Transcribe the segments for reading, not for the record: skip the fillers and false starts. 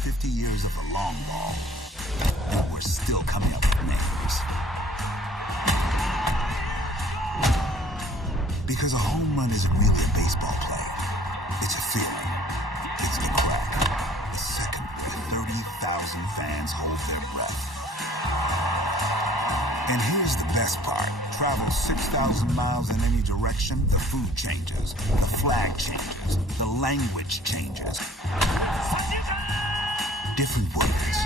150 years of the long ball, and we're still coming up with names. Because a home run isn't really a baseball play. It's a feeling. It's the crack. The second where 30,000 fans hold their breath. And here's the best part. Travel 6,000 miles in any direction, the food changes, the flag changes, the language changes. Different words,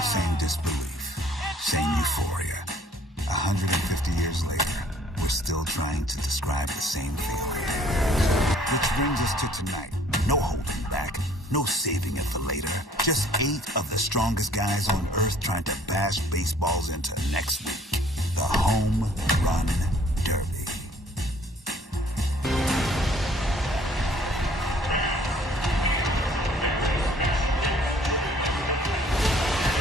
same disbelief, same euphoria. 150 years later, we're still trying to describe the same feeling. Which brings us to tonight. No holding back, no saving it for later. Just 8 of the strongest guys on earth trying to bash baseballs into next week. The Home Run Derby.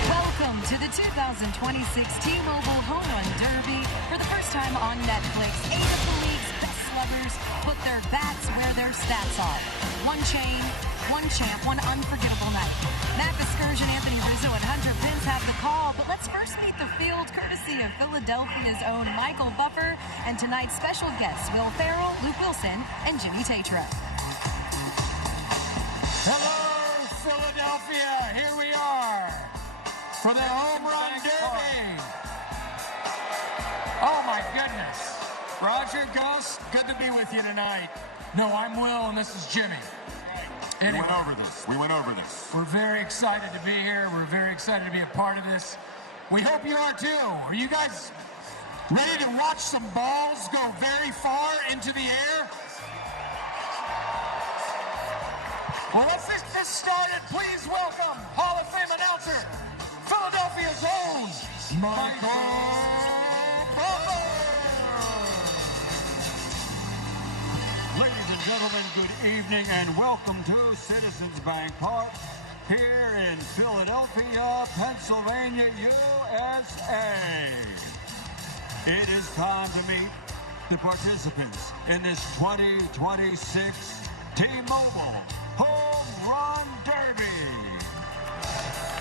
Welcome to the 2026 T-Mobile Home Run Derby. For the first time on Netflix, 8 of the league's best sluggers put their bats where their stats are. One chain, one champ, one unforgettable night. Mac Excursion, Anthony Rizzo, and Hunter Pence have the call, but let's first meet the field courtesy of Philadelphia's own Michael Buffer and tonight's special guests, Will Ferrell, Luke Wilson, and Jimmy Tatro. Hello, Philadelphia. Here we are for the Home Run Derby. Oh, my goodness. Roger, Gus, good to be with you tonight. No, I'm Will, and this is Jimmy. Anyway, We went over this. we're very excited to be here. We're very excited to be a part of this. We hope you are too. Are you guys ready to watch some balls go very far into the air? Well, let's get this started. Please welcome Hall of Fame announcer, Philadelphia's own Michael Buffer. Ladies and gentlemen, good evening and welcome to Citizens Bank Park here in Philadelphia, Pennsylvania, USA. It is time to meet the participants in this 2026 T-Mobile Home Run Derby.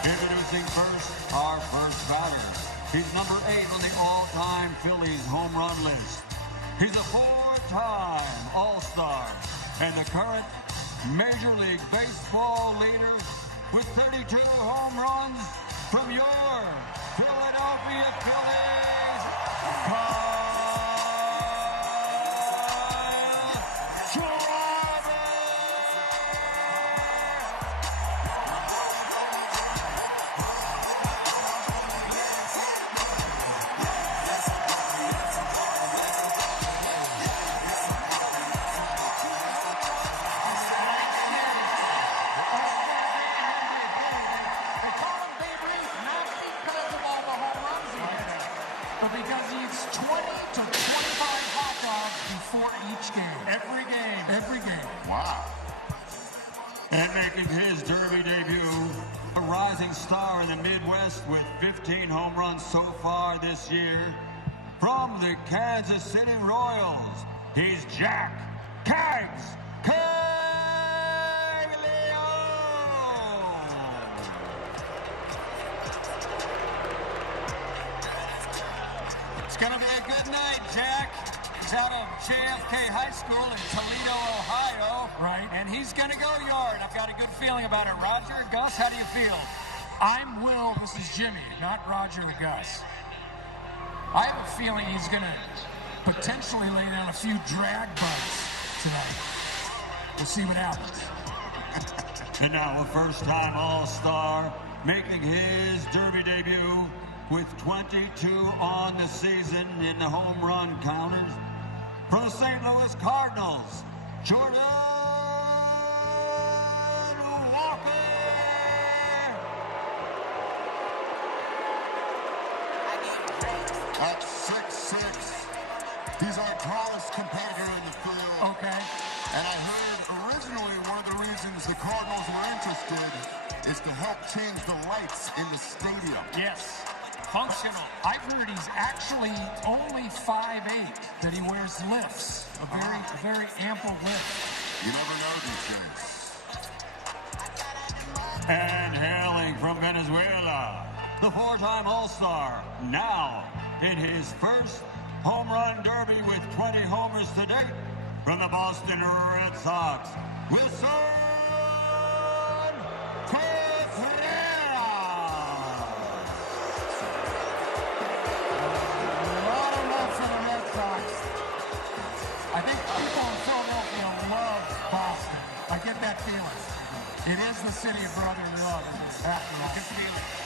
Introducing first, our first batter. He's number 8 on the all-time Phillies home run list. He's a 4-time All-Star and the current Major League Baseball leader with 32 home runs from your Philadelphia Phillies. Kyle Schwarber. Because he eats 20 to 25 hot dogs before each game. Every game. Wow. And making his Derby debut, a rising star in the Midwest with 15 home runs so far this year. From the Kansas City Royals, he's Jack Cags Caglio. It's going to be a good night, Jack. He's out of JFK High School in Toledo, Ohio. Right. And he's going to go yard. I've got a good feeling about it. Roger, Gus, how do you feel? I'm Will. This is Jimmy, not Roger the Gus. I have a feeling he's going to potentially lay down a few drag bunts tonight. We'll see what happens. And now a first-time All-Star making his Derby debut with 22 on the season in the home run counters. From the St. Louis Cardinals, Jordan Walker. At 6'6", he's our tallest competitor in the field. Okay. And I heard originally one of the reasons the Cardinals were interested is to help change the lights in the stadium. Yes. Functional. I've heard he's actually only 5'8", that he wears lifts. A very ample lift. You never know these things. And hailing from Venezuela, the four-time All-Star, now in his first home run derby with 20 homers to date from the Boston Red Sox, Wilson Contreras. A lot of love for the Red Sox. I think people in Philadelphia love Boston. I get that feeling. It is the city of brotherly love. After all.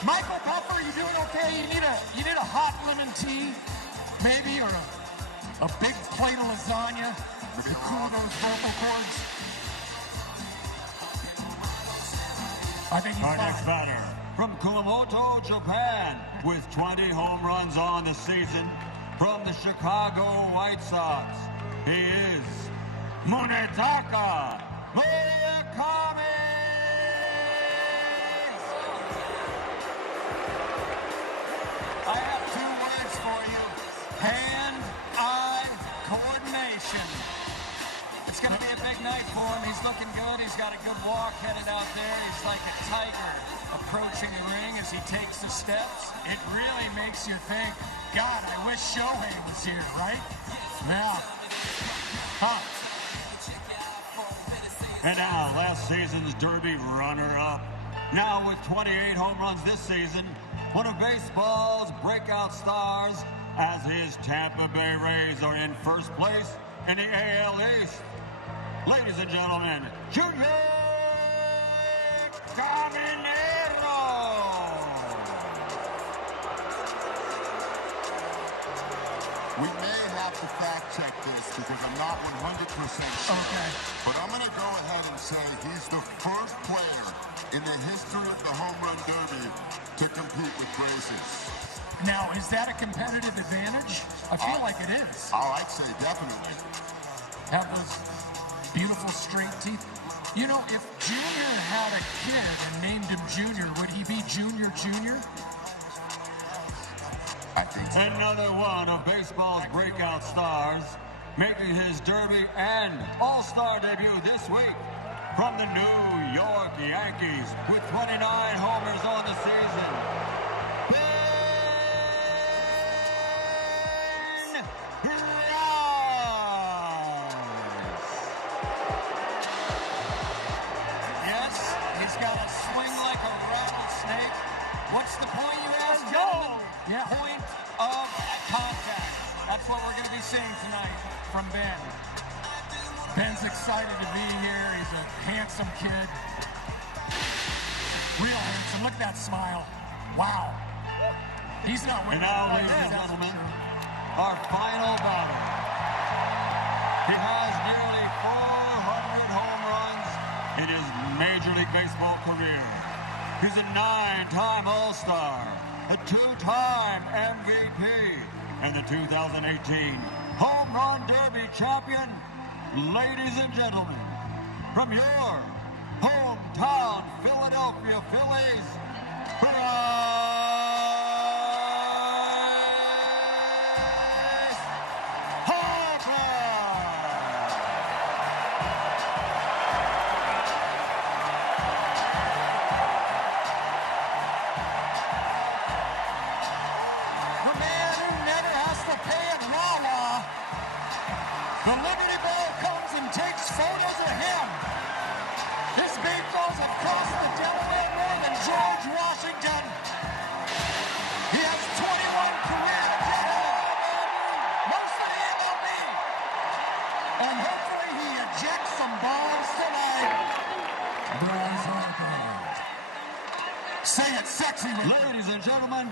Michael Puffer, you doing okay? You need a hot lemon tea, maybe, or a big plate of lasagna to cool those vocal cords. I think he's Our next fine. batter from Kumamoto, Japan, with 20 home runs on the season from the Chicago White Sox. He is Munetaka Murakami. I have two words for you. Hand-eye coordination. It's going to be a big night for him. He's looking good. He's got a good walk headed out there. He's like a tiger approaching the ring as he takes the steps. It really makes you think, God, I wish Shohei was here, right? Yeah. Huh. And now, last season's Derby runner-up. Now with 28 home runs this season, one of baseball's breakout stars, as his Tampa Bay Rays are in first place in the AL East. Ladies and gentlemen, Junior Caminero. We may have to fact check this because I'm not 100% sure. Okay. But I'm going to go ahead and say he's the first player in the history of the home run derby to compete with braces. Now, is that a competitive advantage? I feel like it is. Oh, I'd say definitely. Have those beautiful straight teeth. You know, if Junior had a kid and named him Junior, would he be Junior Junior? I think so. Another one of baseball's breakout stars, making his Derby and All-Star debut this week from the New York Yankees with 29 homers on the season. Ben Rice. Yes, he's got a swing like a rattlesnake. What's the point, you ask? Let's go. Yeah. Point of contact. That's what we're going to be seeing tonight from Ben. Ben's excited to be here. He's a handsome kid. Real handsome. Look at that smile. Wow. He's not And winning. now, ladies and gentlemen, our final batter. He has nearly 400 home runs in his Major League Baseball career. He's a 9-time All-Star, a 2-time MVP, and the 2018 Home Run Derby champion. Ladies and gentlemen, from your hometown Philadelphia Phillies, Bryce Harper. The man who never has to pay at Wawa. The Liberty Bell comes and takes photos of him. His beat goes across the Delaware more than George Washington. He has 21 career appearances, most of the MLB. And hopefully he ejects some bombs tonight. Bryce Harper. Say it sexy. Ladies and gentlemen,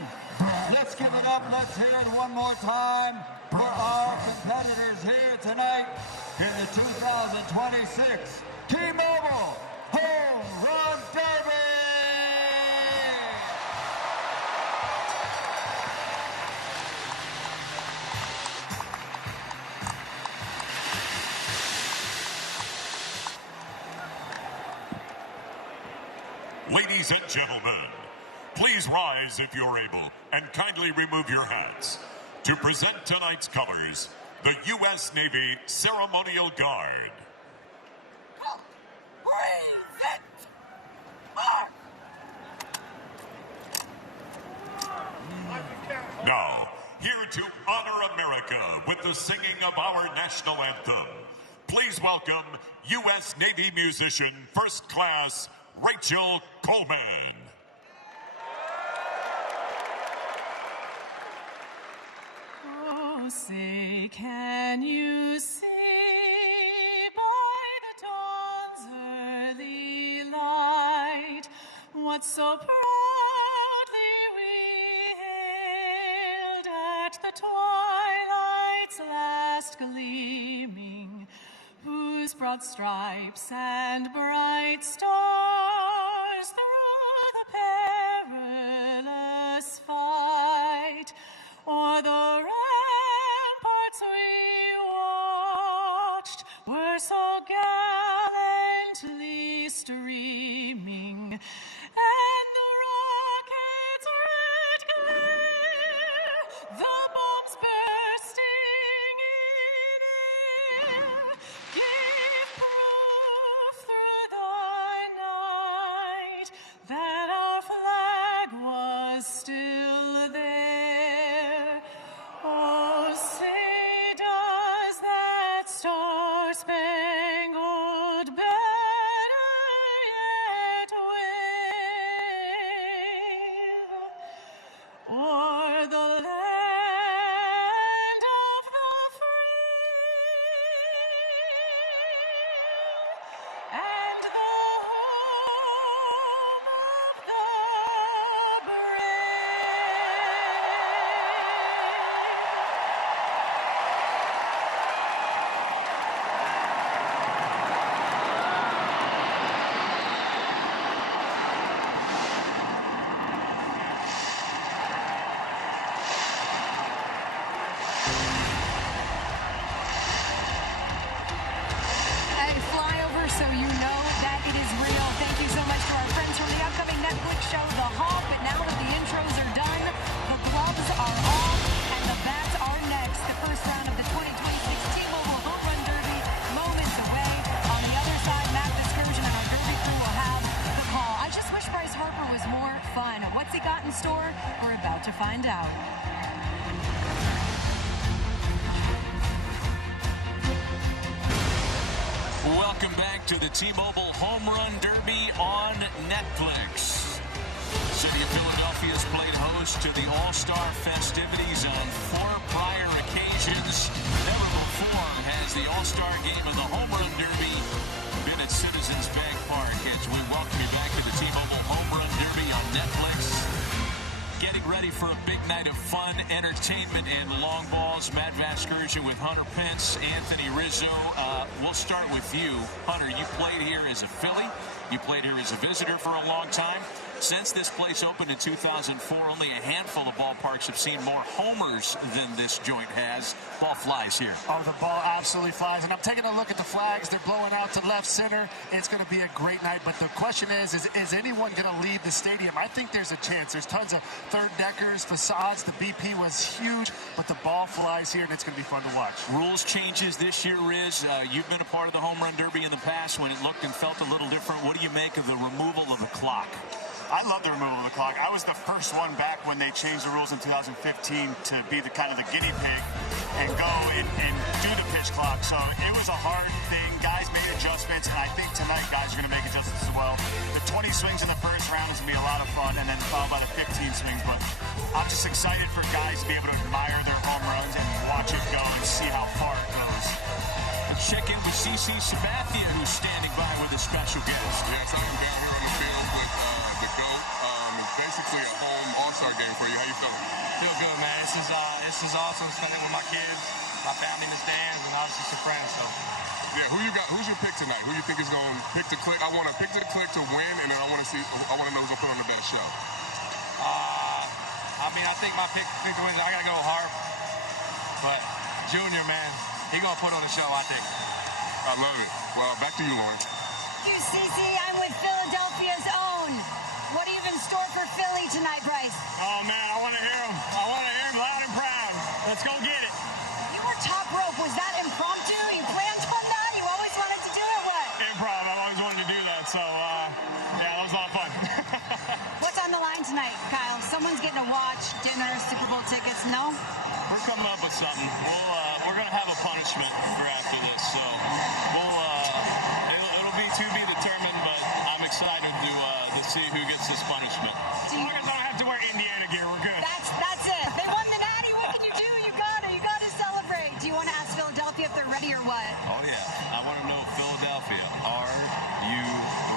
let's give it up. Let's hear it one more time for our competitors here tonight in the 2026 T-Mobile Home Run Derby. Ladies and gentlemen, please rise if you're able and kindly remove your hats. To present tonight's colors, the U.S. Navy Ceremonial Guard. the singing of our national anthem. Please welcome U.S. Navy musician, First Class Rachel Coleman. Oh, say, can you see by the dawn's early light what so proudly we hailed at the twilight's last gleaming, whose broad stripes and bright stars through the perilous fight o'er the ramparts we watched were so gallantly streaming, and the rockets' red glare, the bombs bursting in air, gave proof through the night that our flag was still there. Oh, say, does that star-spangled banner yet wave o'er the land of the free and the home of the brave? Hey, flyover, so you know that it is real. Thank you so much to our friends from the upcoming Netflix show, The Hawk. But now that the intros are done, the gloves are off, and the bats are next. The first round of the 2026 T-Mobile Home Run Derby, moments away. On the other side, Matt Discoursion and our Derby crew will have the call. I just wish Bryce Harper was more fun. What's he got in store? We're about to find out. Welcome back to the T-Mobile Home Run Derby on Netflix. City of Philadelphia has played host to the All-Star festivities on 4 prior occasions. Never before has the All-Star game of the Home Run Derby been at Citizens Bank Park. As we welcome you back to the T-Mobile Home Run Derby on Netflix. Getting ready for a big night of fun, entertainment, and long balls. Matt Vasgersian with Hunter Pence, Anthony Rizzo. We'll start with you. Hunter, you played here as a Philly. You played here as a visitor for a long time. Since this place opened in 2004, only a handful of ballparks have seen more homers than this joint has. Ball flies here. Oh, the ball absolutely flies. And I'm taking a look at the flags. They're blowing out to left center. It's going to be a great night. But the question is anyone going to leave the stadium? I think there's a chance. There's tons of third-deckers, facades. The BP was huge. But the ball flies here, and it's going to be fun to watch. Rules changes this year, Riz. You've been a part of the Home Run Derby in the past when it looked and felt a little different. What do you make of the removal of the clock? I love the removal of the clock. I was the first one back when they changed the rules in 2015 to be the kind of the guinea pig and go and do the pitch clock. So it was a hard thing. Guys made adjustments, and I think tonight guys are going to make adjustments as well. The 20 swings in the first round is going to be a lot of fun, and then followed by the 15 swings. But I'm just excited for guys to be able to admire their home runs and watch it go and see how far it goes. Check in with CC Sabathia, who's standing by with a special guest. Yes, I'm down here on the field with the GOAT. Basically a home all-star game for you. How you feeling? Feel good, man. This is awesome. Spending with my kids, my family in the stands, and obviously some friends. So. Yeah, who you got? Who's your pick tonight? Who you think is going to pick the click? I want to pick the click to win, and then I want to know who's going to put on the best show. I think my pick to win. I got to go Harp, but Junior, man, he going to put on the show. I think. I love it. Well, back to you, Lauren. UCC, I'm with Philadelphia's own. What do you have in store for Philly tonight, Bryce? Oh, man, I want to hear him. I want to hear him loud and proud. Let's go get it. You were top rope. Was that impromptu? You planned on that? You always wanted to do it? What? Improv. I've always wanted to do that. So, yeah, that was a lot of fun. What's on the line tonight, Kyle? Someone's getting to watch dinner, Super Bowl tickets. No? We're coming up with something. We're going to have a punishment for after this. So it'll be to be determined, but I'm excited to see who gets this punishment. You guys don't have to wear Indiana gear. We're good. That's it. They won the Natty. What can you do? You gotta celebrate. Do you want to ask Philadelphia if they're ready or what? Oh, yeah. I want to know, Philadelphia, are you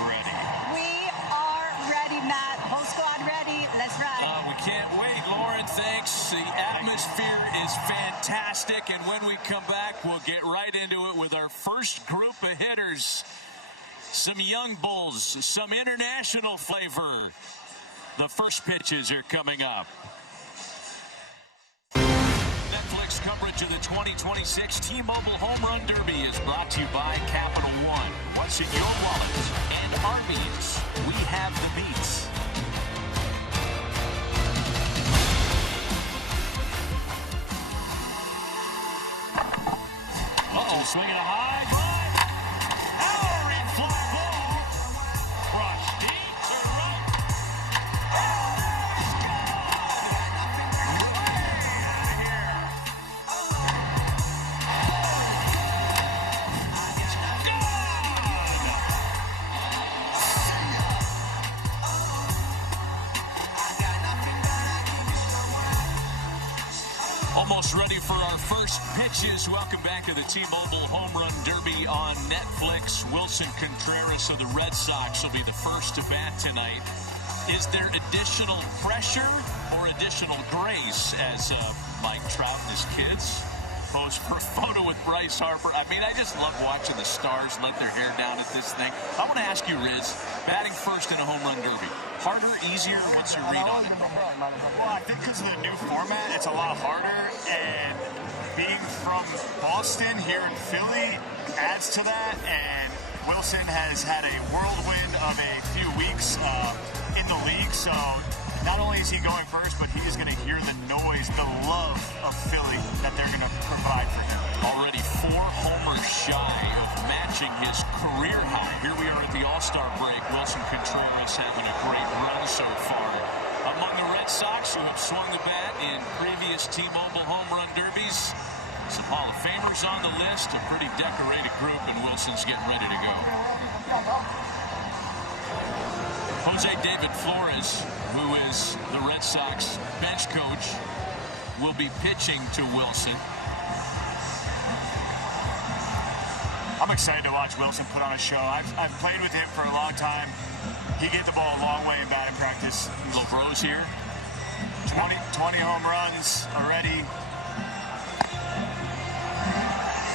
ready? We are ready, Matt. Whole squad ready. Let's ride. We can't wait, Lauren. Thanks. The atmosphere is fantastic. And when we come back, we'll get right into it with our first group of hitters. Some young bulls, some international flavor. The first pitches are coming up. Netflix coverage of the 2026 T-Mobile Home Run Derby is brought to you by Capital One. What's in your wallet? And Arby's. We have the beats. Swinging a high drive. Powering fly ball. Rush deep to right. Almost ready for our first pitches. Welcome back to the T-Mobile Home Run Derby on Netflix. Wilson Contreras of the Red Sox will be the first to bat tonight. Is there additional pressure or additional grace as Mike Trout and his kids pose for a photo with Bryce Harper? I mean, I just love watching the stars let their hair down at this thing. I want to ask you, Riz, batting first in a home run derby, harder, easier? What's your read on it? Well, I think because of the new format, it's a lot harder, and being from Boston here in Philly adds to that, and Wilson has had a whirlwind of a few weeks in the league, so not only is he going first, but he's going to hear the noise, the love of Philly that they're going to provide for him. Already 4 homers shy of matching his career high. Here we are at the All-Star break. Wilson Contreras having a great run so far. Among the Red Sox who have swung the bat in previous T-Mobile home run derbies, some Hall of Famers on the list, a pretty decorated group, and Wilson's getting ready to go. Jose David Flores, who is the Red Sox bench coach, will be pitching to Wilson. I'm excited to watch Wilson put on a show. I've played with him for a long time. He gave the ball a long way in batting practice. Little Bros here. 20 home runs already.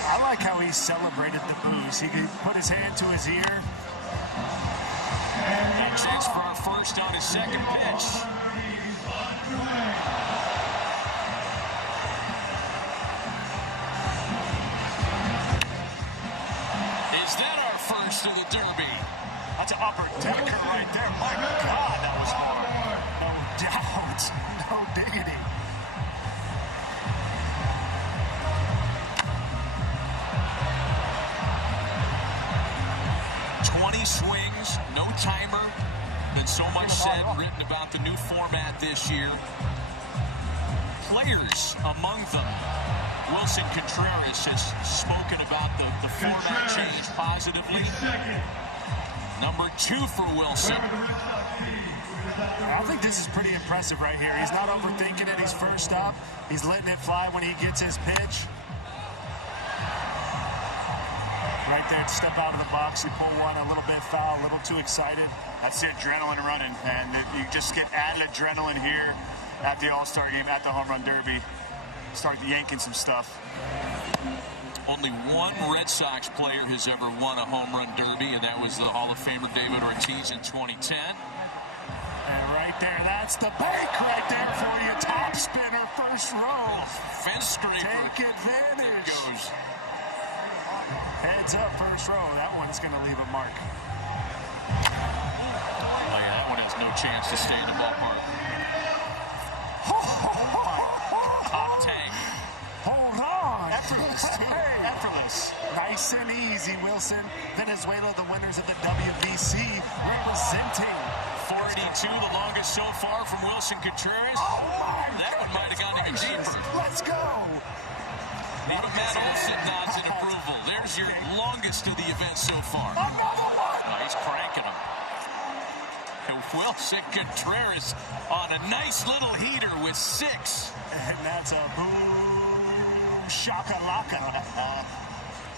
I like how he celebrated the booze. He put his hand to his ear. And chance for our first on his second pitch. Is that our first of the Derby? That's an upper decker right there. My God, that was hard. No doubt. No diggity. Swings, no timer. Been so much said, written about the new format this year. Players among them. Wilson Contreras has spoken about the format change positively. Number 2 for Wilson. I think this is pretty impressive right here. He's not overthinking it. He's first up. He's letting it fly when he gets his pitch. Right there, step out of the box, you pull one, a little bit foul, a little too excited. That's the adrenaline running, and you just get added adrenaline here at the All-Star game, at the Home Run Derby. Start yanking some stuff. Only one Red Sox player has ever won a Home Run Derby, and that was the Hall of Famer David Ortiz in 2010. And right there, that's the bank right there for you. Top spinner, first row. Fence scraper. Take advantage. Goes. Heads up, first row. That one's going to leave a mark. Oh, yeah, that one has no chance to stay in the ballpark. Top tank. Hold on. Effortless. Effortless. Nice and easy, Wilson. Venezuela, the winners of the WBC, representing. 42 2, the longest so far from Wilson Contreras. Oh, my That one might have gone even deeper. Let's go. Even Matt Olson nods in approval. There's your longest of the event so far. Oh, he's cranking him. And Wilson Contreras on a nice little heater with 6. And that's a boom shakalaka.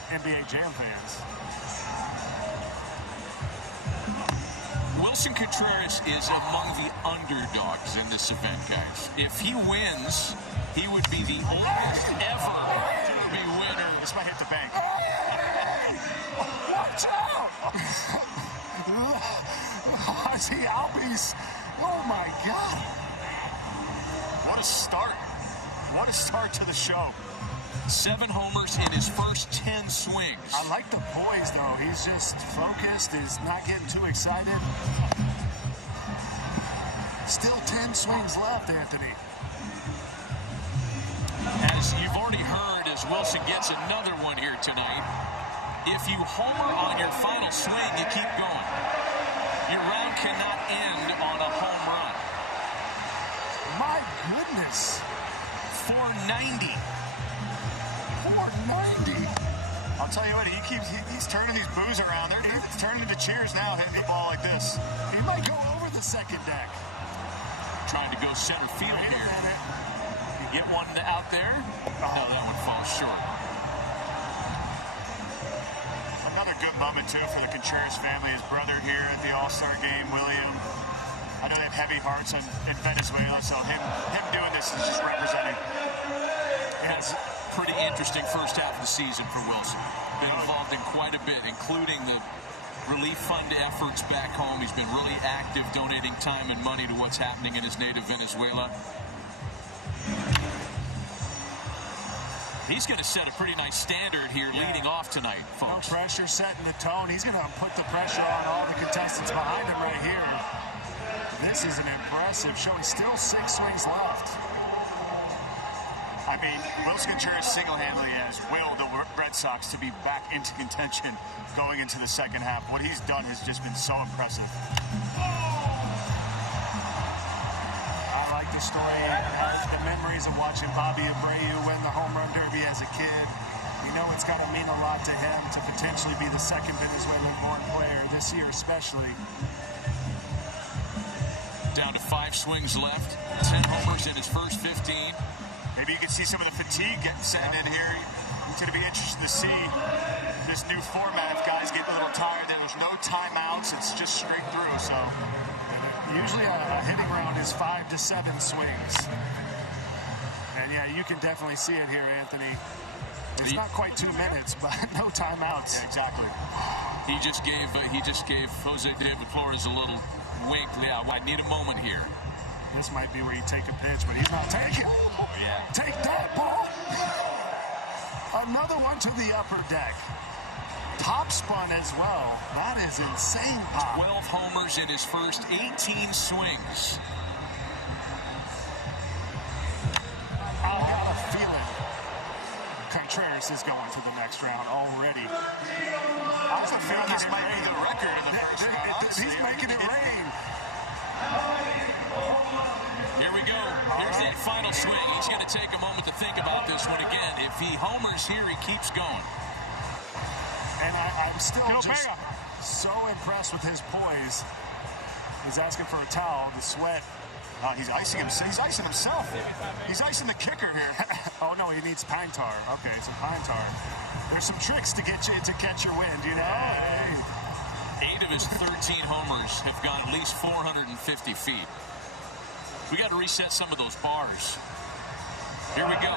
NBA Jam fans. Wilson Contreras is among the underdogs in this event, guys. If he wins, he would be the oldest ever Derby winner. This might hit the bank. Watch out! Ozzy Albies. Oh, my God. What a start. What a start to the show. 7 homers in his first 10 swings. I like the poise, though. He's just focused. He's not getting too excited. Still 10 swings left, Anthony. As you've already heard, as Wilson gets another one here tonight, if you homer on your final swing, you keep going. Your round cannot end on a home run. My goodness. 490. 490. I'll tell you what, he's turning these boos around. They're turning into cheers now, hitting the ball like this. He might go over the second deck. Trying to go center field here. You get one out there. No, that one falls short. Another good moment, too, for the Contreras family. His brother here at the All-Star game, William. I know they have heavy hearts in Venezuela, so him doing this is just representing. It's pretty interesting first half of the season for Wilson. Been involved in quite a bit, including the relief fund efforts back home. He's been really active, donating time and money to what's happening in his native Venezuela. He's going to set a pretty nice standard here leading off tonight, folks. No pressure, setting the tone. He's going to put the pressure on all the contestants behind him right here. This is an impressive show. He's still 6 swings left. I mean, Wilson Contreras single-handedly has willed the Red Sox to be back into contention going into the second half. What he's done has just been so impressive. I like the story, the memories of watching Bobby Abreu win the home run derby as a kid. You know it's got to mean a lot to him to potentially be the second Venezuelan-born player this year especially. Down to 5 swings left. 10 homers in his first 15. Maybe you can see some of the fatigue getting setting in here. It's going to be interesting to see this new format. If guys get a little tired, then there's no timeouts. It's just straight through. So usually a hitting round is 5 to 7 swings. And yeah, you can definitely see it here, Anthony. It's not quite 2 minutes, but no timeouts. Yeah, exactly. He just gave Jose David Flores a little wink. Yeah, I need a moment here. This might be where you take a pitch, but he's not taking it. Yeah. Take that, ball. Another one to the upper deck. Top spun as well. That is insane, Pop. 12 homers in his first 18 swings. I got a feeling Contreras is going to the next round already. I have a feeling this might be the record in the first round. He's making it rain. Here we go. Here's that final swing. He's going to take a moment to think about this one again. If he homers here, he keeps going. And I'm still just so impressed with his poise. He's asking for a towel. The sweat. He's icing himself. He's icing himself. He's icing the kicker here. Oh, no, he needs pine tar. Okay, some pine tar. There's some tricks to get you to catch your wind, you know? Hey. 8 of his 13 homers have gone at least 450 feet. We got to reset some of those bars. Here we go.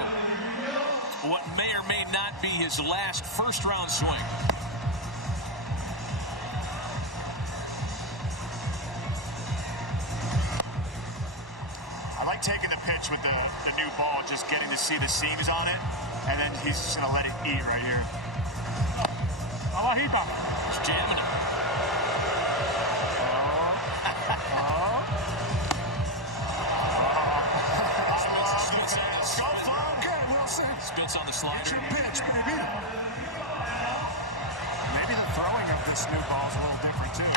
What may or may not be his last first-round swing. I like taking the pitch with the new ball, just getting to see the seams on it, and then he's just going to let it eat right here. He's jamming it. Spits on the slider. Pitch, baby. Maybe the throwing of this new ball is a little different, too.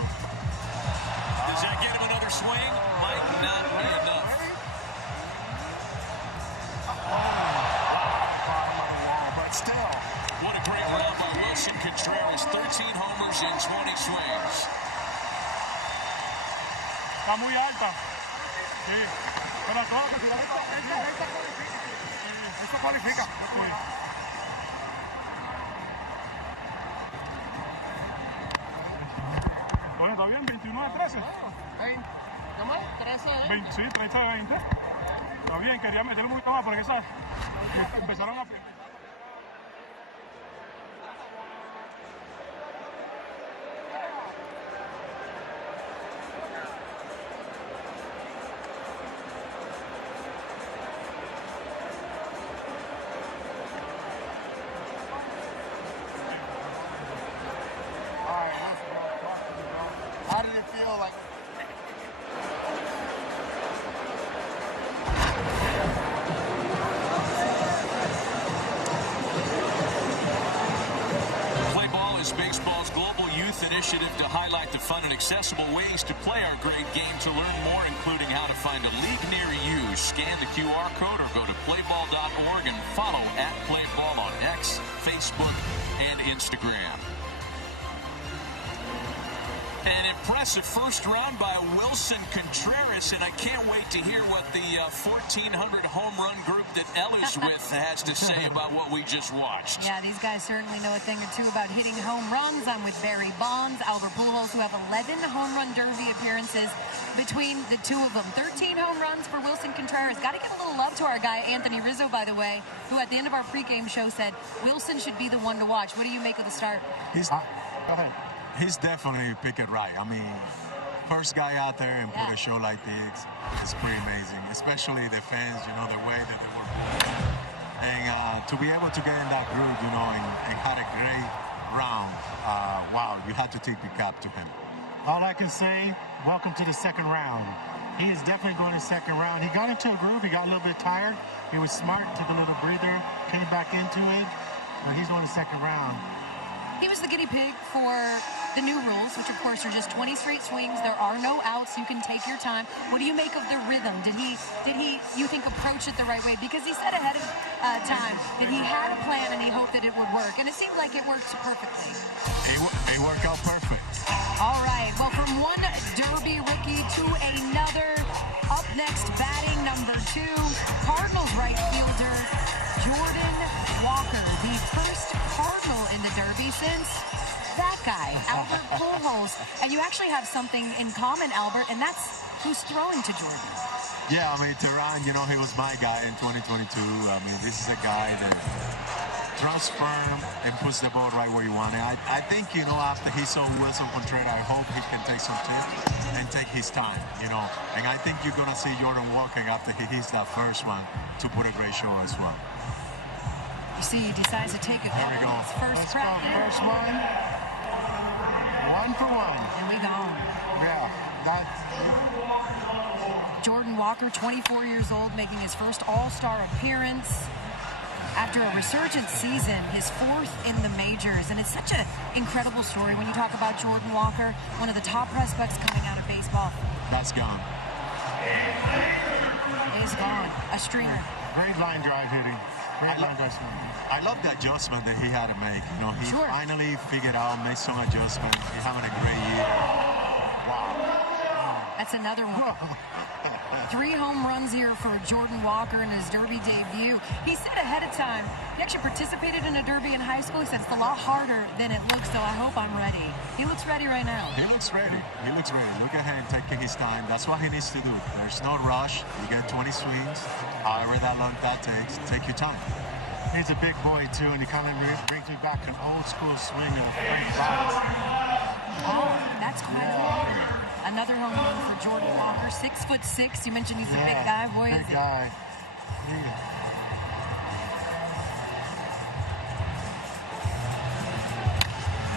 Does that get him another swing? Está muy alta. Sí. Pero todo esto cualifica. Bueno, está bien, 29-13. 20, sí, 30-20. Está bien, quería meter un poquito más porque esas empezaron a... Baseball's global youth initiative to highlight the fun and accessible ways to play our great game. To learn more, including how to find a league near you, scan the QR code or go to playball.org and follow @playball on X, Facebook, and Instagram. An impressive first round by Wilson Contreras, and I can't wait to hear what the 1,400 home run group that Ellie's with has to say about what we just watched. Yeah, these guys certainly know a thing or two about hitting home runs. I'm with Barry Bonds, Albert Pujols, who have 11 home run derby appearances between the two of them. 13 home runs for Wilson Contreras. Got to give a little love to our guy, Anthony Rizzo, by the way, who at the end of our pregame show said Wilson should be the one to watch. What do you make of the start? Go ahead. He's definitely picked it right. I mean, first guy out there and put a show like this is pretty amazing, especially the fans, you know, the way that they were born. And to be able to get in that group, you know, and had a great round, wow, you had to take the cap to him. All I can say, welcome to the second round. He is definitely going to the second round. He got into a groove. He got a little bit tired. He was smart, took a little breather, came back into it. But he's going to the second round. He was the guinea pig for the new rules, which of course are just 20 straight swings. There are no outs. You can take your time. What do you make of the rhythm? Did he, you think, approach it the right way? Because he said ahead of time that he had a plan and he hoped that it would work. And it seemed like it worked perfectly. It worked out perfect. All right. Well, from one Derby rookie to another, up next batting number 2, Cardinals right fielder Jordan Walker, the first Cardinal in the Derby since that guy, Albert Pujols. And you actually have something in common, Albert, and that's who's throwing to Jordan. Yeah, I mean, Tehran, you know, he was my guy in 2022. I mean, this is a guy that throws firm and puts the ball right where you want it. I think, you know, after he saw Wilson Contreras, I hope he can take some tips and take his time, you know. And I think you're going to see Jordan Walker after he hits that first one to put a great show as well. You see, he decides to take it. There we go. First crack. First one. 1 for 1. Here we go. Yeah. Jordan Walker, 24 years old, making his first All-Star appearance after a resurgent season, his 4th in the majors. And it's such an incredible story when you talk about Jordan Walker, one of the top prospects coming out of baseball. That's gone. He's gone. A streamer. Great line drive hitting. I love the adjustment that he had to make. You know, he finally figured out, made some adjustments. He's having a great year. Wow. That's another one. 3 home runs here for Jordan Walker in his Derby debut. He said ahead of time, he actually participated in a Derby in high school. He said it's a lot harder than it looks, so I hope I'm ready. He looks ready right now. He looks ready. He looks ready. Look at him taking his time. That's what he needs to do. There's no rush. You get 20 swings. However that long that takes, take your time. He's a big boy, too, and he kind of brings me back an old-school swing of great balance. Oh, that's quite a lot. Another home run for Jordan Walker, 6'6". You mentioned he's a big guy. Boy, big guy.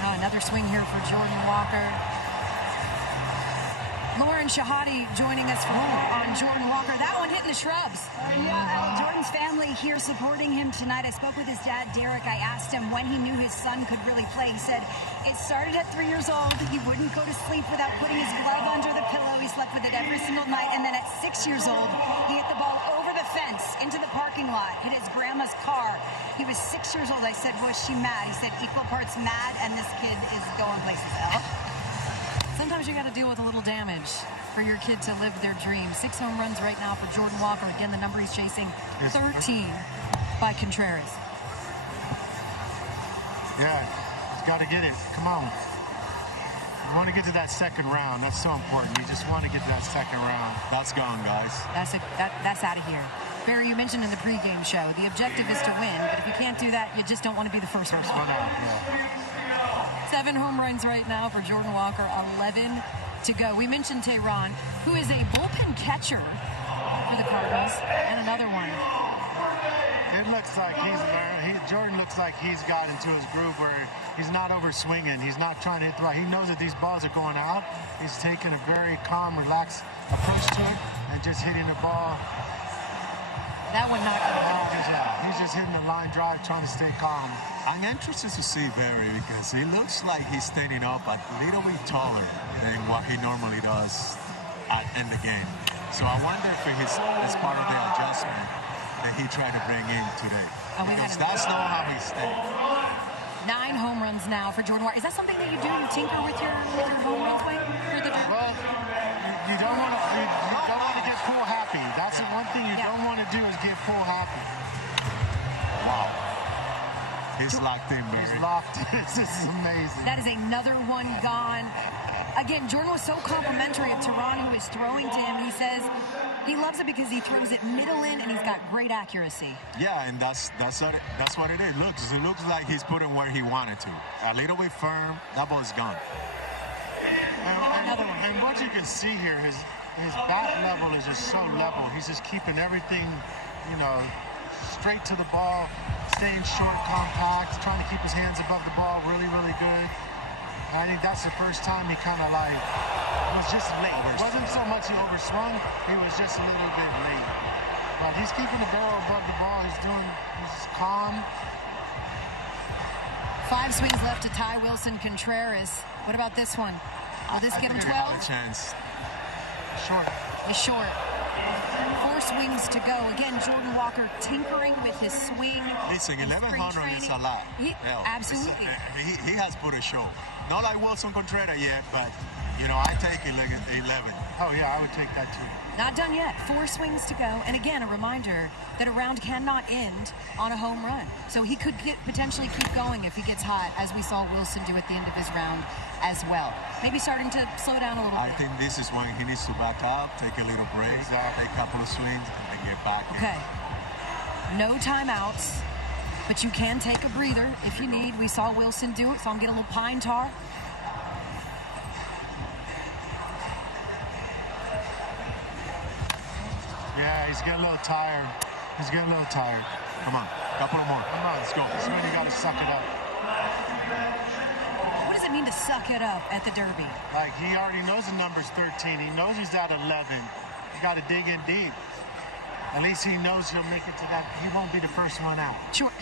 Oh, another swing here for Jordan Walker. Lauren Shahadi joining us on Jordan Walker. That one hitting the shrubs. Yeah, Jordan's family here supporting him tonight. I spoke with his dad, Derek. I asked him when he knew his son could really play. He said it started at 3 years old. He wouldn't go to sleep without putting his glove under the pillow. He slept with it every single night. And then at 6 years old, he hit the ball over the fence into the parking lot, hit his grandma's car. He was 6 years old. I said, was she mad? He said, equal parts mad, and this kid is going places. Sometimes you got to deal with a little damage for your kid to live their dream. 6 home runs right now for Jordan Walker. Again, the number he's chasing, 13 by Contreras. Yeah, he's got to get it. Come on. You want to get to that second round. That's so important. You just want to get to that second round. That's gone, guys. That's out of here. Barry, you mentioned in the pregame show, the objective is to win, but if you can't do that, you just don't want to be the first one out. Yeah. 7 home runs right now for Jordan Walker, 11 to go. We mentioned Tehran, who is a bullpen catcher for the Cardinals, and another one. It looks like Jordan looks like he's got into his groove where he's not over swinging. He's not trying to hit the ball. He knows that these balls are going out. He's taking a very calm, relaxed approach to it and just hitting the ball. That would not go out. He's just hitting the line drive, trying to stay calm. I'm interested to see Barry because he looks like he's standing up a little bit taller than what he normally does in the game. So I wonder if it's part of the adjustment that he tried to bring in today. Because that's not how he stayed. 9 home runs now for Jordan Walker. Is that something that you do? You tinker with your home runs, Wayne? Well, you don't want to get full happy. That's the one thing you don't want to do is get full happy. Wow. He's locked in, man. He's locked in. This is amazing. That is another one gone. Again, Jordan was so complimentary of Tehran, who is throwing to him. He says he loves it because he throws it middle in, and he's got great accuracy. Yeah, and that's what it is. It looks like he's putting where he wanted to. A little bit firm. That ball's gone. And what you can see here, his bat level is just so level. He's just keeping everything, straight to the ball, staying short, compact, trying to keep his hands above the ball really, really good. I think that's the first time he kind of was just late. It wasn't so much he overswung, he was just a little bit late. But he's keeping the barrel above the ball. He's calm. 5 swings left to Ty Wilson Contreras. What about this one? Will this give him 12? A chance. Short. It's short. 4 swings to go. Again, Jordan Walker tinkering with his swing. Listen, 1,100 is a lot. Absolutely. He has put a show. Not like Wilson Contreras yet, but, I take it like 11. Oh, yeah, I would take that too. Not done yet. 4 swings to go. And again, a reminder that a round cannot end on a home run. So he could potentially keep going if he gets hot, as we saw Wilson do at the end of his round as well. Maybe starting to slow down a little bit. I think this is when he needs to back up, take a little break, take a couple of swings, and get back in. Okay. No timeouts, but you can take a breather if you need. We saw Wilson do it, so I'm getting a little pine tar. Yeah, he's getting a little tired. Come on, couple more. Come on, let's go. This is when you got to suck it up. What does it mean to suck it up at the Derby? Like, he already knows the number's 13. He knows he's at 11. You got to dig in deep. At least he knows he'll make it to that. He won't be the first one out. Sure.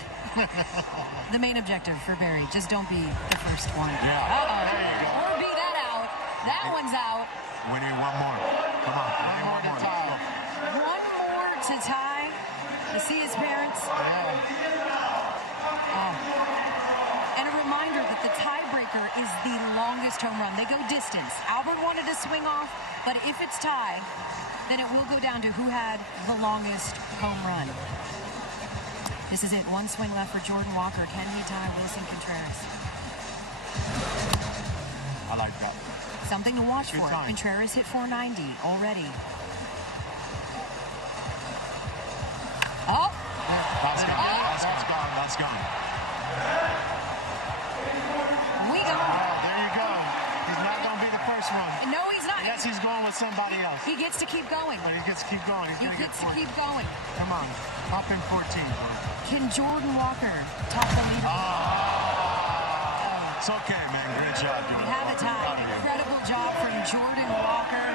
The main objective for Barry, just don't be the first one. Yeah. There you go. Or be that out. That one's out. We need one more. Come on. One more to tie. One more to tie. You see his parents? And a reminder that the tiebreaker is the longest home run. They go distance. Albert wanted to swing off, but if it's tied, then it will go down to who had the longest home run. This is it. 1 swing left for Jordan Walker. Can he tie Wilson Contreras? I like that. Something to watch for. Contreras hit 490 already. Oh! That's gone. We go. There you go. He's not going to be the first one. No, he's not. Yes, he's going with somebody else. He gets to keep going. He gets to keep going. He gets to keep going. Come on. Top in 14. Can Jordan Walker top the lead? It's okay, man. Great job, dude. We have a tie. Incredible job from Jordan Walker.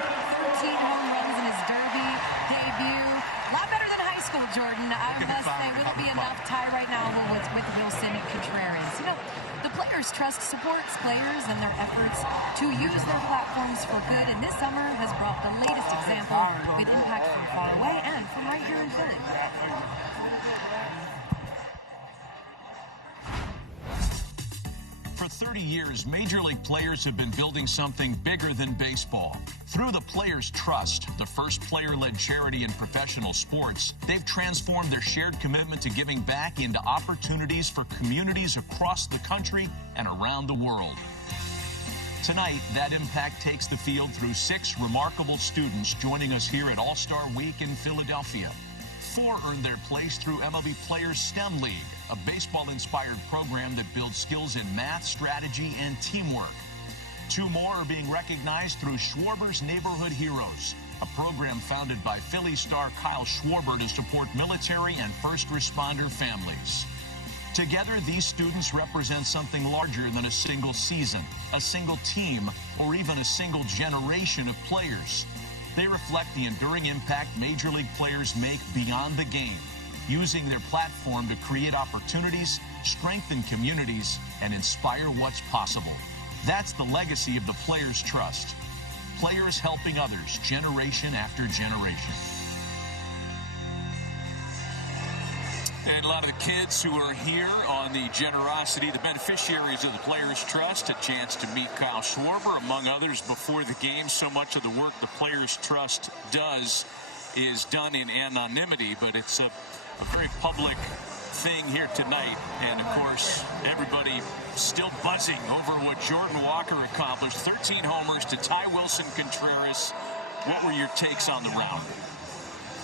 13 home runs in his Derby debut. A lot better than high school, Jordan. I must say, will it be enough tie right now with Wilson Contreras? The players trust supports players and their efforts to use their platforms for good. And this summer has brought the latest example with impact from far away and from right here in Philly. For 30 years, Major League players have been building something bigger than baseball. Through the Players Trust, the first player-led charity in professional sports, they've transformed their shared commitment to giving back into opportunities for communities across the country and around the world. Tonight, that impact takes the field through 6 remarkable students joining us here at All-Star Week in Philadelphia. 4 earned their place through MLB Players STEM League, a baseball-inspired program that builds skills in math, strategy, and teamwork. 2 more are being recognized through Schwarber's Neighborhood Heroes, a program founded by Philly star Kyle Schwarber to support military and first responder families. Together, these students represent something larger than a single season, a single team, or even a single generation of players. They reflect the enduring impact Major League players make beyond the game, using their platform to create opportunities, strengthen communities, and inspire what's possible. That's the legacy of the Players Trust. Players helping others, generation after generation. And a lot of the kids who are here on the generosity, the beneficiaries of the Players Trust, a chance to meet Kyle Schwarber, among others, before the game. So much of the work the Players Trust does is done in anonymity, but it's a very public thing here tonight. And, of course, everybody still buzzing over what Jordan Walker accomplished. 13 homers to tie Wilson Contreras. What were your takes on the round?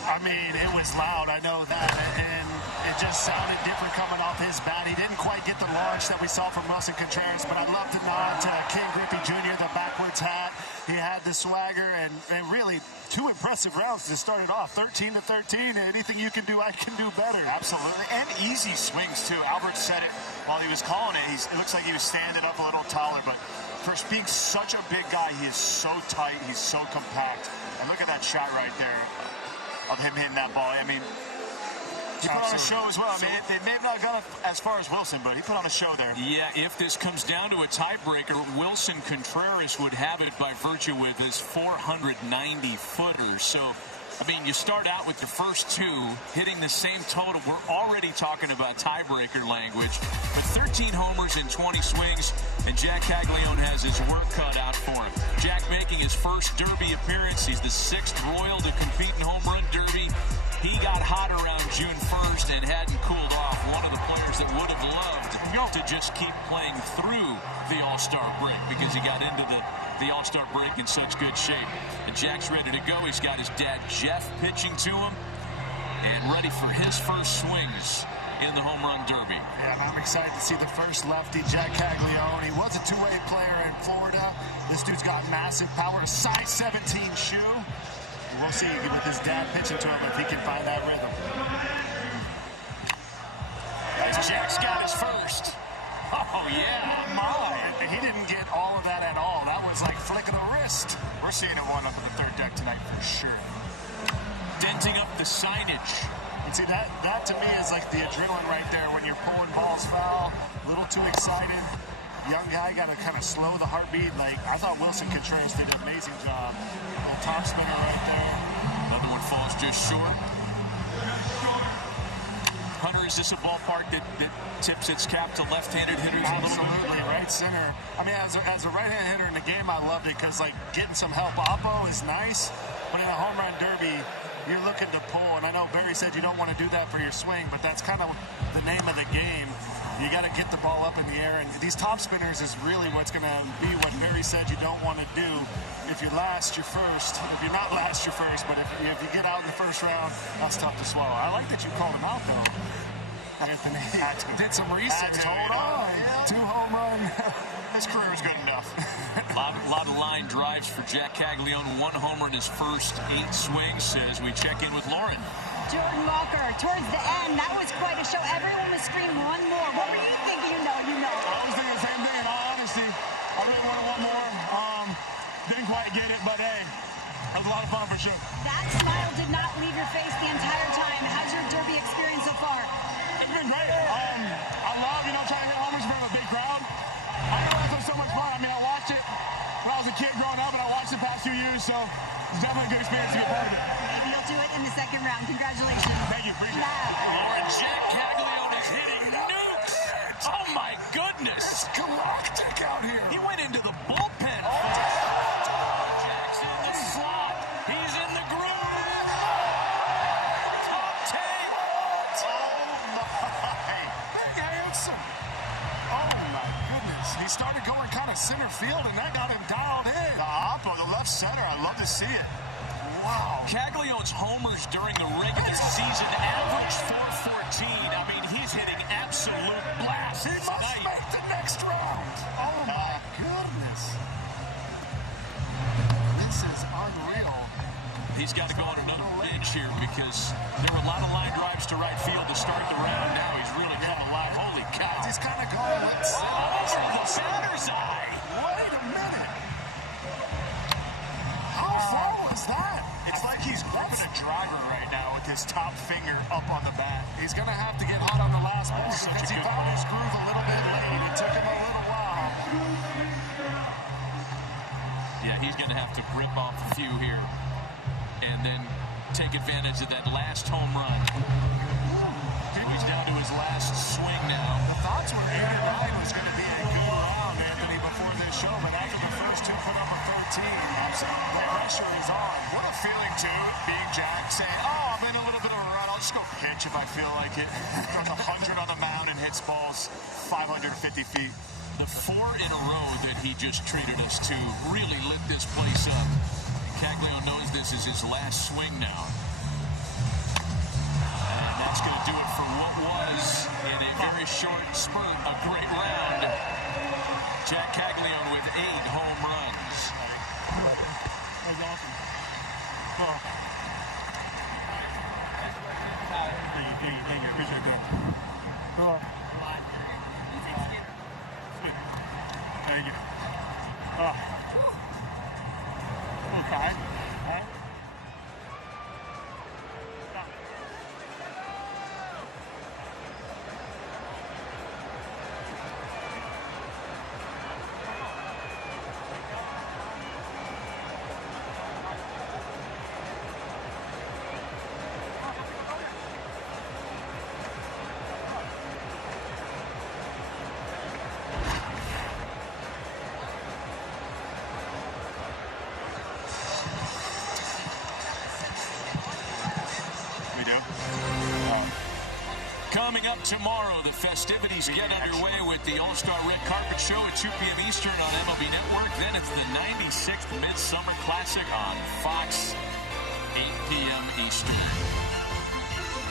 I mean, it was loud, I know that, and it just sounded different coming off his bat. He didn't quite get the launch that we saw from Wilson Contreras, but I love to nod to Ken Griffey Jr., the backwards hat. He had the swagger, and really 2 impressive rounds to start it off. 13-13, anything you can do, I can do better. Absolutely, and easy swings, too. Albert said it while he was calling it. It looks like he was standing up a little taller, but for being such a big guy, he is so tight, he's so compact. And look at that shot right there of him hitting that ball. I mean, he put on a show as well. I mean, they may have not gone as far as Wilson, but he put on a show there. Yeah, if this comes down to a tiebreaker, Wilson Contreras would have it by virtue with his 490-footer. So, I mean, you start out with the first 2 hitting the same total. We're already talking about tiebreaker language. But 13 homers in 20 swings, and Jack Caglione has his work cut out for him. Jack making his first Derby appearance. He's the 6th Royal to compete in Home Run Derby. He got hot around June 1st and hadn't cooled off. One of the players that would have loved to just keep playing through the All-Star break because he got into the All-Star break in such good shape. And Jack's ready to go. He's got his dad, Jeff, pitching to him and ready for his first swings in the Home Run Derby. And I'm excited to see the first lefty, Jack Caglione. He was a 2-way player in Florida. This dude's got massive power, a size 17 shoe. We'll see with his dad pitching to him if he can find that rhythm. Jack's got his first. Oh, yeah. My. He didn't get all of that at all. That was like flicking a wrist. We're seeing it one up at the 3rd deck tonight for sure. Denting up the signage. And see, that to me is like the adrenaline right there when you're pulling balls foul, a little too excited. Young guy got to kind of slow the heartbeat. Like, I thought Wilson Contreras did an amazing job. Top spinner right there. Another one falls just short. Hunter, is this a ballpark that tips its cap to left-handed hitters? Absolutely, right center. I mean, as a right-hand hitter in the game, I loved it because, like, getting some help. Oppo is nice, but in a home run derby, you're looking to pull. And I know Barry said you don't want to do that for your swing, but that's kind of the name of the game. You got to get the ball up in the air, and these top spinners is really what's going to be what Barry said you don't want to do. If you're last, you're first. If you're not last, you're first. But if you get out in the first round, that's tough to swallow. I like that you called him out, though. Anthony did some research. Hold on. 2 home run. His career is good enough. A lot of line drives for Jack Caglione. 1 homer in his first 8 swings as we check in with Lauren. Jordan Walker, towards the end, that was quite a show. Everyone was screaming 1 more. What were you thinking? You know. I was thinking the same thing, in all honesty. I really wanted 1 more. Didn't quite get it, but hey, that was a lot of fun for sure. That smile did not leave your face the entire time. How's your Derby experience so far? It's been great. I love, trying to hit homers in front of a big crowd. I know that's so much fun. I mean, I watched it when I was a kid growing up, and I watched it the past few years, so it's definitely a good experience to be part of it. Maybe you'll do it in the 2nd round. Congratulations. Thank you. Appreciate it. Lauren, Jack Caglione is hitting nukes. Oh, my goodness. It's galactic out here. He went into the bullpen. Jack's in the see it. Wow. Caglianone's homers during the regular season average 414. I mean, he's hitting absolute blasts. He must make the next round. Oh, my goodness. This is unreal. He's got to go on another bench here because there were a lot of line drives to right field to start the round. Now he's really got a lot. Holy cow. He's kind of going with the Sanders eye. Wait a minute. How far was that? It's like he's gripping a driver right now with his top finger up on the bat. He's going to have to get hot on the last ball because he found his groove a little bit late. It took him a little while. Yeah, he's going to have to rip off a few here and then take advantage of that last home run. He's down to his last swing now. The thoughts were 8 and 9 was going to be a good round, Anthony, before this show, but after the first two put up a 13, the pressure is on. What a feeling, too, being Jack, saying, oh, I'm in a little bit of a run. I'll just go pitch if I feel like it. Throws 100 on the mound and hits balls 550 feet. The 4 in a row that he just treated us to really lit this place up. Caglianone knows this is his last swing now. And that's going to do it for what was, in a very short spurt, a great round. Jack Caglianone with 8 home runs. That's awesome. Well, thank you. Appreciate that. Well, thank you. Okay. Coming up tomorrow, the festivities get underway with the All-Star Red Carpet Show at 2 p.m. Eastern on MLB Network. Then it's the 96th Midsummer Classic on Fox, 8 p.m. Eastern.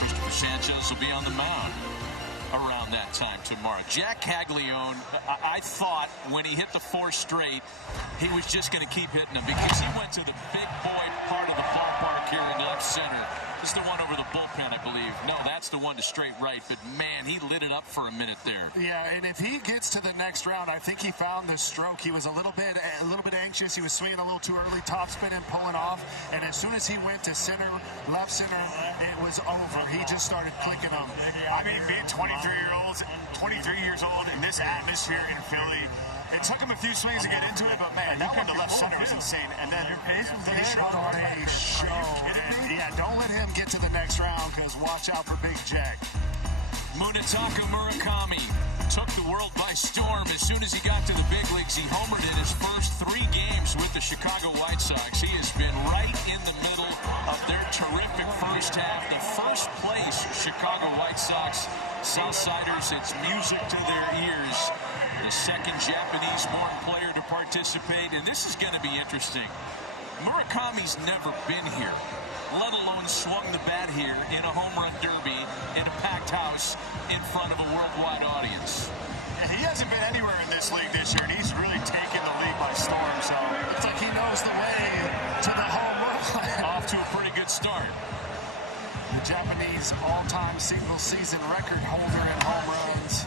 Christopher Sanchez will be on the mound around that time tomorrow. Jack Caglianone, I thought when he hit the 4 straight, he was just going to keep hitting them because he went to the big boy part of the ballpark here in left center. This is the one over the bullpen, I believe. No, that's the one to straight right. But, man, he lit it up for a minute there. Yeah, and if he gets to the next round, I think he found the stroke. He was a little bit anxious. He was swinging a little too early, top spin and pulling off. And as soon as he went to center, left center, it was over. He just started clicking them. I mean, being 23 years old in this atmosphere in Philly, it took him a few swings to get into it, but man, that one to left center was insane. And then they showed. Yeah, don't let him get to the next round because watch out for Big Jack. Munetaka Murakami took the world by storm as soon as he got to the big leagues. He homered in his first 3 games with the Chicago White Sox. He has been right in the middle of their terrific first half. The first place Chicago White Sox Southsiders, it's music to their ears. The second Japanese-born player to participate, and this is going to be interesting. Murakami's never been here, let alone swung the bat here in a home run derby in a packed house in front of a worldwide audience. And he hasn't been anywhere in this league this year, and he's really taken the league by storm. So it's like he knows the way to the home run. Off to a pretty good start. The Japanese all-time single-season record holder in home runs.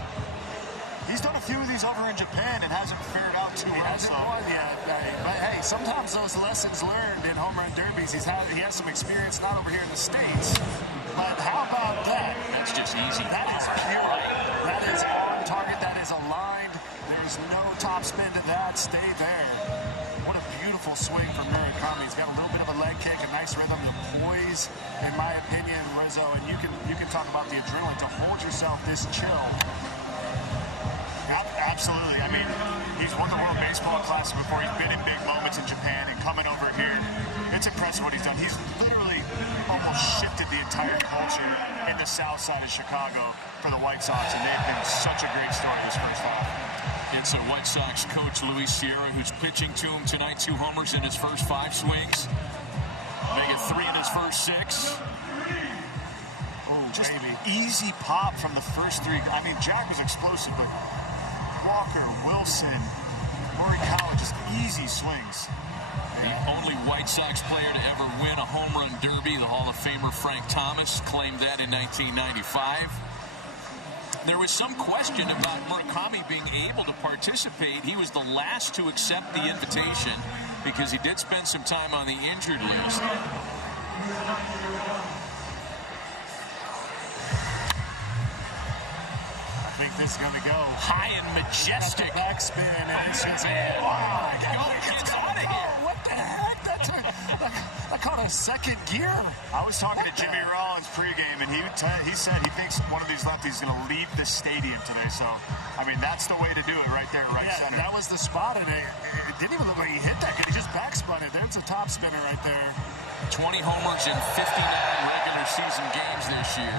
He's done a few of these over in Japan and hasn't fared out too well. Hasn't won yet. But hey, sometimes those lessons learned in home run derbies, he has some experience not over here in the States. But how about that? That's just easy. That is pure. That is on target. That is aligned. There's no top spin to that. Stay there. What a beautiful swing from Murakami. He's got a little bit of a leg kick, a nice rhythm, the poise, in my opinion, Rizzo. And you can talk about the adrenaline to hold yourself this chill. Absolutely. I mean, he's won the World Baseball Classic before. He's been in big moments in Japan, and coming over here, it's impressive what he's done. He's literally almost shifted the entire culture in the south side of Chicago for the White Sox, and they've been such a great start this first half. It's a White Sox coach, Luis Sierra, who's pitching to him tonight. 2 homers in his first 5 swings. Making 3 in his first 6. Just easy pop from the first 3. I mean, Jack was explosive, but Walker, Wilson, Rory Collins, just easy swings. The only White Sox player to ever win a home run derby, the Hall of Famer Frank Thomas, claimed that in 1995. There was some question about Murakami being able to participate. He was the last to accept the invitation because he did spend some time on the injured list. I think this is going to go high and majestic. Backspin, and it's just wow. Get out of here. What the heck? That caught a second gear. I was talking to Jimmy Rollins pregame, and he said he thinks one of these lefties is going to leave the stadium today. So, I mean, that's the way to do it right there, right center. That was the spot, and it didn't even look like he hit that because he just backspun it. That's a top spinner right there. 20 homers in 59 regular season games this year.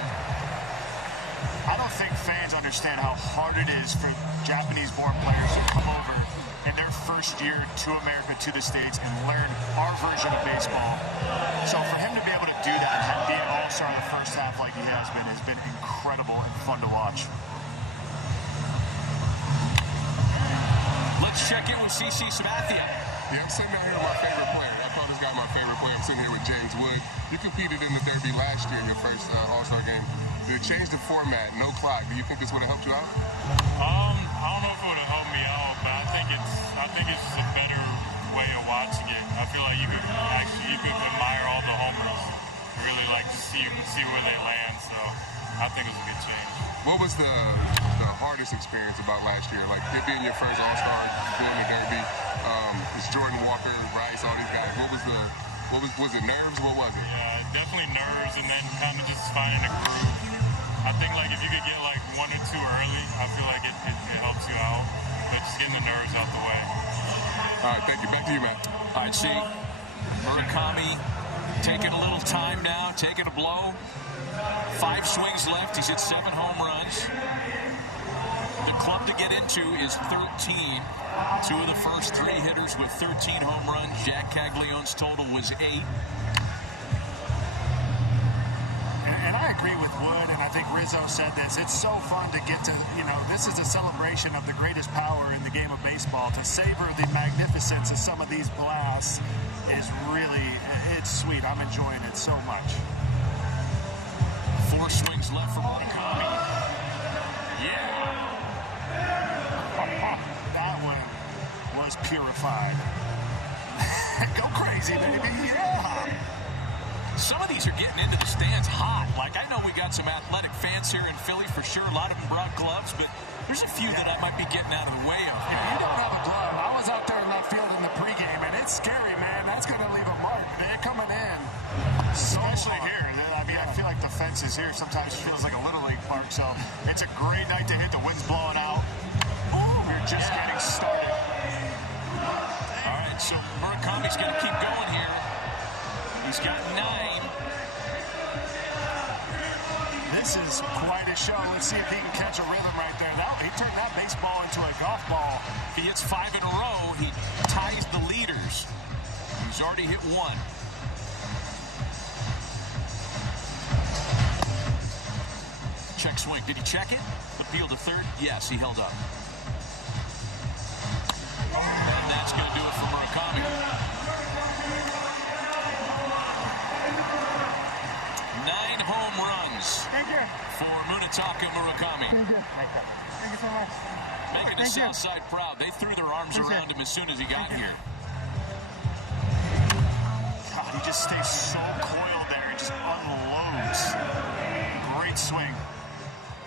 I don't think fans understand how hard it is for Japanese-born players to come over in their first year to America, to the States, and learn our version of baseball. So for him to be able to do that and be an all-star in the first half like he has been incredible and fun to watch. Let's check in with CC Sabathia. Yeah, I'm sitting out here with my favorite player. I call this guy my favorite player. I'm sitting here with James Wood. You competed in the derby last year in your first All-Star game. Did it change the format, no clock? Do you think this would have helped you out? I don't know if it would have helped me out, but I think it's a better way of watching it. I feel like you could admire all the homers. You really like to see where they land, so I think it's a good change. What was the hardest experience about last year? Like it being your first All-Star, doing the derby, it's Jordan Walker, Rice, all these guys. Was it nerves? What was it? Yeah, definitely nerves, and then kind of just finding a groove. I think like if you could get like 1 or 2 early, I feel like it helps you out. But just getting the nerves out the way. All right, thank you. Back to you, man. All right, see, Murakami taking a little time now, taking a blow. 5 swings left. He's hit 7 home runs. The club to get into is 13. 2 of the first 3 hitters with 13 home runs. Jack Caglione's total was 8. And I agree with Wood, and I think Rizzo said this. It's so fun to get to, this is a celebration of the greatest power in the game of baseball. To savor the magnificence of some of these blasts is really, it's sweet. I'm enjoying it so much. 4 swings left for Murakami. Yeah. That one was purified. Go crazy, baby. Yeah. Some of these are getting into the stands hot. Like, I know we got some athletic fans here in Philly for sure. A lot of them brought gloves, but there's a few that I might be getting out of the way of. You don't have a glove. I was out there in left field in the pregame, and it's scary, man. That's going to leave a mark. They're coming in. Especially here. I mean, I feel like the fences here sometimes feels like a Little League park, so it's a great night to hit. The wind's blowing out. We're just getting started. All right, so Murakami's going to keep going here. He's got 9. This is quite a show. Let's see if he can catch a rhythm right there. He turned that baseball into a golf ball. If he hits 5 in a row, he ties the leaders. He's already hit 1. Check swing. Did he check it? Appeal to third? Yes, he held up. And that's going to do it for Murakami. 9 home runs for Munetaka Murakami. Thank you so much. Making the South Side proud. They threw their arms around him as soon as he got here. God, he just stays so coiled there. He just unloads. Great swing.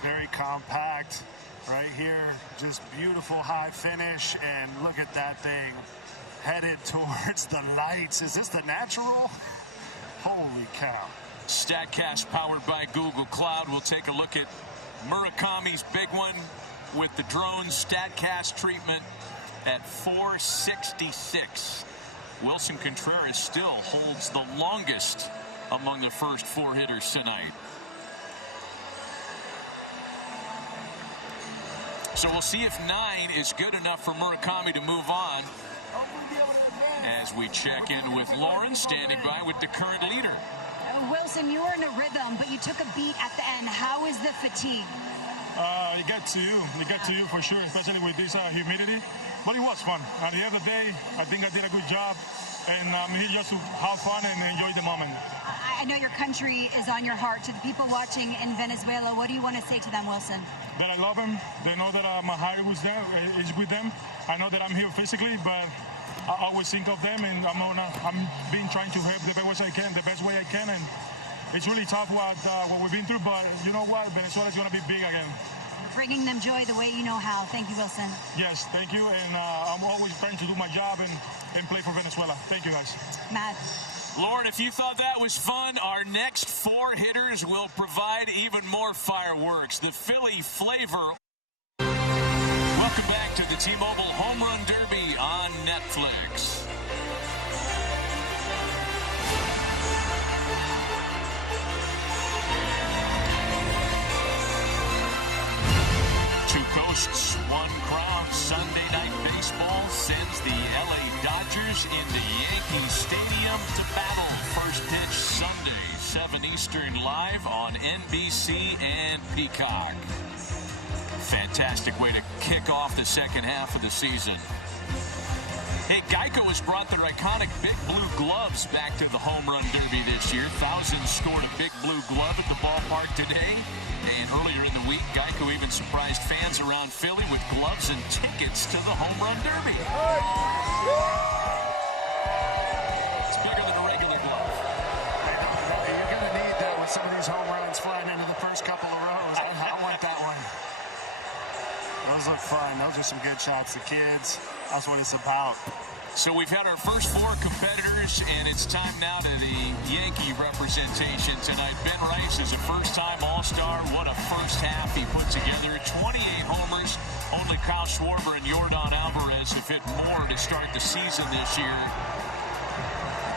Very compact right here. Just beautiful high finish. And look at that thing headed towards the lights. Is this the natural? Holy cow. StatCast powered by Google Cloud. We'll take a look at Murakami's big one with the drone StatCast treatment at 466. Wilson Contreras still holds the longest among the first 4 hitters tonight. So we'll see if 9 is good enough for Murakami to move on as we check in with Lauren, standing by with the current leader. Wilson, you were in a rhythm, but you took a beat at the end. How is the fatigue? It got to you. It got to you for sure, especially with this humidity. But it was fun. At the end of the day, I think I did a good job. And I'm here just to have fun and enjoy the moment. I know your country is on your heart. To the people watching in Venezuela, what do you want to say to them, Wilson? That I love them. They know that my heart is with them. I know that I'm here physically, but I always think of them, and I'm being trying to help the best way I can. And it's really tough what we've been through, but you know what? Venezuela's going to be big again. Bringing them joy the way you know how. Thank you, Wilson. Yes, thank you. And I'm always trying to do my job and play for Venezuela. Thank you, guys. Matt. Lauren, if you thought that was fun, our next 4 hitters will provide even more fireworks. The Philly flavor. Welcome back to the T-Mobile Home Run Derby on Netflix. Two coasts, one crown. Sunday Night Baseball sends the LA Dodgers into Yankee Stadium to battle. First pitch Sunday, 7 Eastern, live on NBC and Peacock. Fantastic way to kick off the second half of the season. Hey, Geico has brought their iconic Big Blue Gloves back to the Home Run Derby this year. Thousands scored a Big Blue Glove at the ballpark today. And earlier in the week, Geico even surprised fans around Philly with gloves and tickets to the Home Run Derby. It's bigger than a regular glove. You're going to need that with some of these home runs flying into the first couple of rows. I want that one. Those look fun. Those are some good shots. The kids, that's what it's about. So we've had our first 4 competitors, and it's time now to the Yankee representation tonight. Ben Rice is a first-time All-Star. What a first half he put together. 28 homers. Only Kyle Schwarber and Yordan Alvarez have hit more to start the season this year.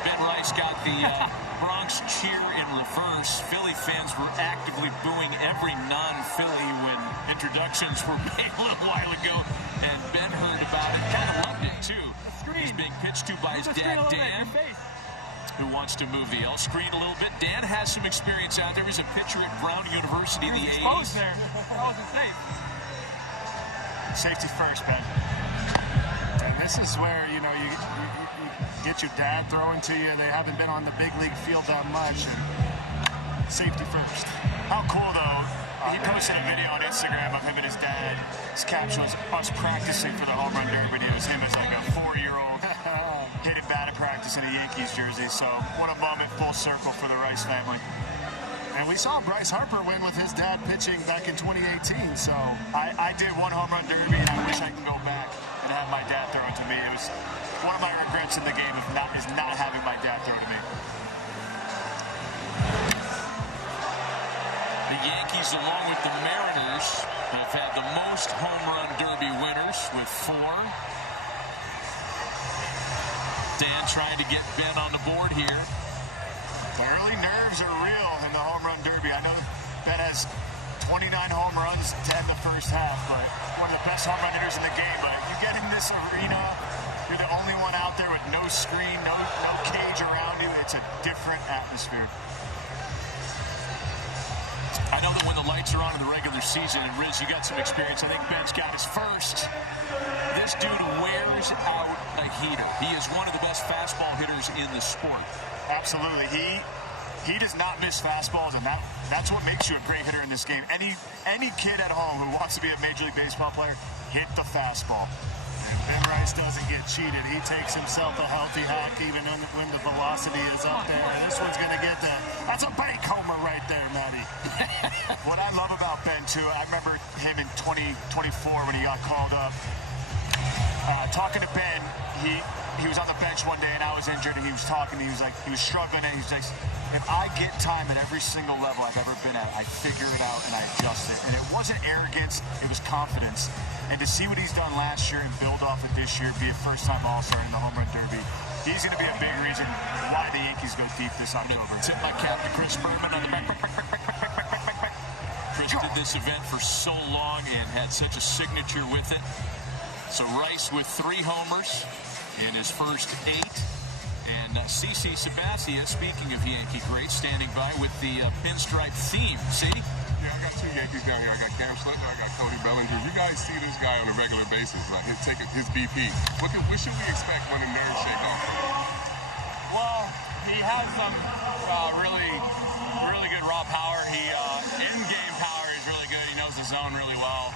Ben Rice got the Bronx cheer in reverse. Philly fans were actively booing every non-Philly when introductions were made a little while ago, and Ben heard about it, kind of loved it too. He's being pitched to by his dad, Dan, who wants to move the L screen a little bit. Dan has some experience out there. He's a pitcher at Brown University in the 80s. Safety first, man. And this is where, you get your dad throwing to you. They haven't been on the big league field that much. And safety first. How cool, though. He posted a video on Instagram of him and his dad. His caption was us practicing for the Home Run Derby. It was him as like a 4-year-old hitting bat at practice in a Yankees jersey. So what a moment, full circle for the Rice family. And we saw Bryce Harper win with his dad pitching back in 2018. So I did one Home Run Derby, and I wish I could go back and have my dad throw it to me. It was one of my regrets in the game is not having my dad throw to me. The Yankees, along with the Mariners, have had the most Home Run Derby winners with 4. Dan trying to get Ben on the board here. The early nerves are real in the Home Run Derby. I know Ben has 29 home runs to end the first half, but one of the best home run hitters in the game. But you get in this arena, you're the only one out there with no screen, no cage around you. It's a different atmosphere. I know that when the lights are on in the regular season, and Riz, you got some experience. I think Ben's got his first. This dude wears out a heater. He is one of the best fastball hitters in the sport. Absolutely. He does not miss fastballs, and that's what makes you a great hitter in this game. Any kid at home who wants to be a Major League Baseball player, hit the fastball. And Ben Rice doesn't get cheated. He takes himself a healthy hack even when the velocity is up there. And this one's going to get that. That's a bank homer right there, Matty. What I love about Ben, too, I remember him in 2024 when he got called up. Talking to Ben, he was on the bench one day and I was injured, and he was talking. He was struggling, and he was like, if I get time at every single level I've ever been at, I figure it out and I adjust it. And it wasn't arrogance, it was confidence. And to see what he's done last year and build off it this year, be a first-time All-Star in the Home Run Derby, he's going to be a big reason why the Yankees go deep this October. Tip my cap to Chris Berman on the back. Chris did this event for so long and had such a signature with it. So Rice with 3 homers in his first 8. And CC Sabathia, speaking of Yankee greats, standing by with the pinstripe theme. See? Yeah, I got 2 Yankees down here. I got Cam Sutton, I got Cody Bellinger. You guys see this guy on a regular basis, like his BP. What should we expect when the nerves shake off? Well, he has some really good raw power. He in-game power is really good. He knows the zone really well.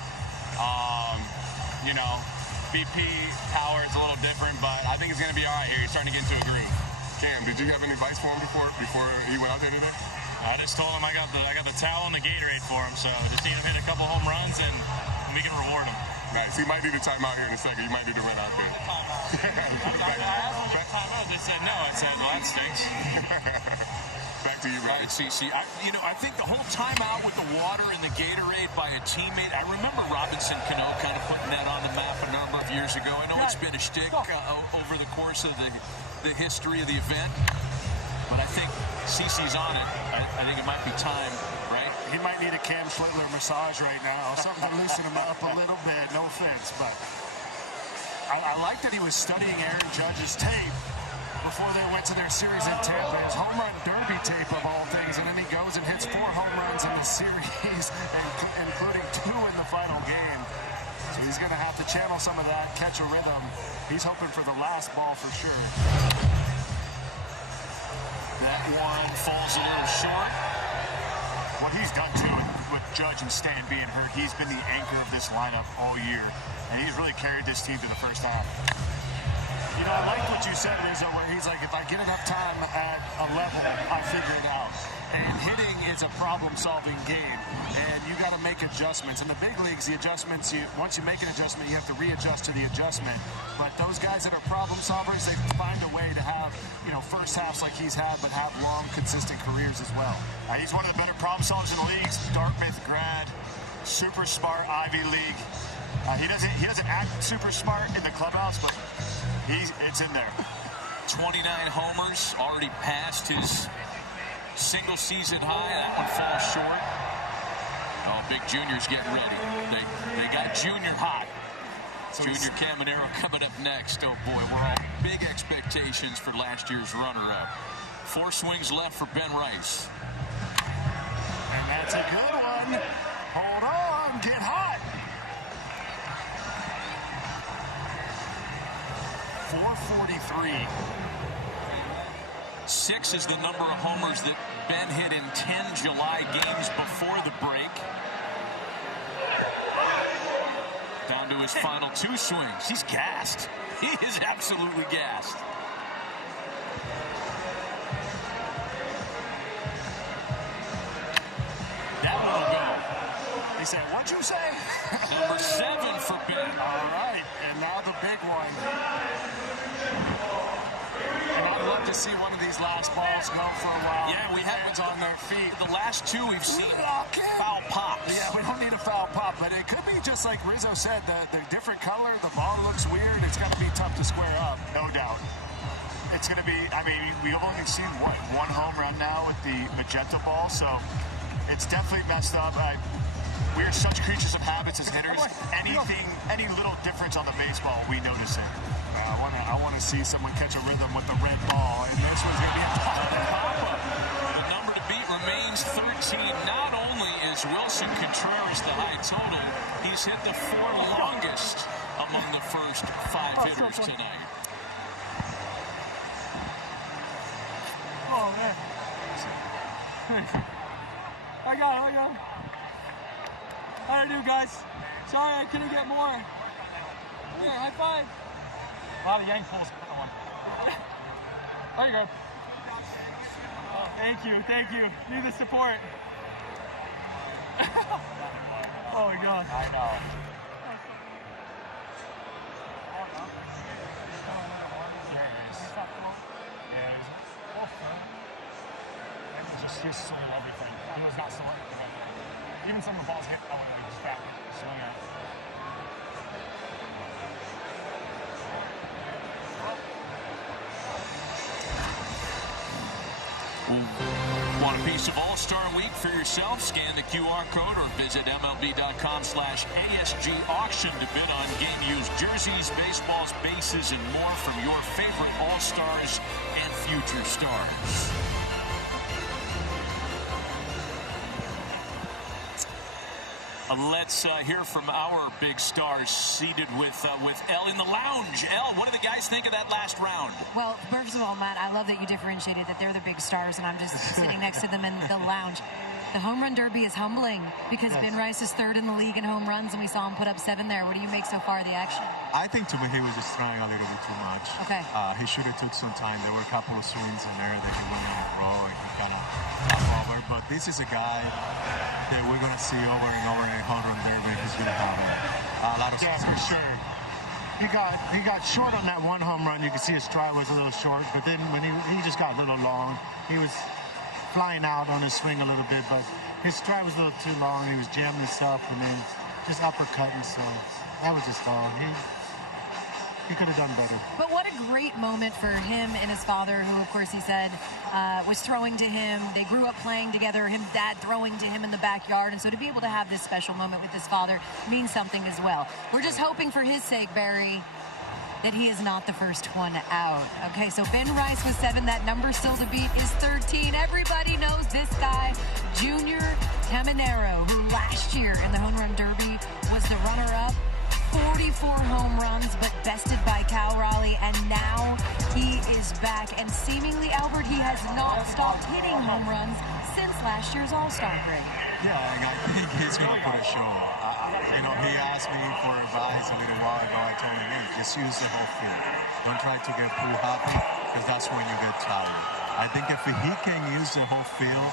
BP power is a little different, but I think he's going to be all right here. He's starting to get into a groove. Cam, did you have any advice for him before he went out there today? I just told him I got the towel and the Gatorade for him, so just need him to hit a couple home runs and we can reward him. Nice. He might need a timeout here in a second. You might need to run out there. I asked him for timeout. They said no. I said, well, that stinks. Back to you, Ryan. CC. I think the whole timeout with the water and the Gatorade by a teammate, I remember Robinson Cano kind of putting that on the map a number of years ago. I know it's been a shtick over the course of the history of the event, but I think CC's on it. I think it might be time, right? He might need a Cam Schlittler massage right now, something to loosen him up a little bit. No offense, but I like that he was studying Aaron Judge's tape before they went to their series in Tampa, his home run derby tape of all things, and then he goes and hits 4 home runs in the series, including 2 in the final game. So he's going to have to channel some of that, catch a rhythm. He's hoping for the last ball for sure. That one falls a little short. What he's done too with Judge and Stan being hurt, he's been the anchor of this lineup all year, and he's really carried this team to the first half. You know, I like what you said, Rizzo, where he's like, if I get enough time at a level, I figure it out. And hitting is a problem-solving game, and you got to make adjustments. In the big leagues, the adjustments, once you make an adjustment, you have to readjust to the adjustment. But those guys that are problem solvers, they find a way to have, first halves like he's had, but have long, consistent careers as well. He's one of the better problem solvers in the league. Dartmouth grad, super smart Ivy League. He doesn't act super smart in the clubhouse, but it's in there. 29 homers, already passed his single season high. That one falls short. Oh, Big Junior's getting ready. They got Junior hot. Junior Caminero coming up next. Oh boy, we're all big expectations for last year's runner-up. 4 swings left for Ben Rice. And that's a good one. Hold on, get hot. 443. 6 is the number of homers that Ben hit in 10 July games before the break. Down to his final 2 swings. He's gassed. He is absolutely gassed. That one will go. He said, what'd you say? Number 7 for Ben. All right, and now the big one. And I'd love to see one of these last balls go for a while. Yeah, we have hands on their feet. The last 2 we've seen foul pops. Yeah, we don't need a foul pop, but it could be just like Rizzo said, the different color, the ball looks weird. It's got to be tough to square up. No doubt. It's going to be, we've only seen, one home run now with the magenta ball, so it's definitely messed up. We are such creatures of habits as hitters. Any little difference on the baseball, we notice it. I want to see someone catch a rhythm with the red ball, and this one's going to be a pop-up. The number to beat remains 13. Not only is Wilson Contreras the high total, he's hit the 4 longest among the first 5 hitters tonight. Oh, man. I got it. How do you do, guys? Sorry, I couldn't get more. Yeah, high five. A lot of Yank pulls. There you go. Oh, thank you. Need the support. Oh my God. I know. He was swinging everything. He was not swinging. Even some of the balls hit, I wouldn't just back swing at. Ooh. Want a piece of All-Star Week for yourself? Scan the QR code or visit MLB.com/ASG auction to bid on game used jerseys, baseballs, bases, and more from your favorite All-Stars and future stars. Let's hear from our big stars seated with Elle in the lounge. Elle, what do the guys think of that last round? Well, first of all, Matt, I love that you differentiated that they're the big stars and I'm just sitting next to them in the lounge. The home run derby is humbling because Ben Rice is third in the league in home runs, and we saw him put up 7 there. What do you make so far of the action? I think to me he was just trying a little bit too much. Okay. He should have took some time. There were a couple of swings in there that he went in a row and he kind of got over. But this is a guy that we're going to see over and over in a home run derby. He's going to have a lot of success. For sure. He got short on that one home run. You could see his stride was a little short, but then when he just got a little long, he was flying out on his swing a little bit, but his stride was a little too long. He was jamming himself and then just uppercutting, so that was just all. He could have done better. But what a great moment for him and his father, who, of course, he said was throwing to him. They grew up playing together, dad throwing to him in the backyard. And so to be able to have this special moment with his father means something as well. We're just hoping for his sake, Barry, that he is not the first one out. Okay, so Ben Rice with 7. That number still to beat is 13. Everybody knows this guy, Junior Caminero, who last year in the Home Run Derby was the runner-up. 44 home runs, but bested by Cal Raleigh, and now he is back. And seemingly, Albert, he has not stopped hitting home runs since last year's All-Star break. Yeah, and I think he's going to put a show. He asked me for advice a little while ago. I told him, hey, just use the whole field. Don't try to get too happy, because that's when you get tired. I think if he can use the whole field,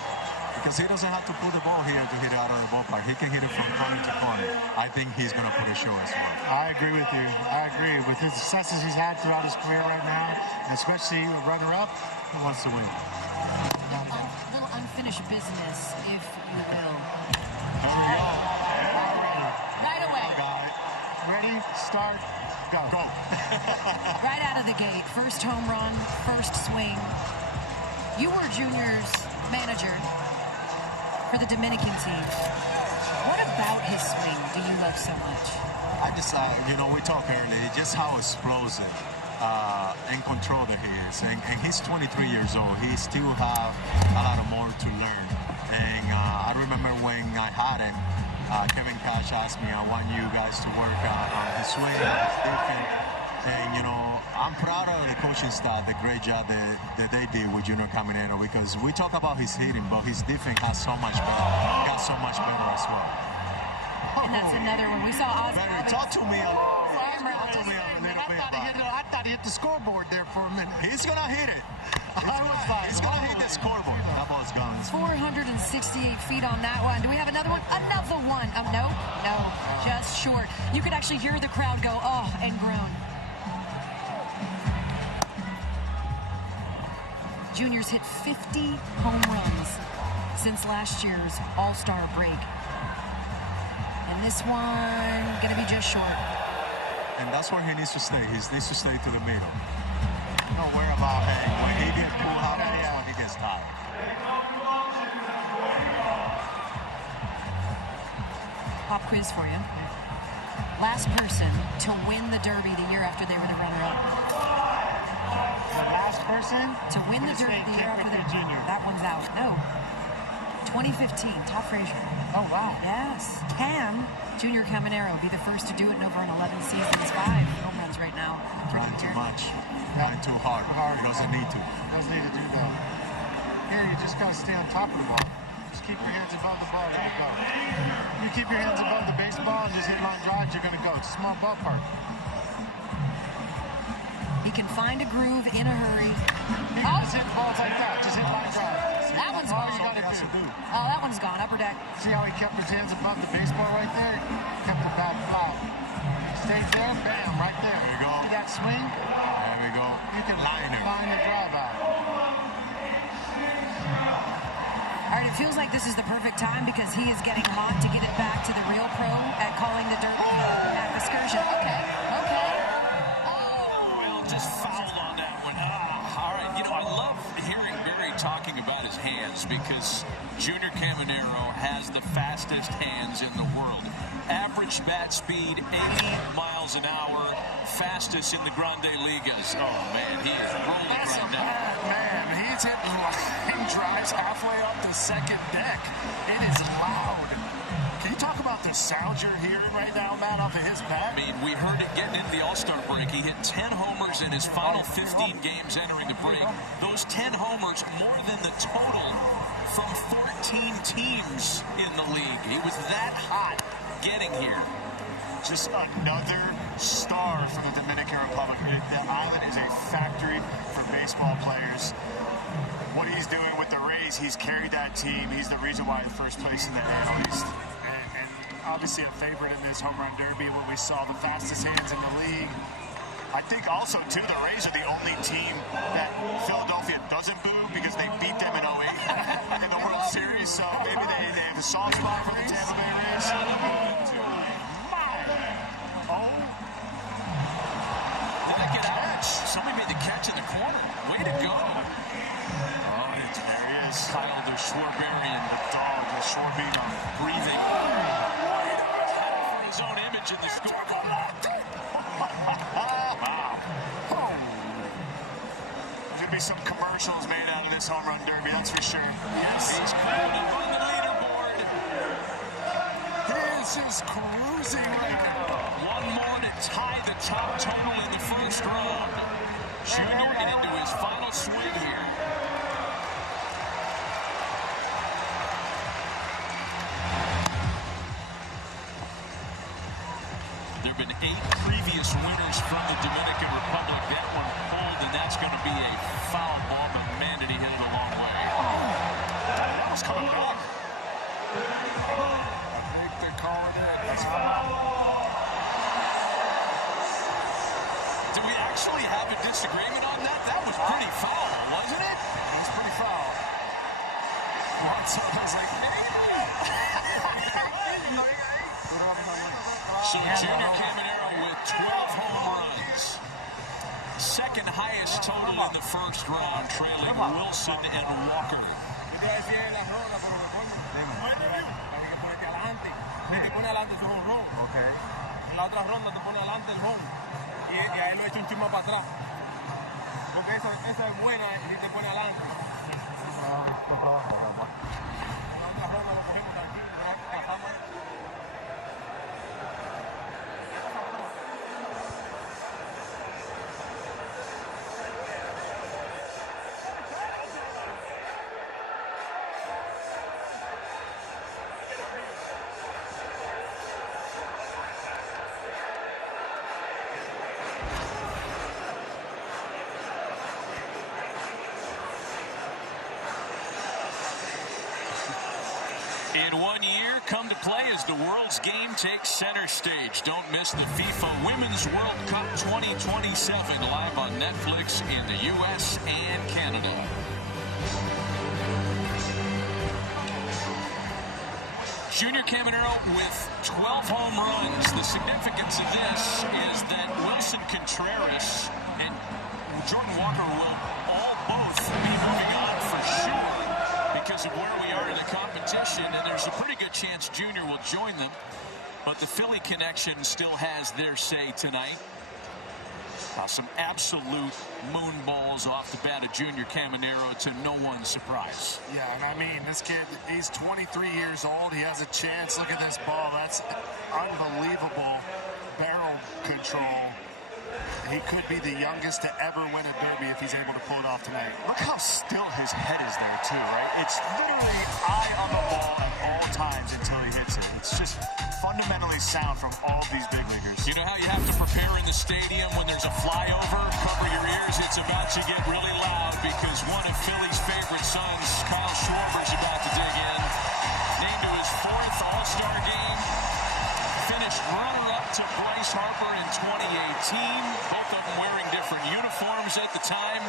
because he doesn't have to put the ball here to hit it out on the ballpark. He can hit it from corner to corner. I think he's going to put a show as well. I agree with you. I agree. With his successes he's had throughout his career right now, especially runner-up, he wants to win. A little unfinished business, if you will. There you go. Right away. Ready, start, go. Go. Right out of the gate. First home run, first swing. You were Junior's manager for the Dominican team. What about his swing do you love so much? I just, we talked earlier, just how explosive and control that he is. And he's 23 years old. He still have a lot more to learn. And I remember when I had him, Kevin Cash asked me, I want you guys to work on his swing, on his defense. And, I'm proud of the coaching staff, the great job that they did with Junior Caminero, because we talk about his hitting, but his defense has so much better. Got so much better as well. And that's another one. We saw Oscar. Talk to me a I thought he hit the scoreboard there for a minute. He's going to hit it. He's going to hit the scoreboard. That ball's gone. 468 feet on that one. Do we have another one? Another one. No, just short. You could actually hear the crowd go, oh, and groan. Junior's hit 50 home runs since last year's All-Star break. And this one going to be just short. And that's where he needs to stay. He needs to stay to the middle. Don't worry about him. When he did pull out, he gets tired. Pop quiz for you. Last person to win the Derby the year after they were the runner-up. The last person to win the Derby the year after they were junior. That one's out. No. 2015, Todd Frazier. Oh, wow. Yes. Can Junior Caminero be the first to do it in over an 11 seasons? 5 home runs right now. Trying too much. Trying too hard. He doesn't need to. Doesn't need to do that. Here, you just got to stay on top of the ball. Just keep your hands above the ball. There you go. You keep your hands above the baseball and just hit line drives, you're going to go. It's a small ballpark. He can find a groove in a hurry. Just hit balls like that. Just hit line drives. That one's gone. Oh, that one's gone. Upper deck. See how he kept his hands above the baseball right there? Kept the bat flat. Stay there, bam, right there. There you go. See that swing? There we go. You can line the drive out. All right, it feels like this is the perfect time because he is getting hot to get it back to the real pro at calling the Derby at Excursion. Okay. Well, just fouled on that one. All right, I love hearing Barry talking about his hands because Junior Caminero has the fastest hands in the world. Average bat speed, 80 miles an hour, fastest in the Grande Ligas. Oh, man, he is rolling right now. Man, he's hitting line drives halfway up the second deck. It is loud. Can you talk about the sound you're hearing right now, Matt, off of his bat? I mean, we heard it getting into the All-Star break. He hit 10 homers in his final 15 games entering the break. Those 10 homers, more than the total from 14 teams in the league. He was that hot getting here. Just another star for the Dominican Republic. The island is a factory for baseball players. What he's doing with the Rays, he's carried that team. He's the reason why in first place in the AL East. And obviously a favorite in this home run derby when we saw the fastest hands in the league. I think also, too, the Rays are the only team that Philadelphia doesn't boo because they beat them in 08 in the World Series. So maybe they have a soft spot for the Tampa Bay Rays. Did that get out? Somebody made the catch in the corner. Way to go. Oh, there he is. Kyle the Schwarberian, the dog, the Schwarbino, breathing. His own image in the store. Some commercials made out of this home run derby, that's for sure. Yes, he's cruising on the leaderboard. He's just cruising right now. One more to tie the top total in the first round. Junior into his final swing here. There have been 8 previous winners from the Dominican Republic. That one pulled, and that's going to be a foul ball, but man, did he hit it a long way. That was coming back. I think they called it. That's foul. Do we actually have a disagreement on that? That was pretty foul, wasn't it? It was pretty foul. I was like, so Junior Caminero with 12 home runs. Second highest total in the first round, trailing Wilson and Walker. La otra ronda te pone adelante el home. Y ahí lo echa un chisme para atrás. Porque esa es buena y te pone adelante. In 1 year, come to play as the world's game takes center stage. Don't miss the FIFA Women's World Cup 2027 live on Netflix in the U.S. and Canada. Junior Caminero with 12 home runs. The significance of this is that Wilson Contreras and Jordan Walker will both be moving on for sure because of where we are in the competition, and there's a pretty good chance Junior will join them. But the Philly connection still has their say tonight. Some absolute moon balls off the bat of Junior Caminero to no one's surprise. Yeah, and I mean, this kid, he's 23 years old. He has a chance. Look at this ball. That's unbelievable barrel control. He could be the youngest to ever win a derby if he's able to pull it off tonight. Look how still his head is there, too, right? It's literally eye on the ball at all times until he hits it. It's just fundamentally sound from all these big leaguers. You know how you have to prepare in the stadium when there's a flyover? Cover your ears. It's about to get really loud because one of Philly's favorite sons, Kyle Schwarber's about to dig in. Named to his 4th All-Star game. Finished runner-up to Bryce Harper in 2018. Both of them wearing different uniforms at the time.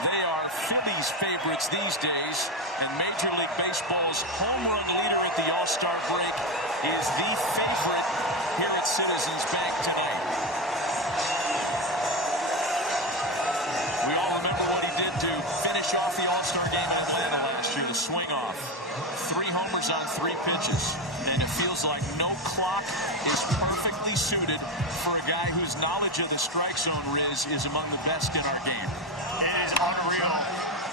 They are Philly's favorites these days. And Major League Baseball's home run leader at the All-Star break is the favorite here at Citizens Bank tonight. We all remember what he did to finish off the All-Star game in Atlanta last year. The swing off. 3 homers on 3 pitches. And it feels like no clock is perfectly suited for a guy whose knowledge of the strike zone, Riz, is among the best in our game. It is unreal,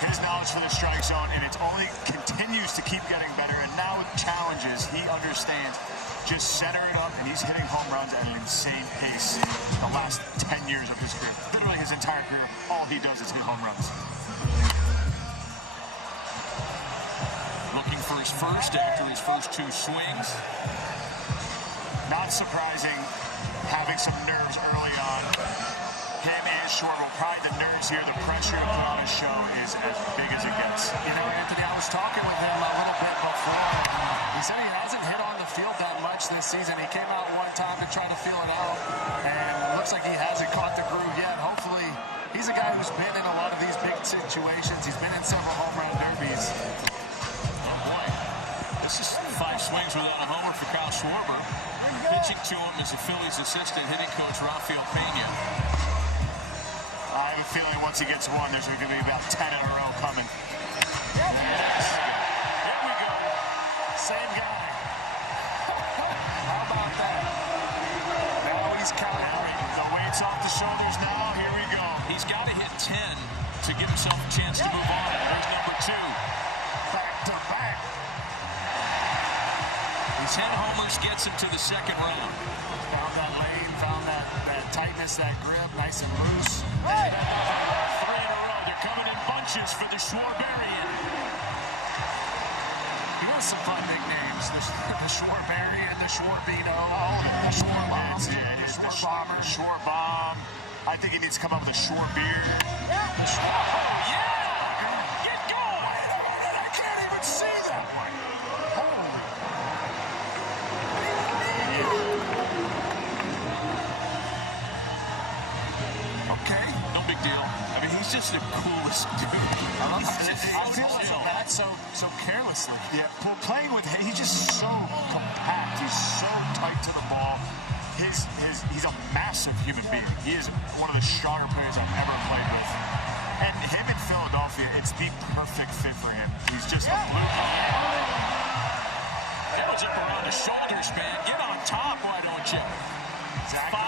his knowledge for the strike zone, and it only continues to keep getting better. And now with challenges, he understands. Just center it up, and he's hitting home runs at an insane pace the last 10 years of his career. Literally his entire career, all he does is hit home runs. Looking for his first after his first 2 swings. Not surprising, having some nerves early on. Him and Schwarber, probably the nerves here, the pressure to put on his show is as big as it gets. You know, Anthony, I was talking with him a little bit before. He said he hasn't hit on the field that much this season. He came out one time to try to feel it out, and it looks like he hasn't caught the groove yet. Hopefully, he's a guy who's been in a lot of these big situations. He's been in several home run derbies. Oh boy, this is 5 swings without a homer for Kyle Schwarber. Pitching to him is the Phillies assistant hitting coach Rafael Pena. I have a feeling once he gets one, there's going to be about 10 in a row coming. There we go. Same guy. How about that? Now he's counting. The weight's off the shoulders now. Here we go. He's got to hit 10 to give himself a chance to move on. There's number 2. Back to back. He's 10 homers, gets him to the 2nd round. Found that lane, found that tightness, that grip, nice and loose. 3 in a row. They're coming in bunches for the Schwarberian. He has some fun nicknames. The Schwarberian, the Schwarbino, the Schwarbomb, the Schwarbomber. Schwarbomb. I think he needs to come up with a Schwarbeer. Yeah! Get going! I can't even see that one. Holy. Okay. No big deal. I mean, he's just the coolest dude. I love how he holds that so carelessly. Yeah, playing with him, he's just so compact. He's so tight to the ball. He's a massive human being. He is one of the stronger players I've ever played with. And him in Philadelphia, it's the perfect fit for him. He's just a blue guy. That was up around the shoulders, man. Get on top, why don't you? Exactly.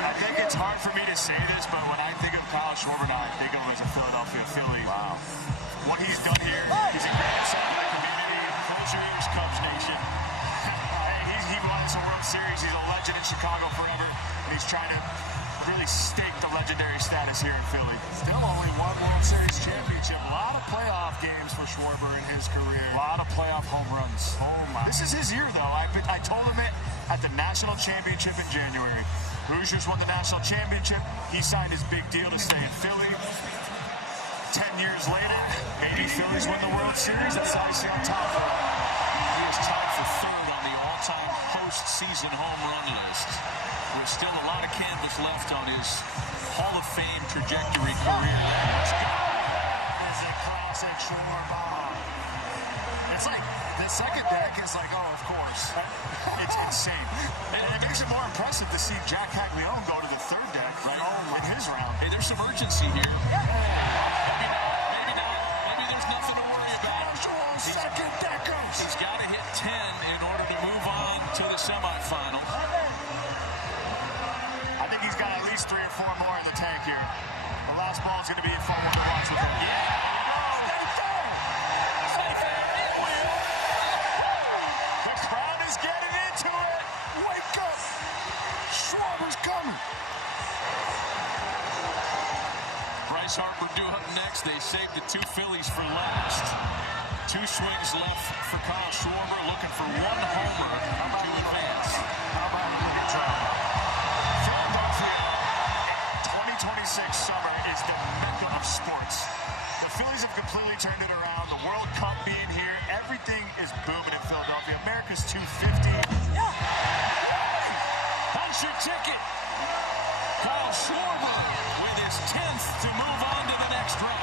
I think it's hard for me to say this, but when I think of Kyle Schwarber now, I think of him as a Philadelphia Philly. Wow. What he's done here, he's a grandson of the community, Cheers, Cubs Nation. He won us a World Series. He's a legend in Chicago forever. He's trying to really stake the legendary status here in Philly. Still only 1 World Series championship. A lot of playoff games for Schwarber in his career. A lot of playoff home runs. Oh my. This is his year, though. I told him it at the National Championship in January. Hoosiers won the National Championship. He signed his big deal to stay in Philly. 10 years later, maybe Phillies win the World Series. That's how I see on top. He is tied for 3rd on the all-time postseason home run list. There's still a lot of canvas left on his Hall of Fame trajectory career. Let's go. It's a classic Schwarber. It's like the second deck is like, oh, of course. It's insane. And it makes it more impressive to see Jack Caglione go to the 3rd deck, right? In his round. Hey, there's some urgency here. Maybe not. Maybe there's nothing to worry about. Second deckers. He's got to hit 10 in order to move on to the semifinal. I think he's got at least 3 or 4 more in the tank here. The last ball is going to be a fun one to watch with him. The crowd is getting into it. Wake up. Schwarber's coming. Bryce Harper due up next. They saved the 2 Phillies for last. 2 swings left for Kyle Schwarber, looking for 1 homer to advance. How about a good job? Philadelphia, 2026 summer is the mecca of sports. The Phillies have completely turned it around. The World Cup being here, everything is booming in Philadelphia. America's 250. That's your ticket. Kyle Schwarber with his 10th to move on to the next round.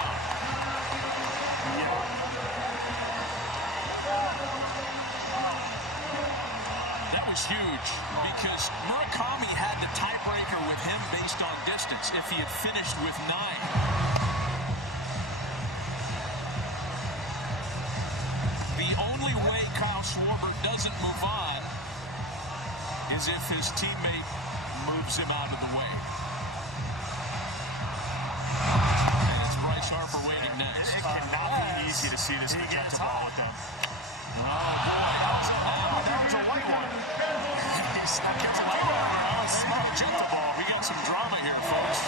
That was huge because Murakami had the tiebreaker with him based on distance if he had finished with 9. Kyle Schwarber doesn't move on is if his teammate moves him out of the way. It's Bryce Harper waiting next. It cannot be easy to see this projected ball with them. Oh, boy. There was a white one. He snuck into the ball. We got some drama here, folks.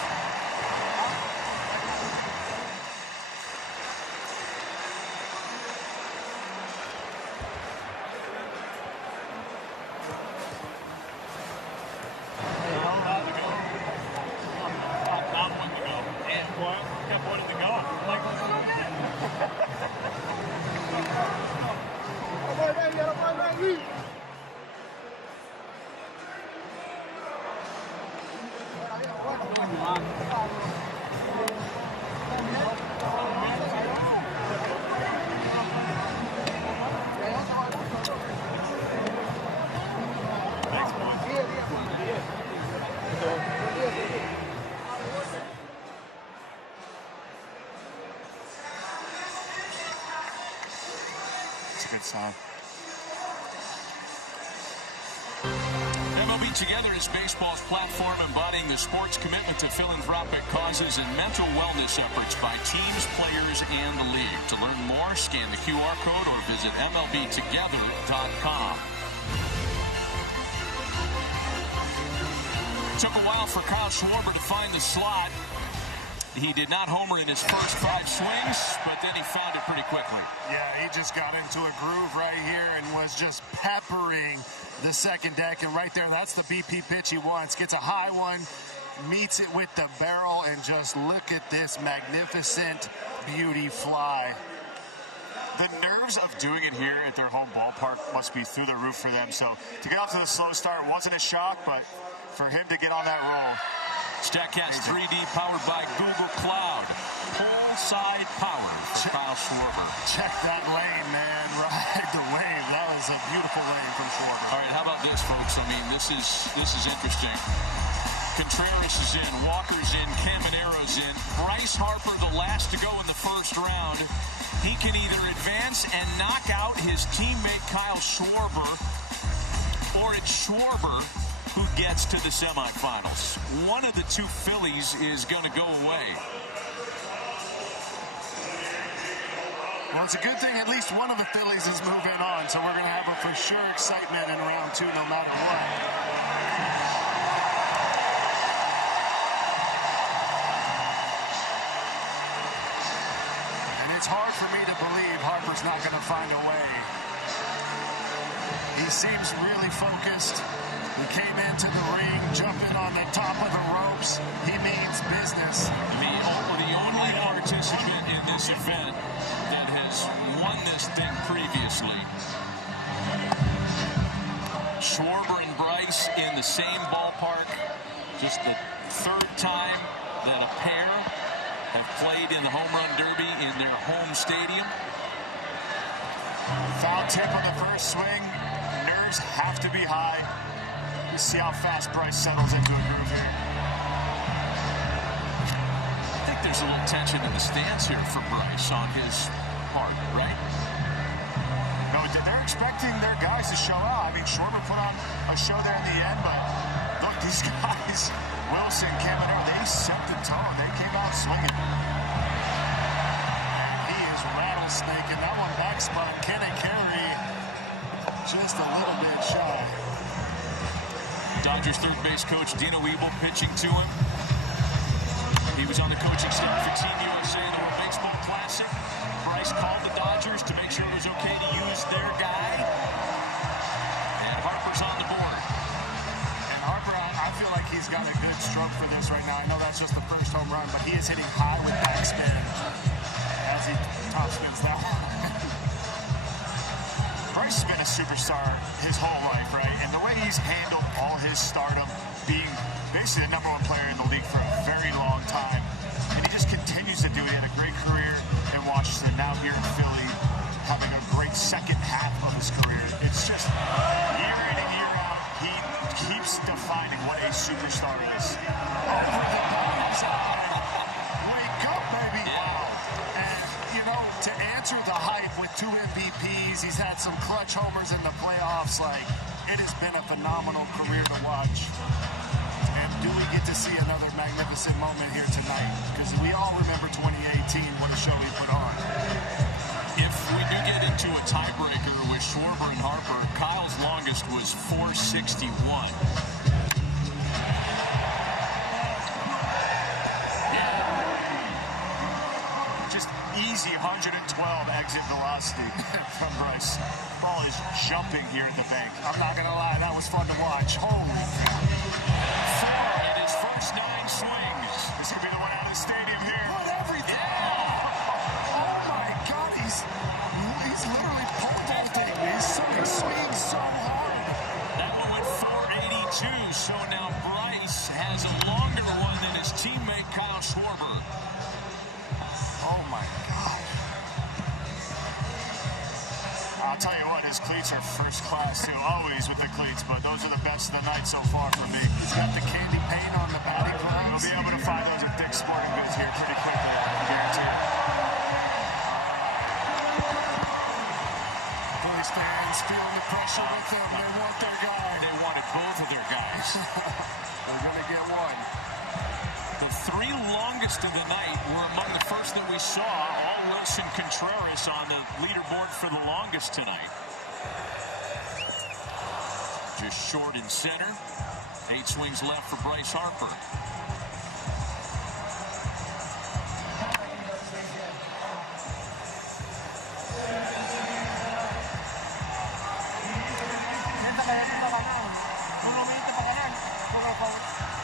MLB Together is baseball's platform embodying the sport's commitment to philanthropic causes and mental wellness efforts by teams, players, and the league. To learn more, scan the QR code or visit MLBtogether.com. Took a while for Kyle Schwarber to find the slot. He did not homer in his first 5 swings, but then he found it pretty quickly. Yeah, he just got into a groove right here and was just peppering the second deck. And right there, that's the BP pitch he wants. Gets a high one, meets it with the barrel, and just look at this magnificent beauty fly. The nerves of doing it here at their home ballpark must be through the roof for them. So to get off to the slow start wasn't a shock, but for him to get on that roll. StatCast 3D powered by Google Cloud. Pole side power for Kyle Schwarber. Check that lane, man. Ride the wave. That was a beautiful lane from Schwarber. All right, how about this, folks? I mean, this is interesting. Contreras is in, Walker's in, Caminera's in. Bryce Harper, the last to go in the first round. He can either advance and knock out his teammate Kyle Schwarber, or it's Schwarber who gets to the semifinals. One of the two Phillies is going to go away. Well, it's a good thing at least one of the Phillies is moving on, so we're going to have a for sure excitement in round 2 no matter what. And it's hard for me to believe Harper's not going to find a way. He seems really focused. He came into the ring, jumping on the top of the ropes. He means business. The only participant in this event that has won this thing previously. Schwarber and Bryce in the same ballpark. Just the third time that a pair have played in the Home Run Derby in their home stadium. Foul tip on the first swing. Nerves have to be high. Let's see how fast Bryce settles into a groove here. I think there's a little tension in the stands here for Bryce on his part, right? No, they're expecting their guys to show out. I mean, Schwarber put on a show there in the end, but look, these guys, Wilson, Caminero, they set the tone. They came out swinging. He is rattlesnaking. That one backspun. Kenny Carey just a little bit shy. Dodgers third base coach Dino Ebel pitching to him. He was on the coaching staff for Team USA in the World Baseball Classic. Bryce called the Dodgers to make sure it was okay to use their guy. And Harper's on the board. And Harper, I feel like he's got a good stroke for this right now. I know that's just the first home run, but he is hitting high with backspin as he top spins that one. Bryce has been a superstar his whole life, right? And the way he's handled all his stardom, being basically the #1 player in the league for a very long time, and he just continues to do it. He had a great career in Washington, now here in Philly, having a great second half of his career. It's just year in and year out, he keeps defining what a superstar is. Wake up, baby! And, you know, to answer the hype with 2 MVPs, Yankees. He's had some clutch homers in the playoffs. Like, it has been a phenomenal career to watch. And do we get to see another magnificent moment here tonight? Because we all remember 2018, what a show he put on. If we do get into a tiebreaker with Schwarber and Harper, Kyle's longest was 461. Easy 112 exit velocity from Bryce. Ball is jumping here at the bank. I'm not going to lie, that was fun to watch. Holy cow. In his first 9 swings. This could be the one out of the stadium here. Put everything. Yeah. Oh my God, he's literally pulled everything. He's swinging so hard. That one went 482, so now Bryce has a longer one than his teammate Kyle Schwarber. Oh my God. I'll tell you what, his cleats are first class too, always with the cleats, but those are the best of the night so far for me. He's got the candy paint on the batting gloves. We'll be able to find those at Dick's Sporting Goods here pretty quickly, I guarantee it. Blues fans feel the pressure with him. They want their guy. They wanted both of their guys. They're going to get one. The 3 longest of the night were among the first that we saw. All Wilson Contreras on the leaderboard for the longest tonight. Just short in center. 8 swings left for Bryce Harper.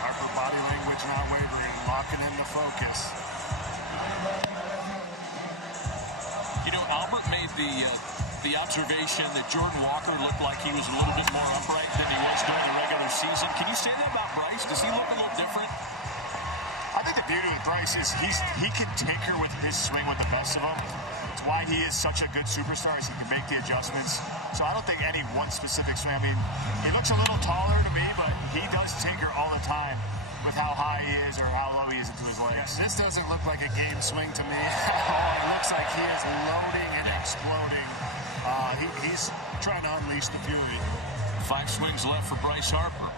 Harper body language not wavering, locking into focus. You know, Albert made the observation that Jordan Walker looked like he was a little bit more upright than he was during the regular season. Can you say that about Bryce? Does he look a little different? I think the beauty with Bryce is he can take her with his swing with the best of them. It's why he is such a good superstar, is he can make the adjustments. So I don't think any one specific swing. I mean, he looks a little taller to me, but he does take her all the time with how high he is or how low he is into his legs. This doesn't look like a game swing to me. It looks like he is loading and exploding. He's trying to unleash the fury. 5 swings left for Bryce Harper.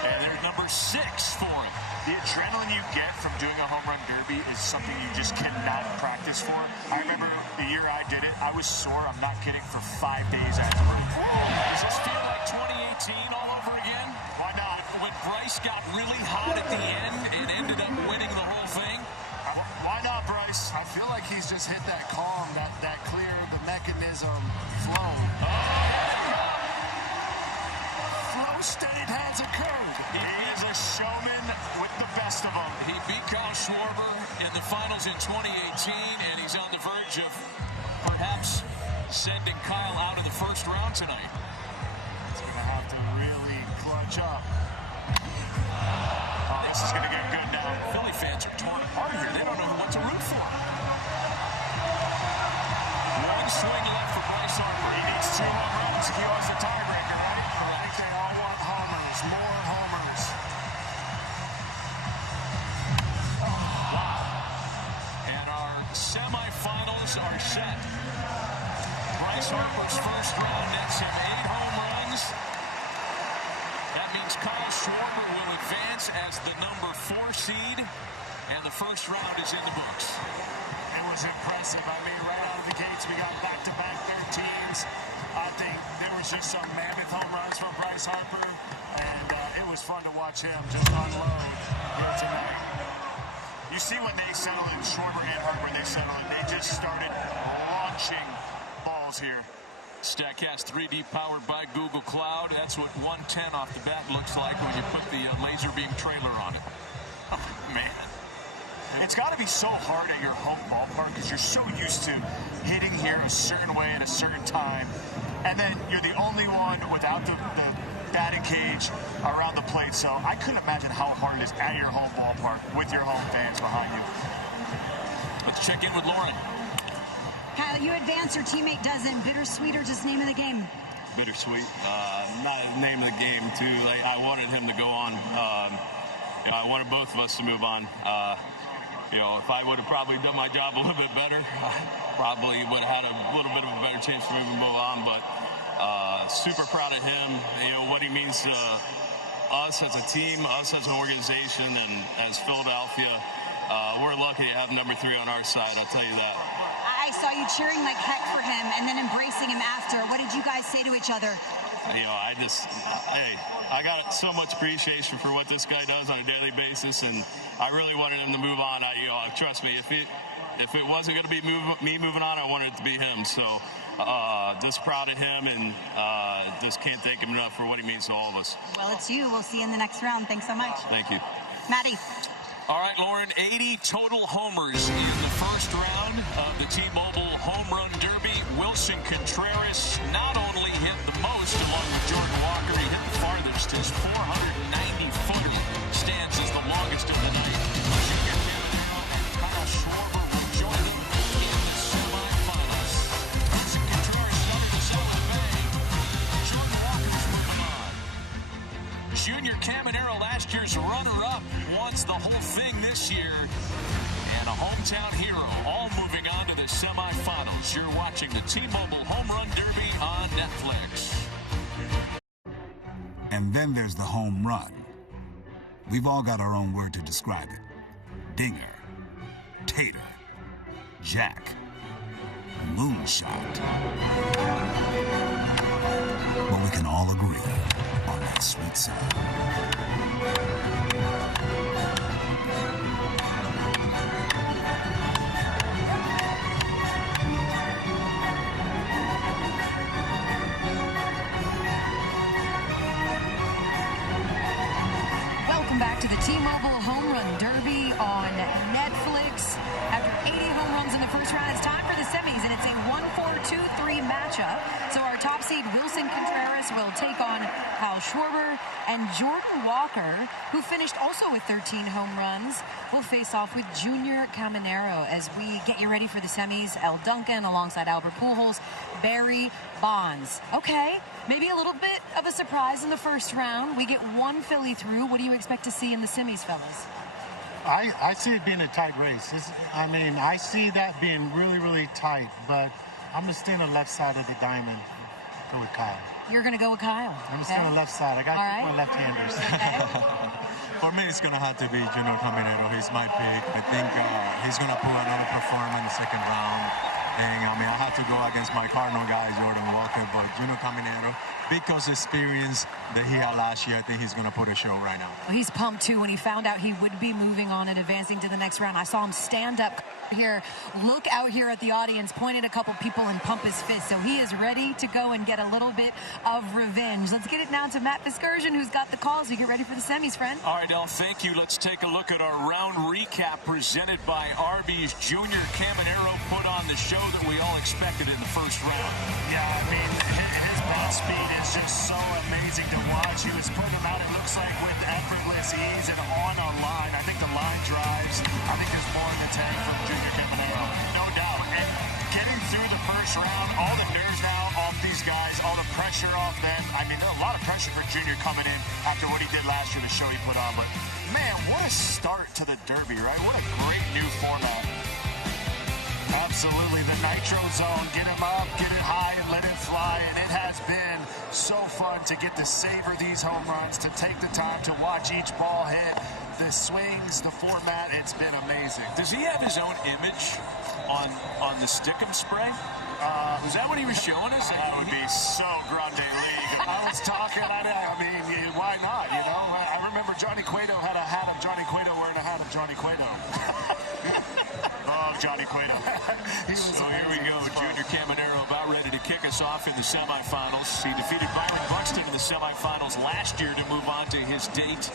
And there's number 6 for him. The adrenaline you get from doing a home run derby is something you just cannot practice for. I remember the year I did it, I was sore, I'm not kidding, for 5 days afterwards. Does this feel like 2018 all over again? Why not? When Bryce got really hot at the end and ended up winning the whole thing? Why not, Bryce? I feel like he's just hit that calm, that clear, the mechanism flow. Flow state has occurred. He is a showman with the best of them. He beat Kyle Schwarber in the finals in 2018, and he's on the verge of perhaps sending Kyle out of the first round tonight. He's going to have to really clutch up. Oh, this is going to get good now. Philly fans are torn apart here. They don't know what to root for. 1 swing left for Bryce Harper. He needs 2 more runs. He was the tiebreaker, right? They all want homers, more homers. And our semifinals are set. Bryce Harper's first round nets him 8 home runs. That means Kyle Schwarber will advance as the number 4 seed, and the first round is in the books. It was impressive. I mean, right out of the gates, we got back-to-back 13s. I think there was just some mammoth home runs from Bryce Harper, and it was fun to watch him just unload here tonight. You see when they settle in, Schwarber and Harper, they settle in. They just started launching balls here. StatCast 3D powered by Google Cloud. That's what 110 off the bat looks like when you put the laser beam trailer on it. Oh, man. It's got to be so hard at your home ballpark because you're so used to hitting here a certain way at a certain time. And then you're the only one without the batting cage around the plate. So I couldn't imagine how hard it is at your home ballpark with your home fans behind you. Let's check in with Lauren. Kyle, you advance, your teammate doesn't. Bittersweet or just name of the game? Bittersweet. Not the name of the game, too. I wanted him to go on. I wanted both of us to move on. You know, if I would have probably done my job a little bit better, probably would have had a little bit of a better chance to move on. But super proud of him. You know, what he means to us as a team, us as an organization, and as Philadelphia. We're lucky to have number 3 on our side, I'll tell you that. I saw you cheering like heck for him and then embracing him after. What did you guys say to each other? You know, I got so much appreciation for what this guy does on a daily basis, and I really wanted him to move on. Trust me, if it wasn't going to be me moving on, I wanted it to be him. So just proud of him, and just can't thank him enough for what he means to all of us. Well, it's you. We'll see you in the next round. Thanks so much. Thank you. Maddie. All right, Lauren, 80 total homers in the first round of the T-Mobile Home Run Derby. Wilson Contreras not only hit the most along with Jordan Walker, he hit the farthest. His 490-footer stands as the longest of the night. Junior Caminero and Kyle Schwarber will join him in the semifinals. Wilson Contreras started us out with a bang. Jordan Walker's moving on. Junior Caminero, last year's runner-up, wants the whole thing this year. And a hometown hero, all moving on to the semifinals. You're watching the T-Mobile Home Run Derby on Netflix. And then there's the home run. We've all got our own word to describe it. Dinger, tater, jack, moonshot. But we can all agree on that sweet sound. Welcome back to the T-Mobile Home Run Derby on Netflix. After 80 home runs in the first round, it's time for the semis, and it's a 1-4-2-3 matchup. So our top seed, Wilson Contreras, will take on Kyle Schwarber, and Jordan Walker, who finished also with 13 home runs, will face off with Junior Caminero as we get you ready for the semis. El Duncan alongside Albert Pujols, Barry Bonds. Okay, maybe a little bit of a surprise in the first round. We get one Philly through. What do you expect to see in the semis, fellas? I see it being a tight race. I see that being really, really tight, but I'm going to stay on the left side of the diamond. Go with Kyle. You're going to go with Kyle. I'm going to stay on the left side. I got to go left-handers. Okay. For me, it's going to have to be Junior Caminero. He's my pick. I think he's going to put another performance in the second round. And, I have to go against my Cardinal guy, Jordan Walker, but Junior Caminero, because experience that he had last year, I think he's going to put a show right now. Well, he's pumped, too, when he found out he would be moving on and advancing to the next round. I saw him stand up here, look out here at the audience, point at a couple people, and pump his fist. So he is ready to go and get a little bit of revenge. Let's get it now to Matt Fiskersion, who's got the calls. You get ready for the semis, friend. All right, Del, thank you. Let's take a look at our round recap presented by Arby's. Junior Caminero put on the show that we all expected in the first round. Yeah, his ball speed is just so amazing to watch. He was putting them out, it looks like, with effortless ease and on a line. I think the line drives. I think there's more in the tank from Junior Caminero. No doubt. And getting through the first round, all the nerves now off these guys, all the pressure off them. There's a lot of pressure for Junior coming in after what he did last year, the show he put on. But, man, what a start to the Derby, right? What a great new format. Absolutely. The Nitro Zone, get him up, get it high, and let it fly. And it has been so fun to get to savor these home runs, to take the time to watch each ball hit, the swings, the format. It's been amazing. Does he have his own image on the Stick'em spray? Is that what he was showing us? That would be so grande league. I was talking, why not? I remember Johnny Cueto had a hat of Johnny Cueto wearing a hat of Johnny Cueto. Oh, Johnny Cueto. So here we go. Junior Caminero about ready to kick us off in the semifinals. He defeated Byron Buxton in the semifinals last year to move on to his date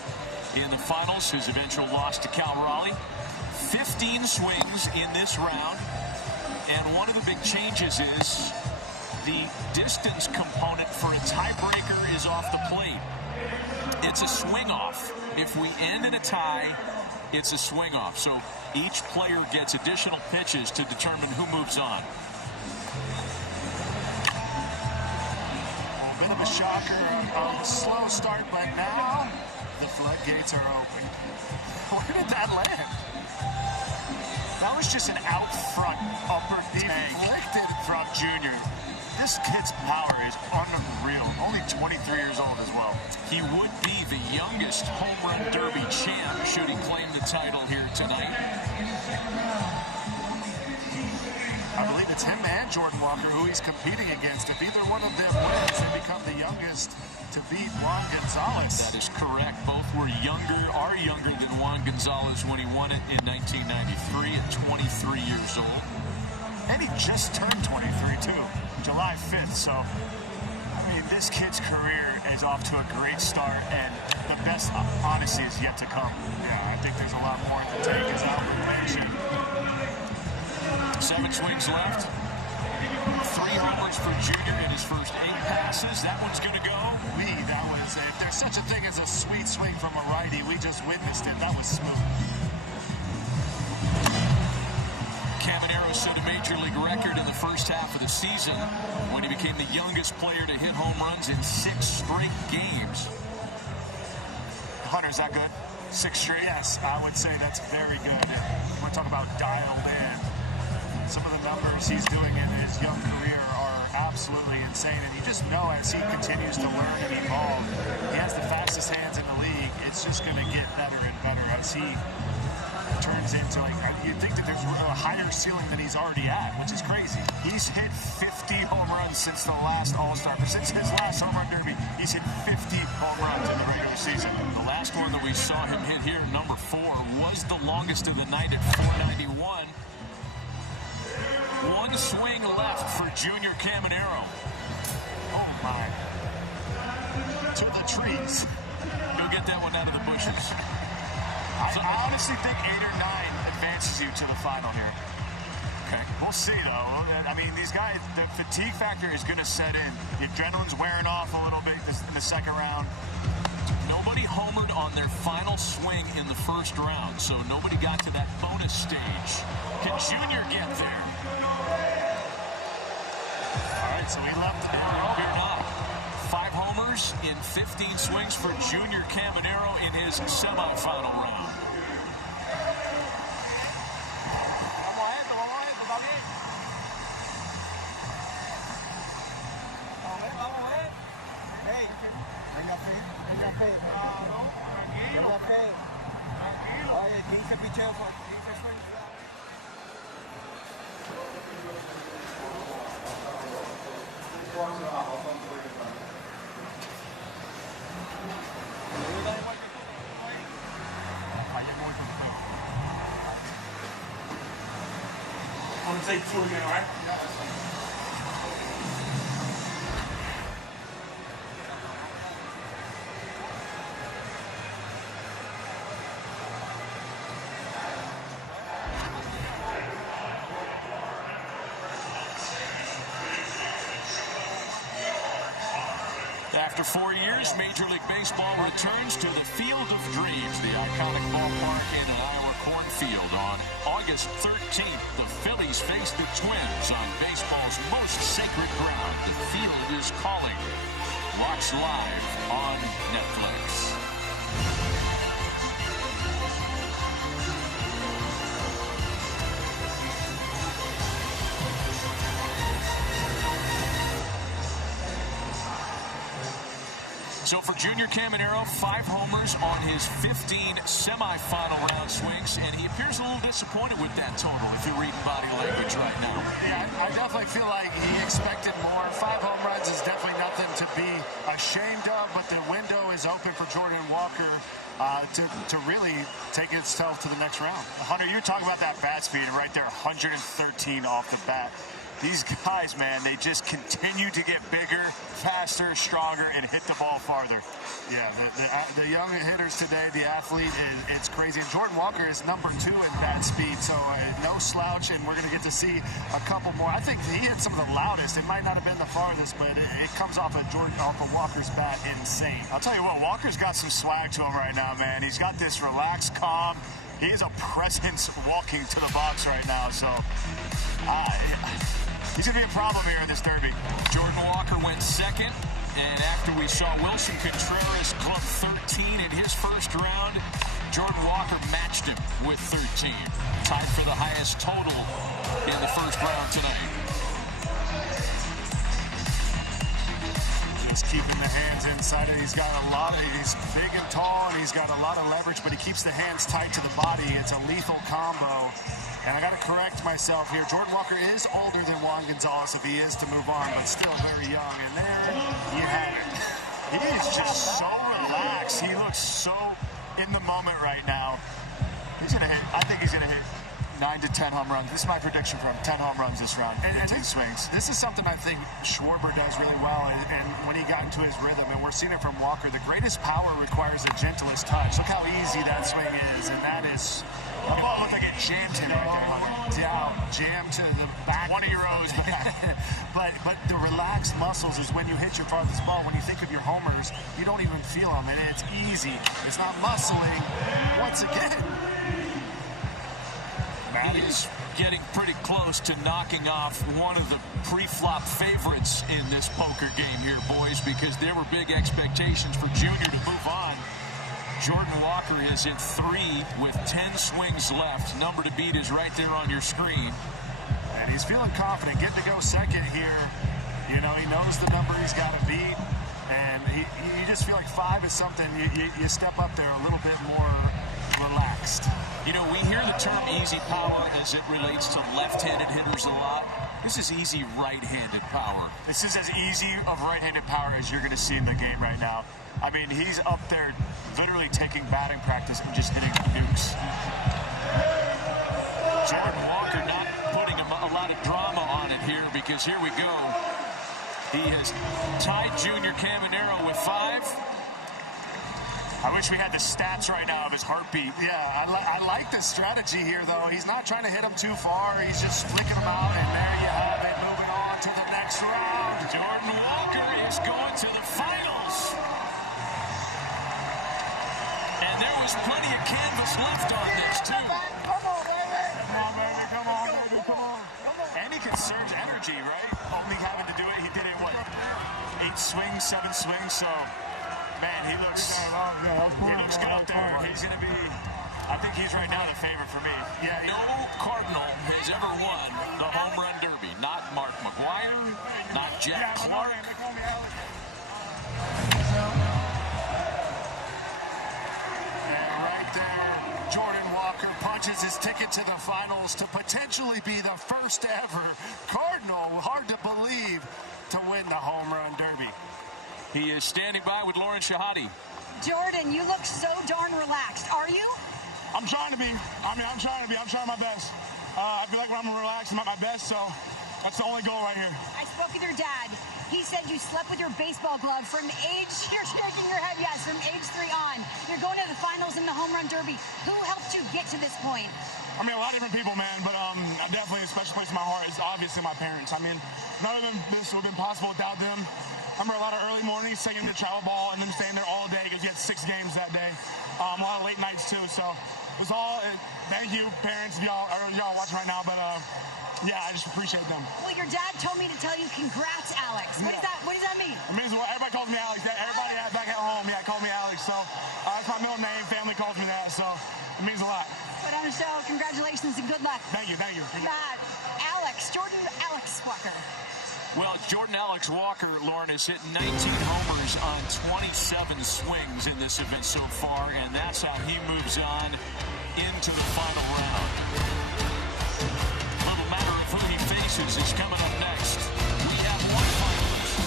in the finals. His eventual loss to Cal Raleigh. 15 swings in this round. And one of the big changes is the distance component for a tiebreaker is off the plate. It's a swing off. If we end in a tie, it's a swing off. So each player gets additional pitches to determine who moves on. A bit of a shocker, a slow start, but now the floodgates are open. Where did that land? That was just an out front upper tank from Junior. This kid's power is unreal. Only 23 years old as well. He would be the youngest home run derby champ should he claim the title here tonight. I believe it's him and Jordan Walker who he's competing against. If either one of them wins, they become the youngest to beat Juan Gonzalez. That is correct. Both were are younger than Juan Gonzalez when he won it in 1993 at 23 years old. And he just turned 23 too, July 5th. So, I mean, this kid's career is off to a great start, and the best, honestly, is yet to come. Yeah, I think there's a lot more to take, as Albert mentioned. 7 swings left. 3 homers for Junior in his first 8 passes. That one's going to go. That was, if there's such a thing as a sweet swing from a righty, we just witnessed it. That was smooth. Caminero set a major league record in the first half of the season when he became the youngest player to hit home runs in 6 straight games. Hunter, is that good? 6 straight? Yes, I would say that's very good. We're talking about dialed in. Some of the numbers he's doing in his young career are absolutely insane, and you just know as he continues to learn and evolve, he has the fastest hands in the league. It's just going to get better and better as he turns into, like, you'd think that there's a higher ceiling than he's already at, which is crazy. He's hit 50 home runs since the last All-Star. Since his last home run derby, he's hit 50 home runs in the regular season. The last one that we saw him hit here, number 4, was the longest of the night at 491. 1 swing left for Junior Caminero. Oh, my. To the trees. Go get that one out of the bushes. I honestly think 8 or 9 advances you to the final here. Okay. We'll see, though. I mean, these guys, the fatigue factor is going to set in. The adrenaline's wearing off a little bit in the second round. Nobody homered on their final swing in the first round, so nobody got to that bonus stage. Can Junior get there? All right, so he left the door open. Or not. 5 homers in 15 swings for Junior Caminero in his semifinal round. I'm going to take 2 again, all right? After 4 years, Major League Baseball returns to the Field of Dreams, the iconic ballpark in an Iowa cornfield. On August 13th, the Phillies face the Twins on baseball's most sacred ground. The field is calling. Watch live on Netflix. So for Junior Caminero, 5 homers on his 15 semifinal round swings, and he appears a little disappointed with that total if you're reading body language right now. Yeah, I definitely feel like he expected more. 5 home runs is definitely nothing to be ashamed of, but the window is open for Jordan Walker to really take itself to the next round. Hunter, you talk about that bat speed right there, 113 off the bat. These guys, man, they just continue to get bigger, faster, stronger, and hit the ball farther. Yeah, the young hitters today, the athlete, it's crazy. And Jordan Walker is number 2 in bat speed, so no slouch, and we're going to get to see a couple more. I think he hit some of the loudest. It might not have been the farthest, but it comes off of Walker's bat insane. I'll tell you what, Walker's got some swag to him right now, man. He's got this relaxed, calm. He is a presence walking to the box right now, so he's going to be a problem here in this derby. Jordan Walker went second, and after we saw Wilson Contreras club 13 in his first round, Jordan Walker matched him with 13. Tied for the highest total in the first round tonight. He's keeping the hands inside, and he's big and tall, and he's got a lot of leverage, but he keeps the hands tight to the body. It's a lethal combo. And I got to correct myself here. Jordan Walker is older than Juan Gonzalez if he is to move on, but still very young. And there you have it. He is just so relaxed. He looks so in the moment right now. He's going to hit. I think he's going to hit 9 to 10 home runs. This is my prediction for him. 10 home runs this round. And 10 swings. This is something I think Schwarber does really well. And when he got into his rhythm, and we're seeing it from Walker, the greatest power requires the gentlest touch. Look how easy that swing is. And that is... Oh, it looked like it jammed him right there. Down, jammed to the back. One of your O's. but the relaxed muscles is when you hit your farthest ball. When you think of your homers, you don't even feel them. And it's easy. It's not muscling. Once again... He's getting pretty close to knocking off one of the pre-flop favorites in this poker game here, boys, because there were big expectations for Junior to move on. Jordan Walker is in 3 with 10 swings left. Number to beat is right there on your screen. And he's feeling confident, getting to go second here. You know, he knows the number he's got to beat. And you just feel like 5 is something, you step up there a little bit more relaxed. You know, we hear the term easy power as it relates to left-handed hitters a lot. This is easy right-handed power. This is as easy of right-handed power as you're going to see in the game right now. I mean, he's up there literally taking batting practice and just hitting nukes. Jordan Walker not putting a lot of drama on it here, because here we go. He has tied Junior Caminero with 5. I wish we had the stats right now of his heartbeat. Yeah, I like the strategy here, though. He's not trying to hit him too far. He's just flicking them out, and there you have it. Moving on to the next round. Jordan Walker is going to the finals. And there was plenty of canvas left on this, too. Come on, baby. Come on, baby. Come on, baby. Come on. And he conserves energy, right? Only having to do it. He did it, what, 8 swings, 7 swings, so... Man, he looks good up there. He's going to be, I think he's right now the favorite for me. Yeah, no Cardinal has ever won the Home Run Derby. Not Mark McGwire, not Jack Clark. And right there, Jordan Walker punches his ticket to the finals to potentially be the first ever Cardinal, hard to believe, to win the Home Run Derby. He is standing by with Lauren Shahadi. Jordan, you look so darn relaxed. Are you? I'm trying to be. I'm trying my best. I feel like when I'm relaxed, I'm at my best, so that's the only goal right here. I spoke with your dad. He said you slept with your baseball glove from age, you're shaking your head, yes, from age 3 on. You're going to the finals in the Home Run Derby. Who helped you get to this point? I mean, a lot of different people, man, but definitely a special place in my heart is obviously my parents. I mean, none of this would have been possible without them. I remember a lot of early mornings singing the travel ball and then staying there all day because you had 6 games that day. A lot of late nights, too. So it was all, thank you, parents, y'all watching right now. But, yeah, I just appreciate them. Well, your dad told me to tell you congrats, Alex. What does that mean? It means everybody calls me Alex. Everybody back at home, call me Alex. So that's my middle name. Family calls me that. So it means a lot. Put on a show. Congratulations and good luck. Thank you. Alex, Jordan Alex Walker. Well, Jordan Alex Walker, Lauren, has hit 19 homers on 27 swings in this event so far, and that's how he moves on into the final round. A little matter of who he faces is coming up next. We have one finalist.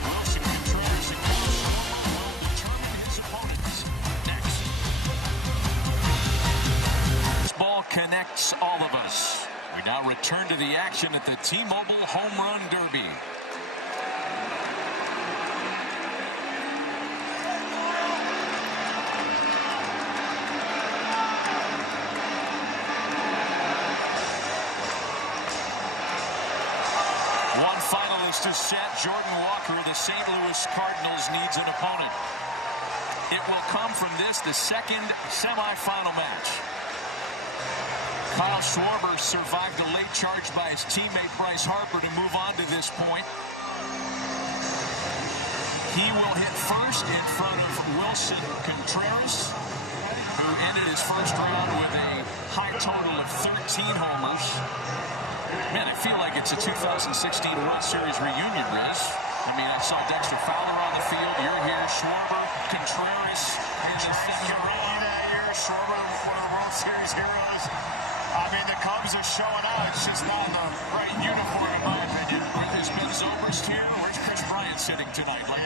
Wilson Contreras and Kyle Schwarber will determine his opponents next. This ball connects all of us. We now return to the action at the T-Mobile Home Run Derby. One finalist is set. Jordan Walker, the St. Louis Cardinals, needs an opponent. It will come from this, the second semifinal match. Kyle Schwarber survived a late charge by his teammate Bryce Harper to move on to this point. He will hit first in front of Wilson Contreras. who ended his first round with a high total of 13 homers. Man, I feel like it's a 2016 World Series reunion, Rez. I mean, I saw Dexter Fowler on the field. You're here, Schwarber, Contreras. You're right that year. Schwarber, one of the World Series heroes. I mean, the Cubs are showing out. It's just not in the right uniform, in my opinion. There's Ben Zobrist here. Where's Chris Bryant sitting tonight? Like,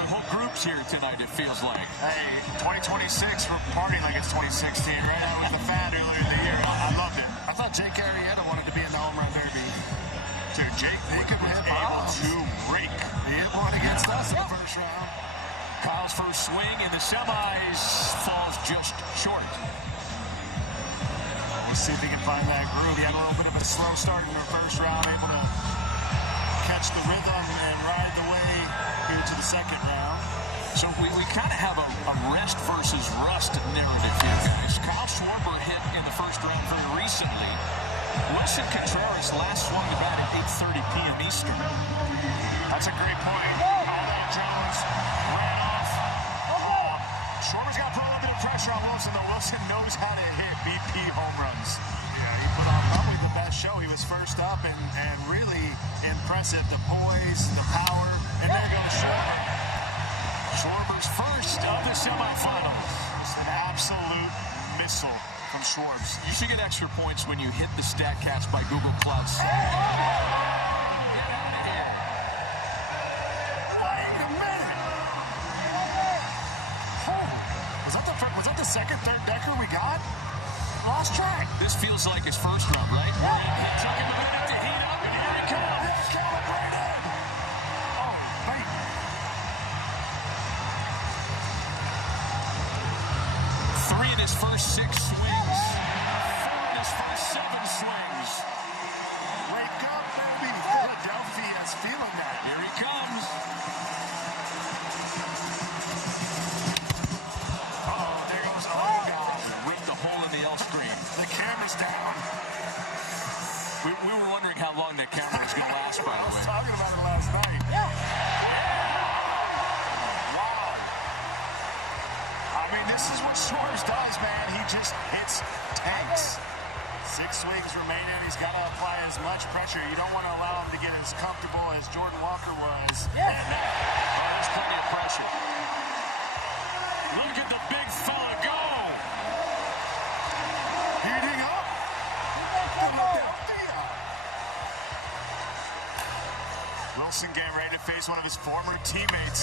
the whole group's here tonight, it feels like. Hey, 2026, we're partying like it's 2016. Right now with the fan earlier in the year. I loved it. I thought Jake Arrieta wanted to be in the home run derby. Dude, Jake, he could hit bombs. To rake. He hit one against us in the first round. Kyle's first swing in the semis falls just short. We'll see if he can find that groove. He had a little bit of a slow start in the first round, able to catch the rhythm and ride the way into the second round. So we kind of have a rest versus rust narrative here, guys. Kyle Schwarber hit in the first round very recently. Wilson Contreras last swung the bat at 8:30 p.m. Eastern. That's a great point. Aldon Jones ran off. Schwarber's got to put a little bit of pressure on Wilson, though. Wilson knows how to hit BP home runs. Yeah, he put on probably the best show. He was first up and really impressive. The poise, the power, and there goes Schwarber. Schwarber's first of the semifinals. It's an absolute missile from Schwartz. You should get extra points when you hit the StatCast by Google Plus. Get out of here. Wait a minute. Was that the second, third decker we got? Lost track. This feels like his first round, right? It took him a minute to heat up, and here he comes. Calibrated. Oh, wait. 3 in his first 6 swings. 4 in his first 7 swings. Wake up, baby. Philadelphia is feeling that. Here he comes. Oh, there goes the home guy. Ripped the hole in the L screen. The camera's down. We were wondering how long that camera was going to last, by the way. I was talking about it last night. Wow. I mean, this is what Schwartz does, man. He just hits tanks. 6 swings remaining. He's got to apply as much pressure. You don't want to allow him to get as comfortable as Jordan Walker was. There's plenty of pressure. Look at the big fella go. Heating up. Philadelphia. Wilson getting ready to face one of his former teammates.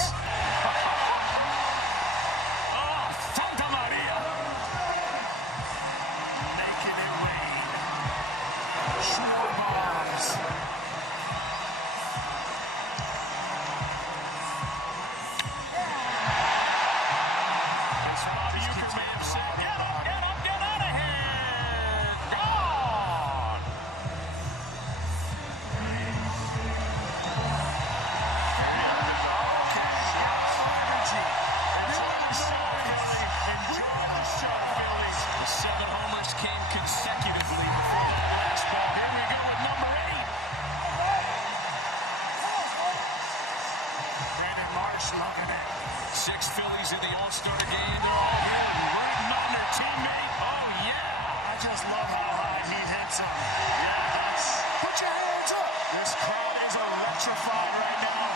Oh, Santa Maria. Naked and Wade. Short bombs. Get out of here. Gone. The 7 homers came consecutively before the last ball. Here we go with number 8. Brandon Marsh looking at 6 Phillies in the All-Star game. Rooting on their teammate. Oh, yeah. I just love how high he hits him. Put your hands up. This crowd is electrified right now.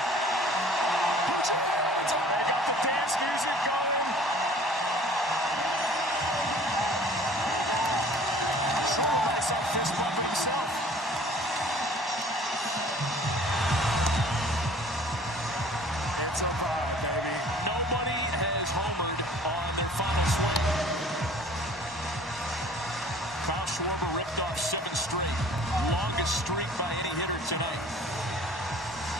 Put your hands up. They got the dance music going. Fist bump himself. It's a ball, baby. Nobody has homered on their final swing. Kyle Schwarber ripped off 7 straight. Longest streak by any hitter tonight.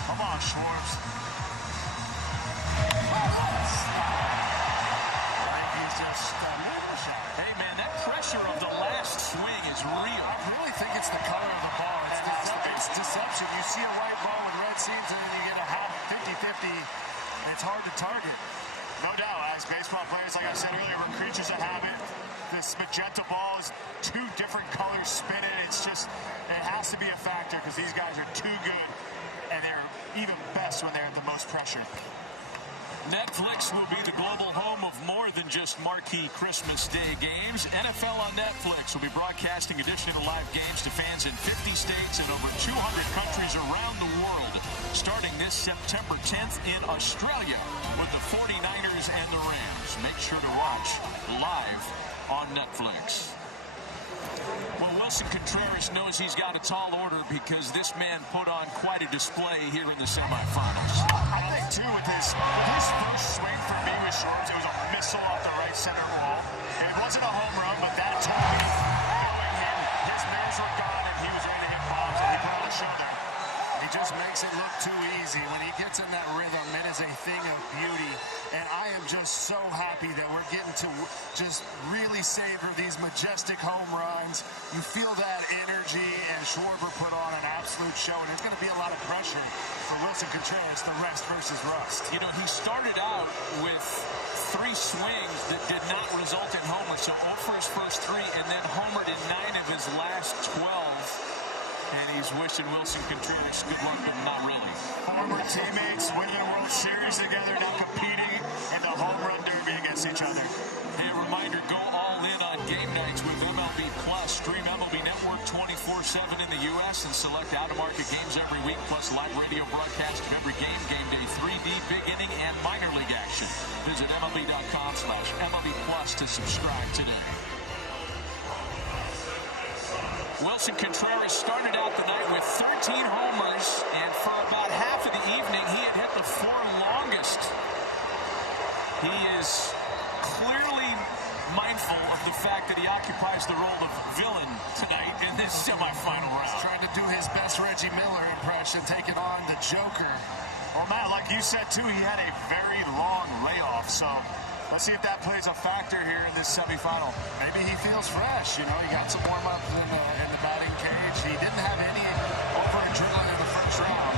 Come on, Schwartz. He's just a little shot. Hey, man, that pressure of the last swing is real. I really think it's the color of the ball. It's deception. You see a white ball with red seams and then you get a half 50-50. It's hard to target. No doubt, as baseball players, like I said earlier, we're creatures of habit. This magenta ball is 2 different colors spinning. It's just, it has to be a factor because these guys are too good, and they're even best when they're at the most pressure. Netflix will be the global home of more than just marquee Christmas Day games. NFL on Netflix will be broadcasting additional live games to fans in 50 states and over 200 countries around the world, starting this September 10th in Australia with the 49ers and the Rams. Make sure to watch live on Netflix. Well, Wilson Contreras knows he's got a tall order because this man put on quite a display here in the semifinals. I think, too, with his first swing for me with Shrooms, it was a missile off the right center wall. And it wasn't a home run, but that time going in, his mans were gone, and he was ready to hit bombs, and he put on the shoulder. He just makes it look too easy. When he gets in that rhythm, it is a thing of beauty. And I am just so happy that we're getting to just really savor these majestic home runs. You feel that energy, and Schwarber put on an absolute show. And there's going to be a lot of pressure for Wilson Contreras, the rest versus rust. You know, he started out with 3 swings that did not result in homers. So 0 for his first 3, and then homered in 9 of his last 12. And he's wishing Wilson Contreras good luck, but not really. Former teammates winning the World Series together, now competing in the home run derby against each other. Hey, a reminder, go all in on game nights with MLB Plus. Stream MLB Network 24/7 in the U.S. and select out-of-market games every week, plus live radio broadcast of every game, game day 3D, big inning, and minor league action. Visit MLB.com/MLB Plus to subscribe today. Wilson Contreras started out the night with 13 homers, and for about half of the evening, he had hit the 4 longest. He is clearly mindful of the fact that he occupies the role of villain tonight in this semifinal round. He's trying to do his best Reggie Miller impression, taking on the Joker. Well, Matt, like you said, too, he had a very long layoff, so let's see if that plays a factor here in this semifinal. Maybe he feels fresh. You know, he got some warm-up in the batting cage. He didn't have any over-adrenaline in the first round.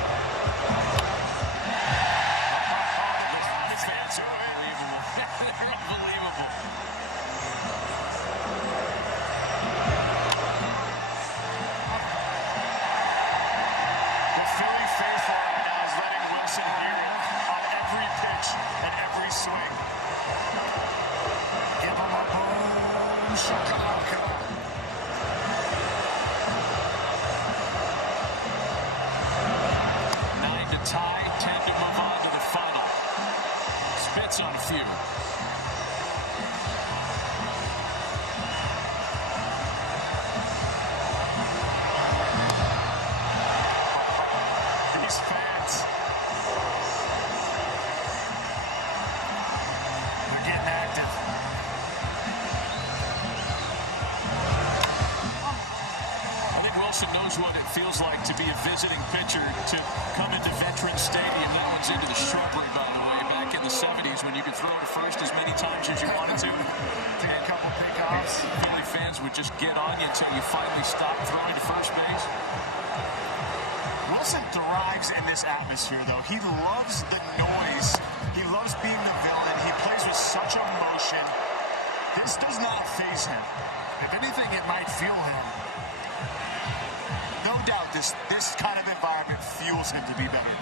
These fans are unbelievable. Unbelievable. The Philly faithful right now is letting Wilson hear it on every pitch and every swing. Give him a boom, shakalaka. 9 to tie, 10 to move on to the final. Spets on a few. These fans. They're getting active. I think Wilson knows what it feels like to be a visiting pitcher, to come into Veterans Stadium. That one's into the shrubbery, by the way, back in the 70s when you could throw to first as many times as you wanted to. Take a couple pickoffs. Philly fans would just get on you until you finally stopped throwing to first base. Wilson thrives in this atmosphere, though. He loves the noise. He loves being the villain. He plays with such emotion. This does not faze him. If anything, it might fuel him. No doubt this kind of environment fuels him to be better.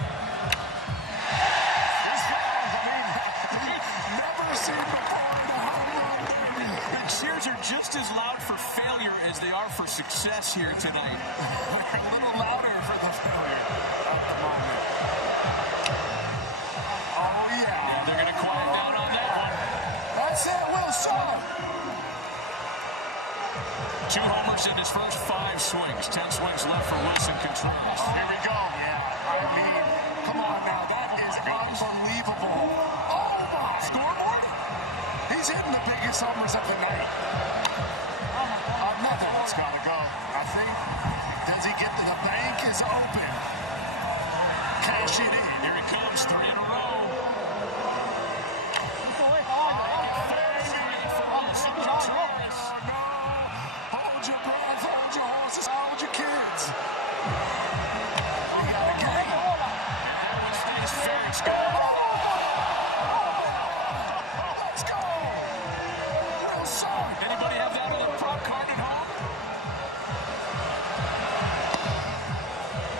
Never seen before in the home run derby. The cheers are just as loud for failure as they are for success here tonight. A little louder for the failure at the moment. Oh, yeah. And they're going to quiet down on that one. That's it, Wilson. 2 homers in his first 5 swings. 10 swings left for Wilson Contreras. Here we go. Yeah, I mean, come on now. That is unbelievable. Oh, my. Scoreboard? He's hitting the biggest homers of the night. Another one's got to go. I think. Does he get to the bank? Is open. Cash it in. Here he comes. 3 in a row. Hold your breath, hold your horses, hold your kids. We got a game. Let's go. Let's go. Wilson. Anybody have that little prop card at home?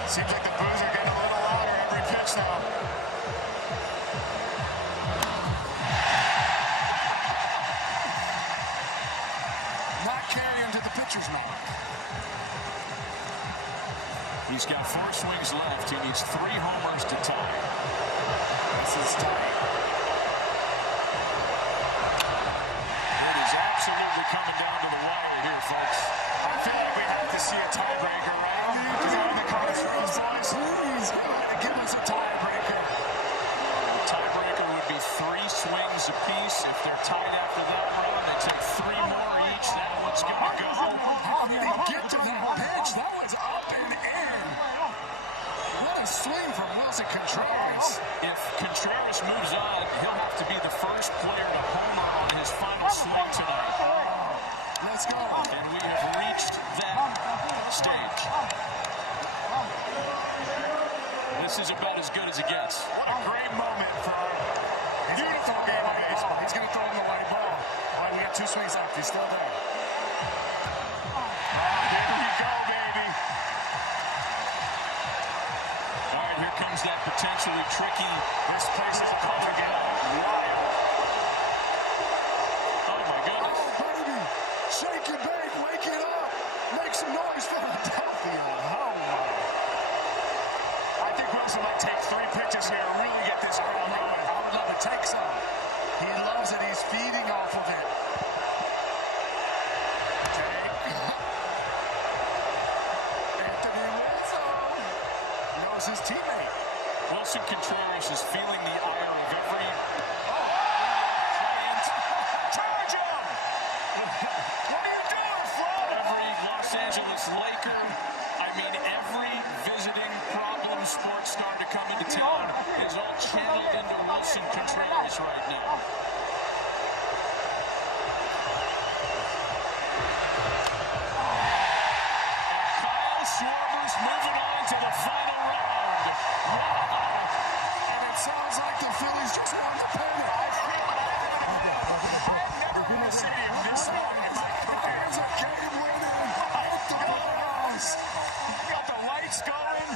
Seems like the boos are getting a little louder every pitch now. He's got 4 swings left. He needs 3 homers to tie. This is tight. It is absolutely coming down to the wire here, folks. I feel like we have to see a tiebreaker, right? Because out of the conference, boys, please give us a tiebreaker. The tiebreaker would be 3 swings apiece. If they're tied after that run, they take 3 more each. That one's going to go. How did he get to that pitch? That was up in the air. What a swing from Wilson Contreras. If Contreras moves on, he'll have to be the first player to homer on his final swing tonight. Let's go. And we have reached that stage. This is about as good as it gets. What a great moment for a beautiful game of baseball. He's going to throw him the white ball. All right, we got 2 swings left. He's still there. Here comes that potentially tricky. This place is called again. Oh my goodness. Oh, baby. Shake your bake. Wake it up. Make some noise, Philadelphia. Oh, my. I think Wilson might take 3 pitches here and really get this girl going. I would love to take some. He loves it. He's feeding off of it. Anthony Rizzo knows his teammate. Wilson Contreras is feeling the ire of every client. Charge him! What are you doing, Flo? Every Los Angeles Laker. I mean, every visiting problem sports star to come into town is all channeled into Wilson Contreras right now. Kyle Schwarber's moving on to the final round. And it sounds like the Phillies just won the pennant. I've never been a city of this long in my career. There's a game winning at the Blues. Got the lights going.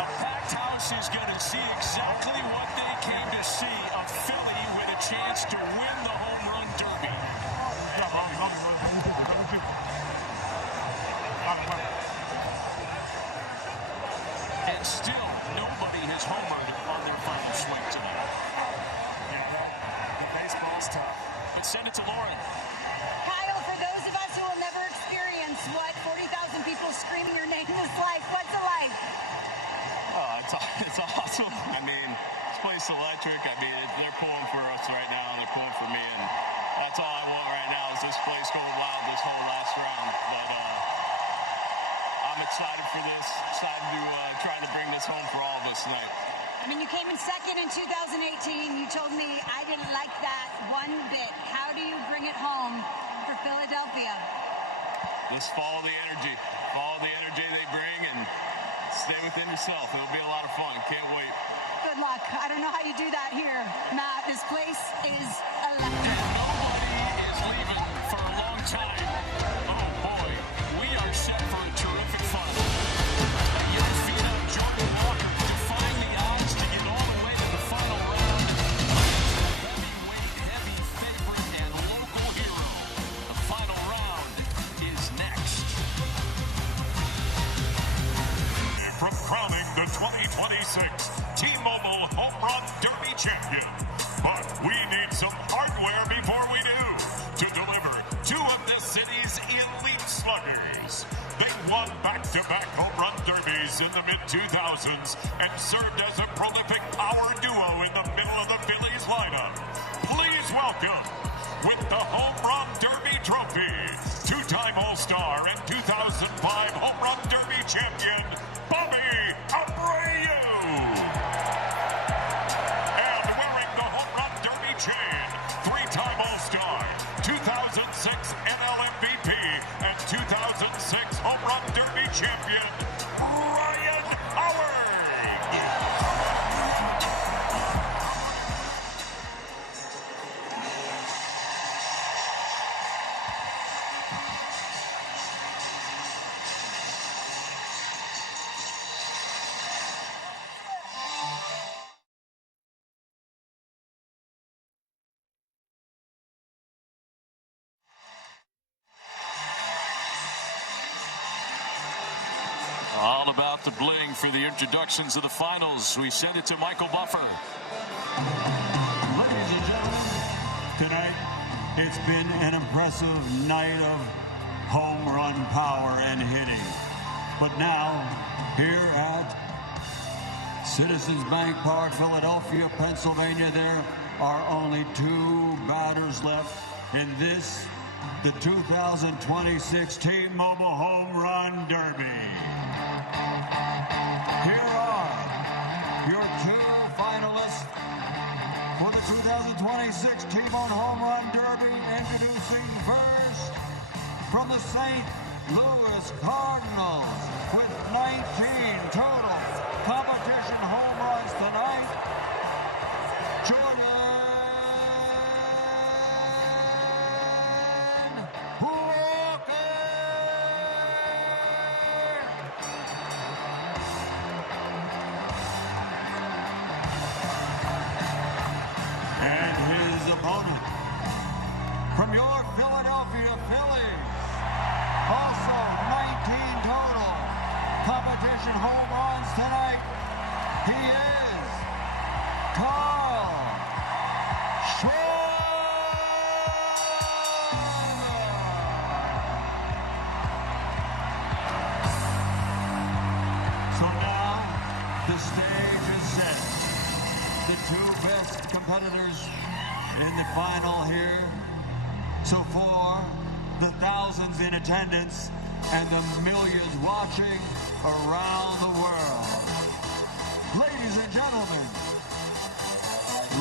A packed house is going to see exactly what they came to see. A Philly with a chance to win the home run derby. And still, nobody has homered on their final swing tonight. The baseball's tough. Let's send it to Lauren. Kyle, for those of us who will never experience what 40,000 people screaming your name is like, what's it like? Oh, it's awesome. I mean, this place is electric. I mean, they're pulling for us right now. They're pulling for me, and that's all I want right now is this place going wild this whole last round. But I'm excited for this. Excited to try to bring this home for all of us tonight. I mean, you came in second in 2018. You told me I didn't like that one bit. How do you bring it home for Philadelphia? Just follow the energy. Follow the energy they bring and stay within yourself. It'll be a lot of fun. Can't wait. Good luck. I don't know how you do that here, Matt. This place is electric. Nobody is leaving for a long time. Oh boy, we are set for a terrific final. A young phenom, Jordan Walker, defying the odds to get all the way to the final round. Heavy favorite and local hero. The final round is next. From crowning the 2026 T-Mobile Home Run Derby champion. But we need some hardware before we do to deliver 2 of the city's elite sluggers. They won back-to-back home run derbies in the mid-2000s and served as a prolific power duo in the middle of the Phillies lineup. Please welcome, with the Home Run Derby trophy, 2-time All-Star and 2005 Home Run Derby champion, Bobby Abreu. And wearing the Home Run Derby chain, 3-time All-Star, 2006 NL MVP, and 2006 Home Run Derby champion, Ryan Howard. All about the bling for the introductions of the finals. We send it to Michael Buffer. Ladies and gentlemen, tonight it's been an impressive night of home run power and hitting. But now, here at Citizens Bank Park, Philadelphia, Pennsylvania, there are only 2 batters left in this, the 2026 T-Mobile Home Run Derby. Here are your 2 finalists for the 2026 T-Mobile Home Run Derby. Introducing first from the St. Louis Cardinals with 19 total competition home runs tonight, Jordan Walker. And his opponent from your Philadelphia Phillies, also 19 total competition home runs tonight. He is Carl Schwarber. So now the stage is set. The 2 best competitors in the final here. So for the thousands in attendance and the millions watching around the world, ladies and gentlemen,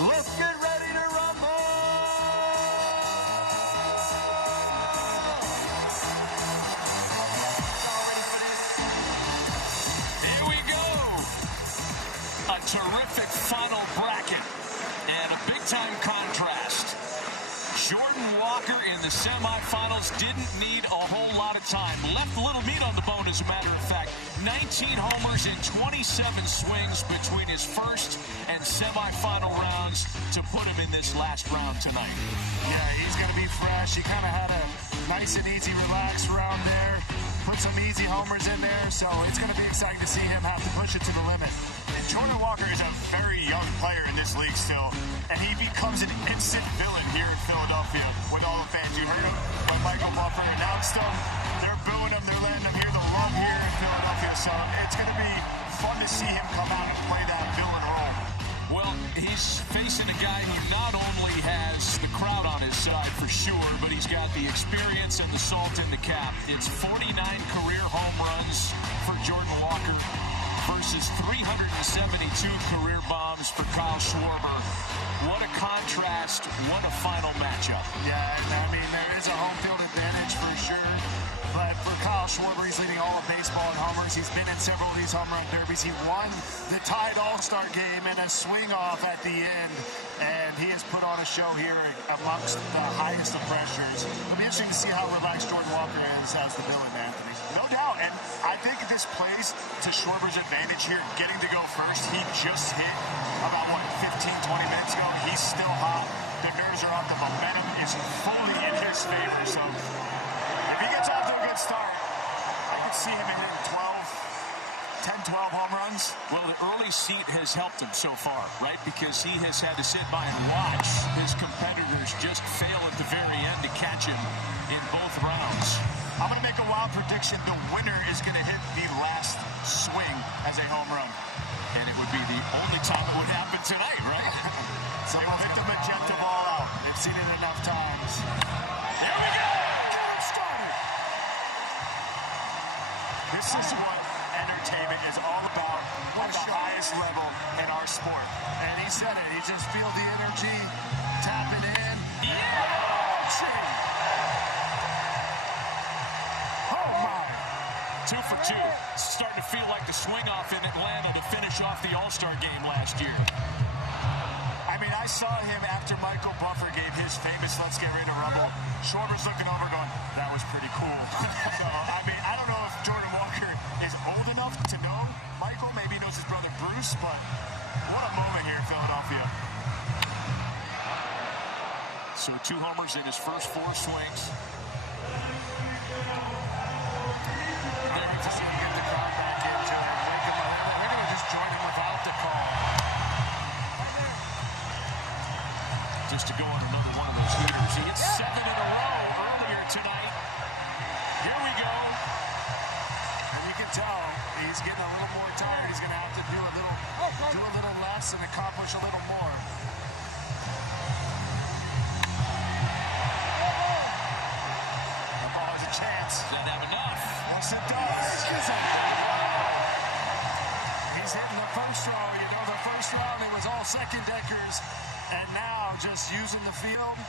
let's get ready to rumble! Here we go. A terrific final bracket and a big-time contrast. Jordan Walker in the semifinals didn't need a whole lot of time. Left a little meat on the bone, as a matter of fact. 19 homers in 27 swings between his first and semifinal rounds to put him in this last round tonight. Yeah, he's going to be fresh. He kind of had a nice and easy, relaxed round there. Put some easy homers in there, so it's going to be exciting to see him have to push it to the limit. And Jordan Walker is a very young player in this league still, and he becomes an instant villain here in Philadelphia with all the fans. You heard him when Michael Buffer announced him. They're booing him. They're letting him hear the love here in Philadelphia, so it's going to be fun to see him come out and play that villain role. Well, he's facing a guy who not only has the crowd on his side for sure, but he's got the experience and the salt in the cap. It's 49 career home runs for Jordan Walker versus 372 career bombs for Kyle Schwarber. What a contrast. What a final matchup. Yeah, I mean, there is a home field advantage for sure. But for Kyle Schwarber, he's leading all of baseball in homers. He's been in several of these home run derbies. He won the tied All-Star game and a swing-off at the end. And he has put on a show here amongst the highest of pressures. It'll be interesting to see how relaxed Jordan Walker is as the villain, Anthony. No doubt, and I think this plays to Schwarber's advantage here, getting to go first. He just hit about, 15, 20 minutes ago. He's still hot. The nerves are up. The momentum is fully in his favor. So if he gets off to a good start, I could see him hitting 10, 12 home runs. Well, the early seat has helped him so far, right? Because he has had to sit by and watch his competitors just fail at the very end to catch him in both rounds. I'm going to make a wild prediction. The winner is going to hit the last swing as a home run. And it would be the only time it would happen tonight, right? Someone picked the magenta ball out. They've seen it enough times. Here we go. This is what entertainment is all about at the highest level in our sport. And he said it. He just feel the energy, tapping in. Yeah! Oh, my. 2 for 2. Starting to feel like the swing-off in Atlanta to finish off the All-Star game last year. I mean, I saw him after Michael Buffer gave his famous "Let's Get Ready to Rumble." Schwarber's looking over going, that was pretty cool. So, I mean, I don't know if Jordan Walker is old enough to know Michael. Maybe he knows his brother Bruce, but what a moment here in Philadelphia. So 2 homers in his first 4 swings. Very interesting to get the crowd back he's getting a little more tired. He's going to have to do a little less and accomplish a little more. The ball has a chance. Doesn't have enough. Yes, it does. He's hitting the first throw. You know, the first round it was all second deckers, and now just using the field,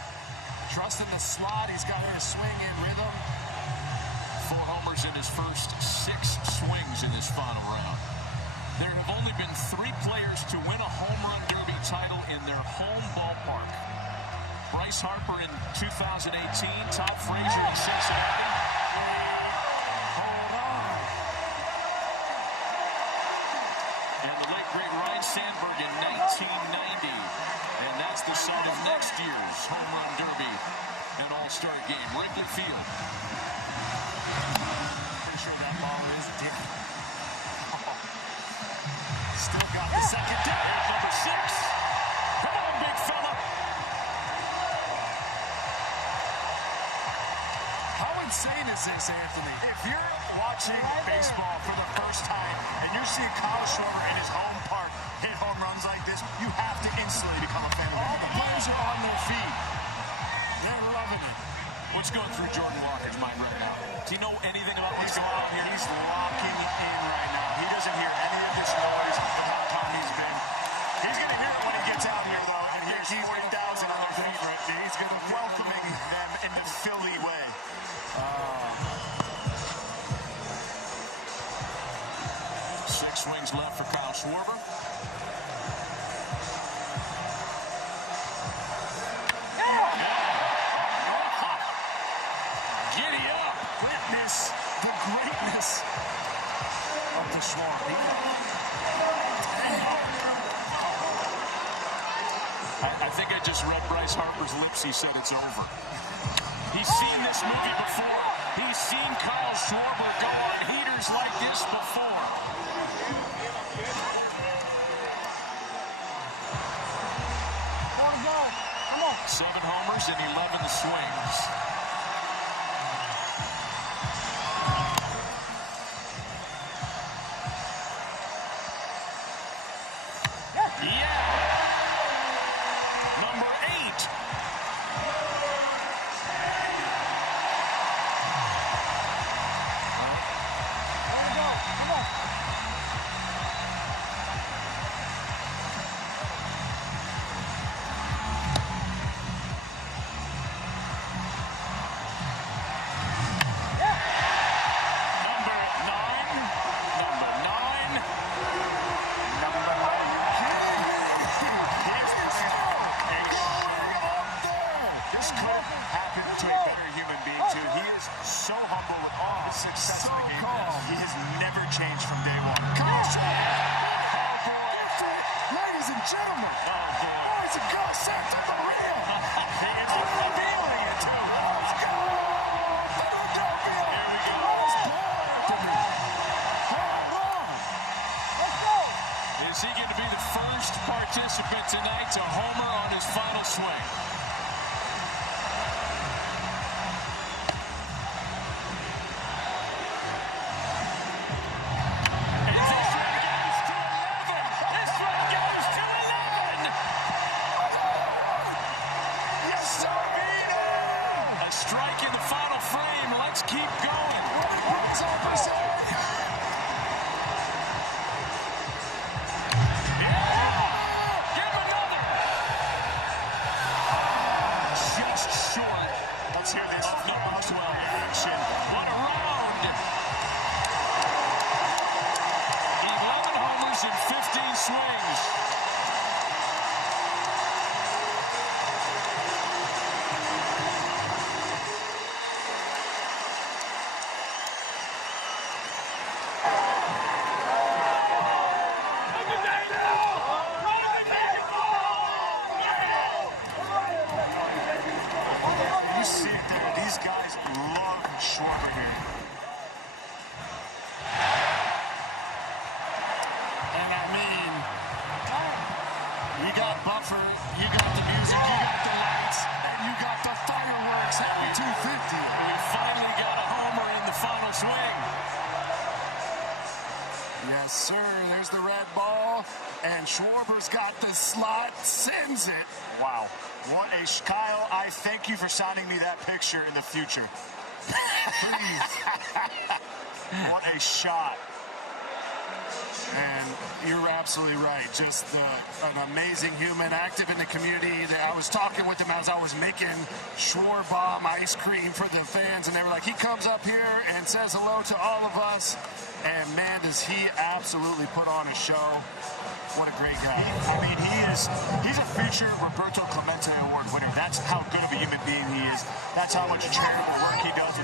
trusting the slot. He's got her swing in rhythm. 4 homers in his first 6 swings in this final round. There have only been 3 players to win a home run derby title in their home ballpark. Bryce Harper in 2018, Todd Frazier in Cincinnati. And the late great Ryne Sandberg in 1990. And that's the start of next year's home run derby and all-star game. Wrigley Field. Pretty sure that ball is deep. Still got the second down. Number 6. Come on, big fella. How insane is this, Anthony? If you're watching baseball for the first time and you're seeing Kyle Schwarber in his home park hit home runs like this, you have to instantly become a fan. All the players are on their feet. They're loving it. What's going through Jordan Walker's mind right now? Do you know anything about what's going on here? He's locking in right now. He doesn't hear any of this noise of how calm he's been. He's going to hear it when he gets out here, though. And here's he's way down on their feet right there. He's going to welcoming them in the Philly way. 6 swings left for Kyle Schwarber. Giddy up. Witness the greatness of the Schwarber. I think I just read Bryce Harper's lips. He said it's over. He's seen this movie before. He's seen Kyle Schwarber go on heaters like this before. Come on. 7 homers and 11 swings. Yes, sir. There's the red ball. And Schwarber's got the slot, sends it. Wow. What a Kyle, I thank you for signing me that picture in the future. What a shot. And you're absolutely right. Just an amazing human, active in the community. I was talking with him as I was making Schwarbomb ice cream for the fans, and they were like, he comes up here and says hello to all of us. And man, does he absolutely put on a show. What a great guy. I mean, he's a future Roberto Clemente Award winner. That's how good of a human being he is. That's how much charitable work he does.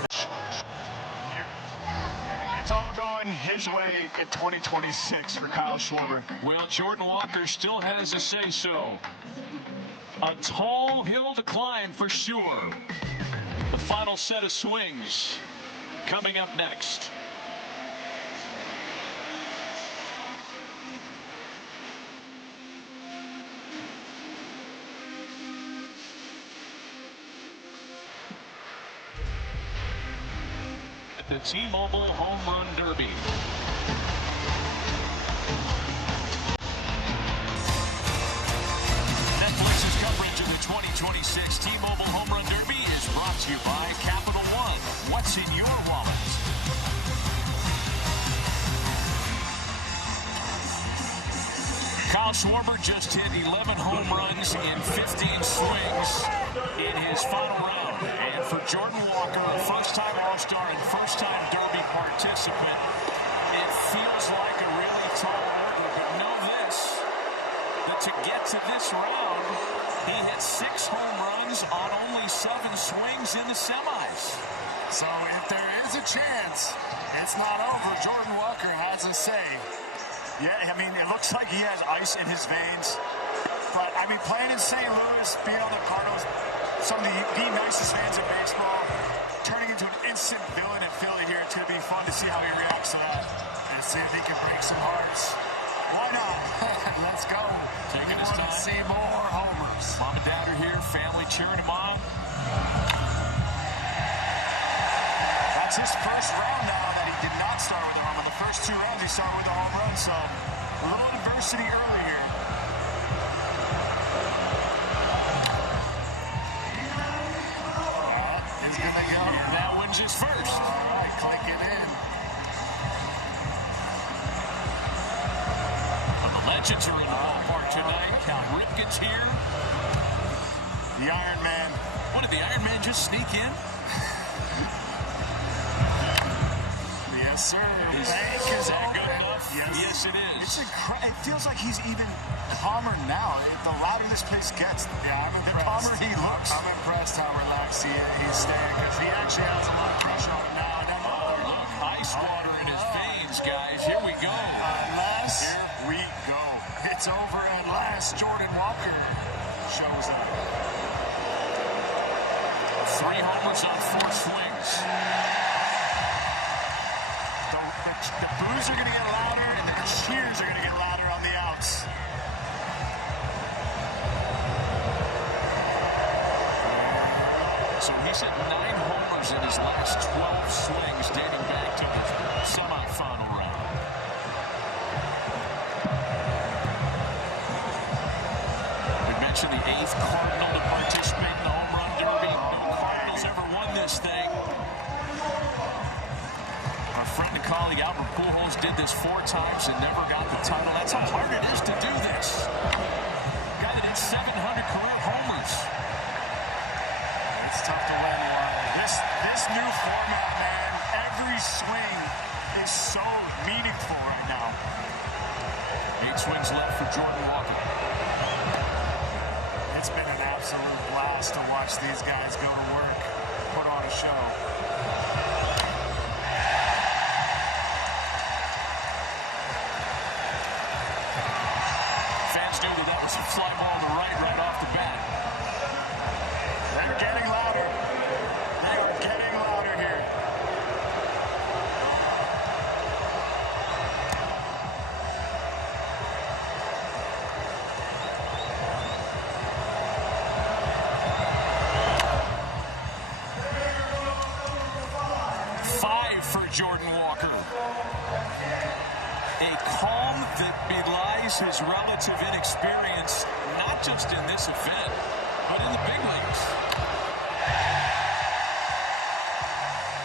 It's all going his way in 2026 for Kyle Schwarber. Well, Jordan Walker still has a say-so. A tall hill to climb for sure. The final set of swings coming up next. The T-Mobile Home Run Derby. Netflix's coverage of the 2026 T-Mobile Home Run Derby is brought to you by Capital One. What's in your wallet? Kyle Schwarber just hit 11 home runs in 15 swings in his final round. And for Jordan Walker, a first-time All-Star and first-time Derby participant, it feels like a really tall order. But know this, that to get to this round, he hit 6 home runs on only 7 swings in the semis. So if there is a chance, it's not over. Jordan Walker has a say. Yeah, I mean, it looks like he has ice in his veins. But, I mean, playing in St. Louis, being on the Cardinals, some of the nicest fans in baseball, turning into an instant villain in Philly here. It's going to be fun to see how he reacts to that. And see if he can break some hearts. Why not? Let's go. Taking his time. See more homers. Mom and Dad are here, family cheering him on. That's his first round now that he did not start with a home run. The first 2 rounds he started with a home run, so a little adversity early here. He's going to go. That one's his first. All right, click it in. The legends are in the ballpark tonight. Cal Ripken's here. The Iron Man. What, did the Iron Man just sneak in? Yes, sir. Is that good enough? Yes, it is. It's it feels like he's even calmer now. The louder this place gets, I'm impressed. The calmer he looks. I'm impressed how relaxed he's staying because he actually has a lot of pressure on him now. And look, ice water in his veins, guys. Here we go. Here we go. It's over at last. Jordan Walker shows up. 3 homers on 4 swings. The boos are going to get louder, and the cheers are going to get louder on the outs. So he's hit 9 homers in his last 12 swings dating back to the semifinal round. We mentioned the 8th Cardinal to participate in the Home Run Derby. No Cardinals ever won this thing. Our friend and colleague Albert Pujols did this 4 times and never got the title. That's how hard it is to do this. A guy that hit 700 career homers. It's tough to win one. This new format, man, every swing is so meaningful right now. 8 swings left for Jordan Walker. It's been an absolute blast to watch these guys go to work, put on a show. Fans knew that was a fly ball to right off the bat. They're getting louder. They are getting louder here. Five for Jordan Walker. A showcase his relative inexperience, not just in this event, but in the big leagues.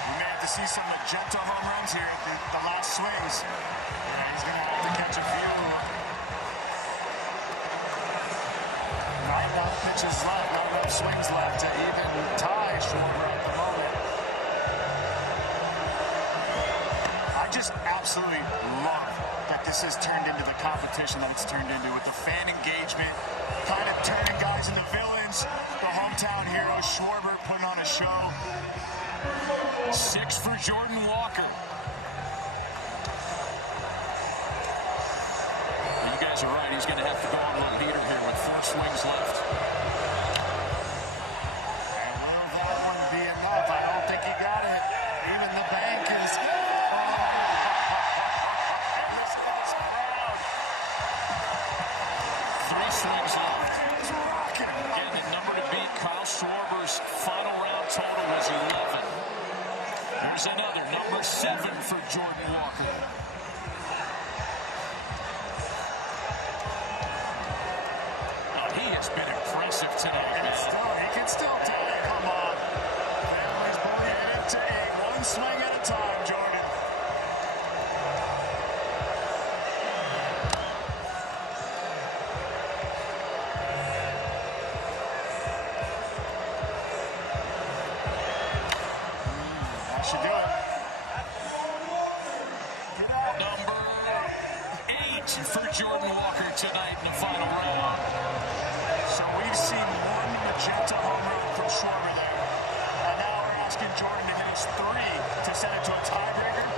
We may have to see some magenta home runs here at the last swings. Yeah, he's going to have to catch a few. 9 pitches left, 9 swings left to even tie Schwarber at the moment. I just absolutely love that this has turned into the competition that it's turned into with the fan engagement, kind of turning guys into villains. The hometown hero, Schwarber, putting on a show. 6 for Jordan Walker. You guys are right. He's going to have to go on one heater here with 4 swings left. And will that one be enough? I don't think he got it. Even the bank is... Swings left. And the number to beat, Kyle Schwarber's final round total was 11. There's another, number 7 for Jordan Walker. Oh, he has been impressive tonight, man. He can still tell you, come on. Family's pulling you into one swing at a time, Jordan. For Jordan Walker tonight in the final round. So we've seen one magenta home run from Schwarber there. And now we're asking Jordan to hit us 3 to send it to a tiebreaker.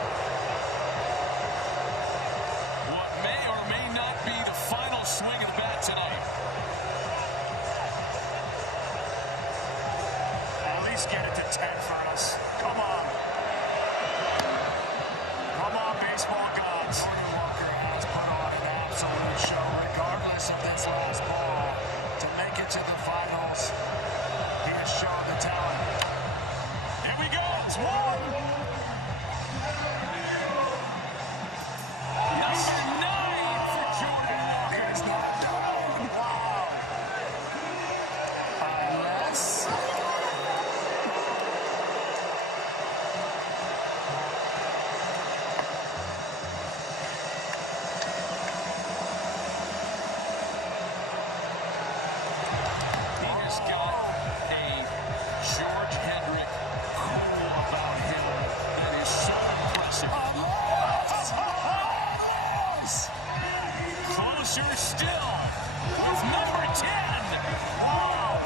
What may or may not be the final swing of the bat tonight. At least get it to 10 for us. Come on. Come on, baseball gods. Jordan Walker has put on an absolute show, regardless of this last ball. To make it to the finals, he has shown the talent. Here we go. It's 1. Number 9 for Jordan Walker. It's not done. Wow. Unless... Closer still with number 10. Wow.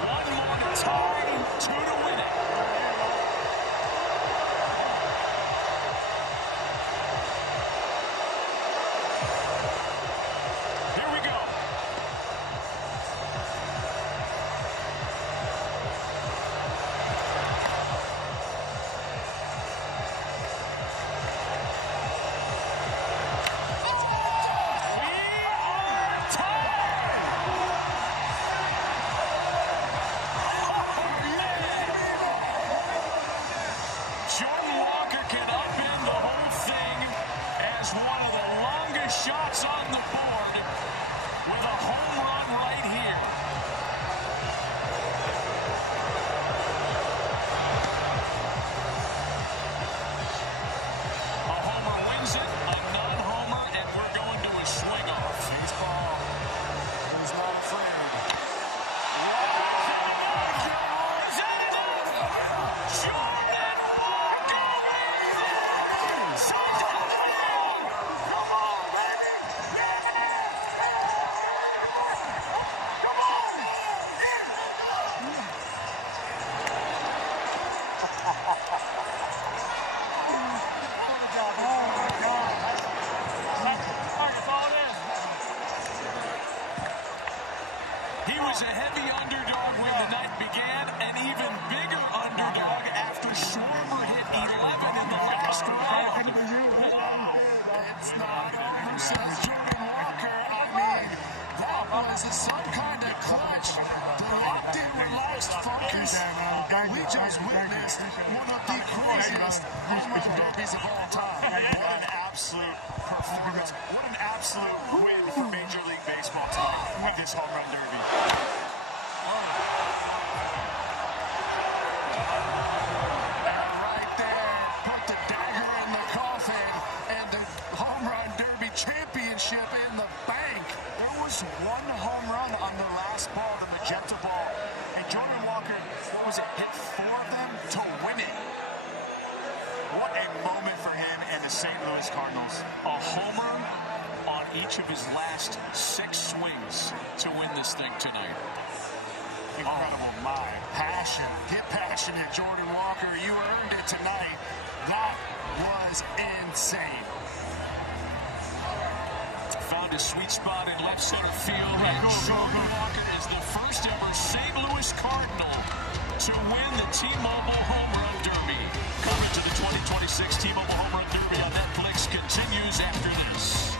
One more to tie, 2 to win it. Here we go. Jordan Walker can upend the whole thing as one of the longest shots on the board with a home run right here. A homer wins it, a non-homer, and we're going to a swing-off. Baseball, he's not afraid. He was a heavy underdog when the night began, an even bigger underdog after Schwarber hit 11 in the last round. It's not over, says Jordan Walker. I mean, that was some kind of clutch. The locked-in, relaxed focus. We just witnessed one of the craziest home run derbies of all time. What an absolute performance absolute win for Major League Baseball tonight with this home run derby. And right there, put the dagger in the coffin, and the home run derby championship in the bank. There was one home run on the last ball, the magenta ball, and Jordan Walker, what was it, hit 4 of them to win it. What a moment for him and the St. Louis Cardinals. A homer on each of his last 6 swings to win this thing tonight. Incredible. My passion. Get passionate, Jordan Walker. You earned it tonight. That was insane. Found a sweet spot in left center field. And Jordan Walker is the first ever St. Louis Cardinal to win the T-Mobile Home Run Derby. Coverage of the 2026 T-Mobile Home Run Derby on Netflix continues after this.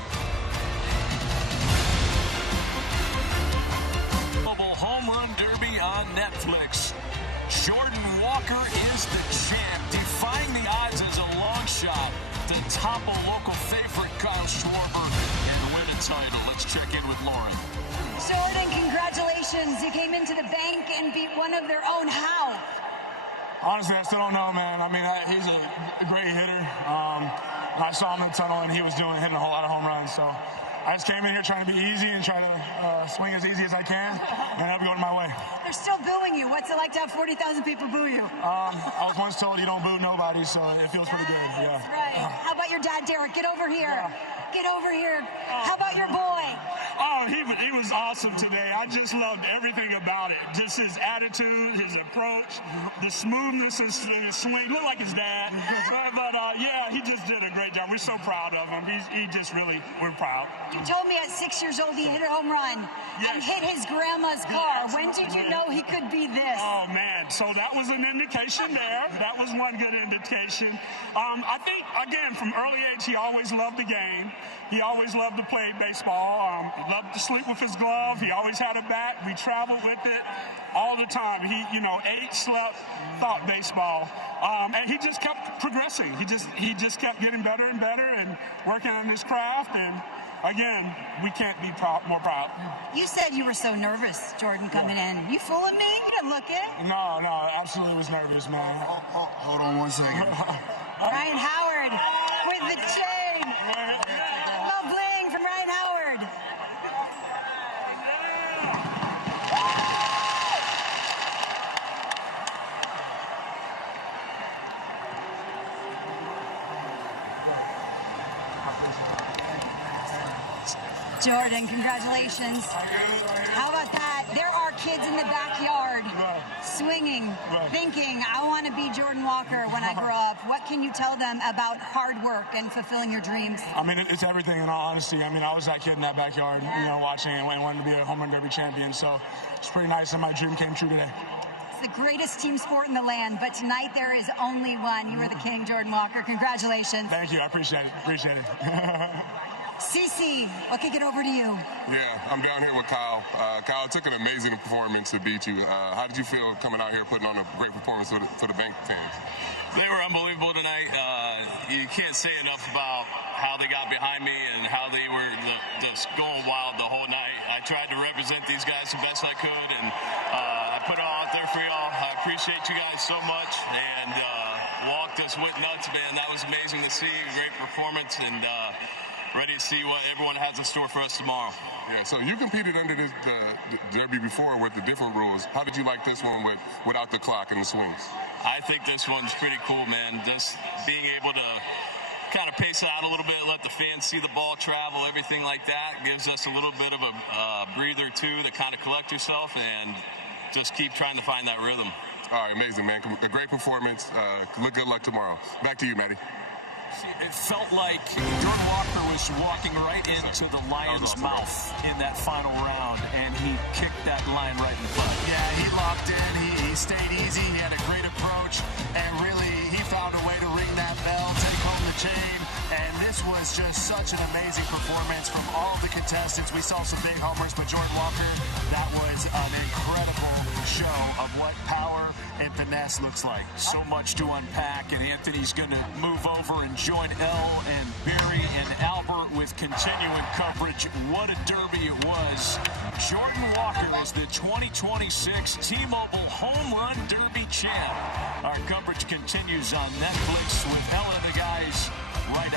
T-Mobile Home Run Derby on Netflix. Jordan Walker is the champ, defying the odds as a long shot to topple local favorite Kyle Schwarber and win a title. Let's check in with Lauren. Jordan, congratulations. You came into the bank and beat one of their own. How? Honestly, I still don't know, man. I mean, he's a great hitter. I saw him in the tunnel, and he was hitting a whole lot of home runs. So I just came in here trying to be easy and try to swing as easy as I can, and I'll be going my way. They're still booing you. What's it like to have 40,000 people boo you? I was once told you don't boo nobody, so it feels pretty good. Yeah. That's right. How about your dad, Derek? Get over here. Get over here. How about your boy? Oh, he was awesome today. I just loved everything about it. Just his attitude, his approach, the smoothness in his swing. Looked like his dad. But yeah, he just did a great job. We're so proud of him. We're proud. You told me at 6 years old he hit a home run and hit his grandma's car. When did you know he could be this? Oh, man. So that was an indication there. That was one good indication. I think, again, from early age, he always loved the game. He always loved to play baseball. Loved to sleep with his glove. He always had a bat. We traveled with it all the time. He, ate, slept, thought baseball. And he just kept progressing. He just kept getting better and better and working on his craft. And again, we can't be more proud. You said you were so nervous, Jordan, coming in. You fooling me? You didn't look it. No, absolutely was nervous, man. Hold on 1 second. Ryan Howard with the chain. Love bling from Ryan Howard. Jordan, congratulations. How about that? There are kids in the backyard swinging, thinking, I want to be Jordan Walker when I grow up. What can you tell them about hard work and fulfilling your dreams? I mean, it's everything in all honesty. I mean, I was that kid in that backyard, watching and wanting to be a home run derby champion. So it's pretty nice that my dream came true today. It's the greatest team sport in the land, but tonight there is only one. You are the king, Jordan Walker. Congratulations. Thank you. I appreciate it. CC, I'll kick it over to you. Yeah, I'm down here with Kyle. Kyle, it took an amazing performance to beat you. How did you feel coming out here putting on a great performance for the bank fans? They were unbelievable tonight. You can't say enough about how they got behind me and how they were just going wild the whole night. I tried to represent these guys the best I could, and I put it all out there for y'all. I appreciate you guys so much, and Walk just went nuts, man. That was amazing to see. A great performance, and ready to see what everyone has in store for us tomorrow. Yeah, so you competed under the Derby before with the different rules. How did you like this one without the clock and the swings? I think this one's pretty cool, man. Just being able to kind of pace it out a little bit, let the fans see the ball travel, everything like that gives us a little bit of a breather, too, to kind of collect yourself and just keep trying to find that rhythm. All right, amazing, man. A great performance. Good luck tomorrow. Back to you, Maddie. It felt like Jordan Walker was walking right into the lion's mouth in that final round, and he kicked that lion right in the butt. Yeah, he locked in. He stayed easy. He had a great approach, and really he found a way to ring that bell, take home the chain. And this was just such an amazing performance from all the contestants. We saw some big homers, but Jordan Walker, that was an incredible show of what power and finesse looks like. So much to unpack, and Anthony's going to move over and join Elle and Barry and Albert with continuing coverage. What a derby it was. Jordan Walker is the 2026 T-Mobile Home Run Derby champ. Our coverage continues on Netflix with Elle and the guys right after.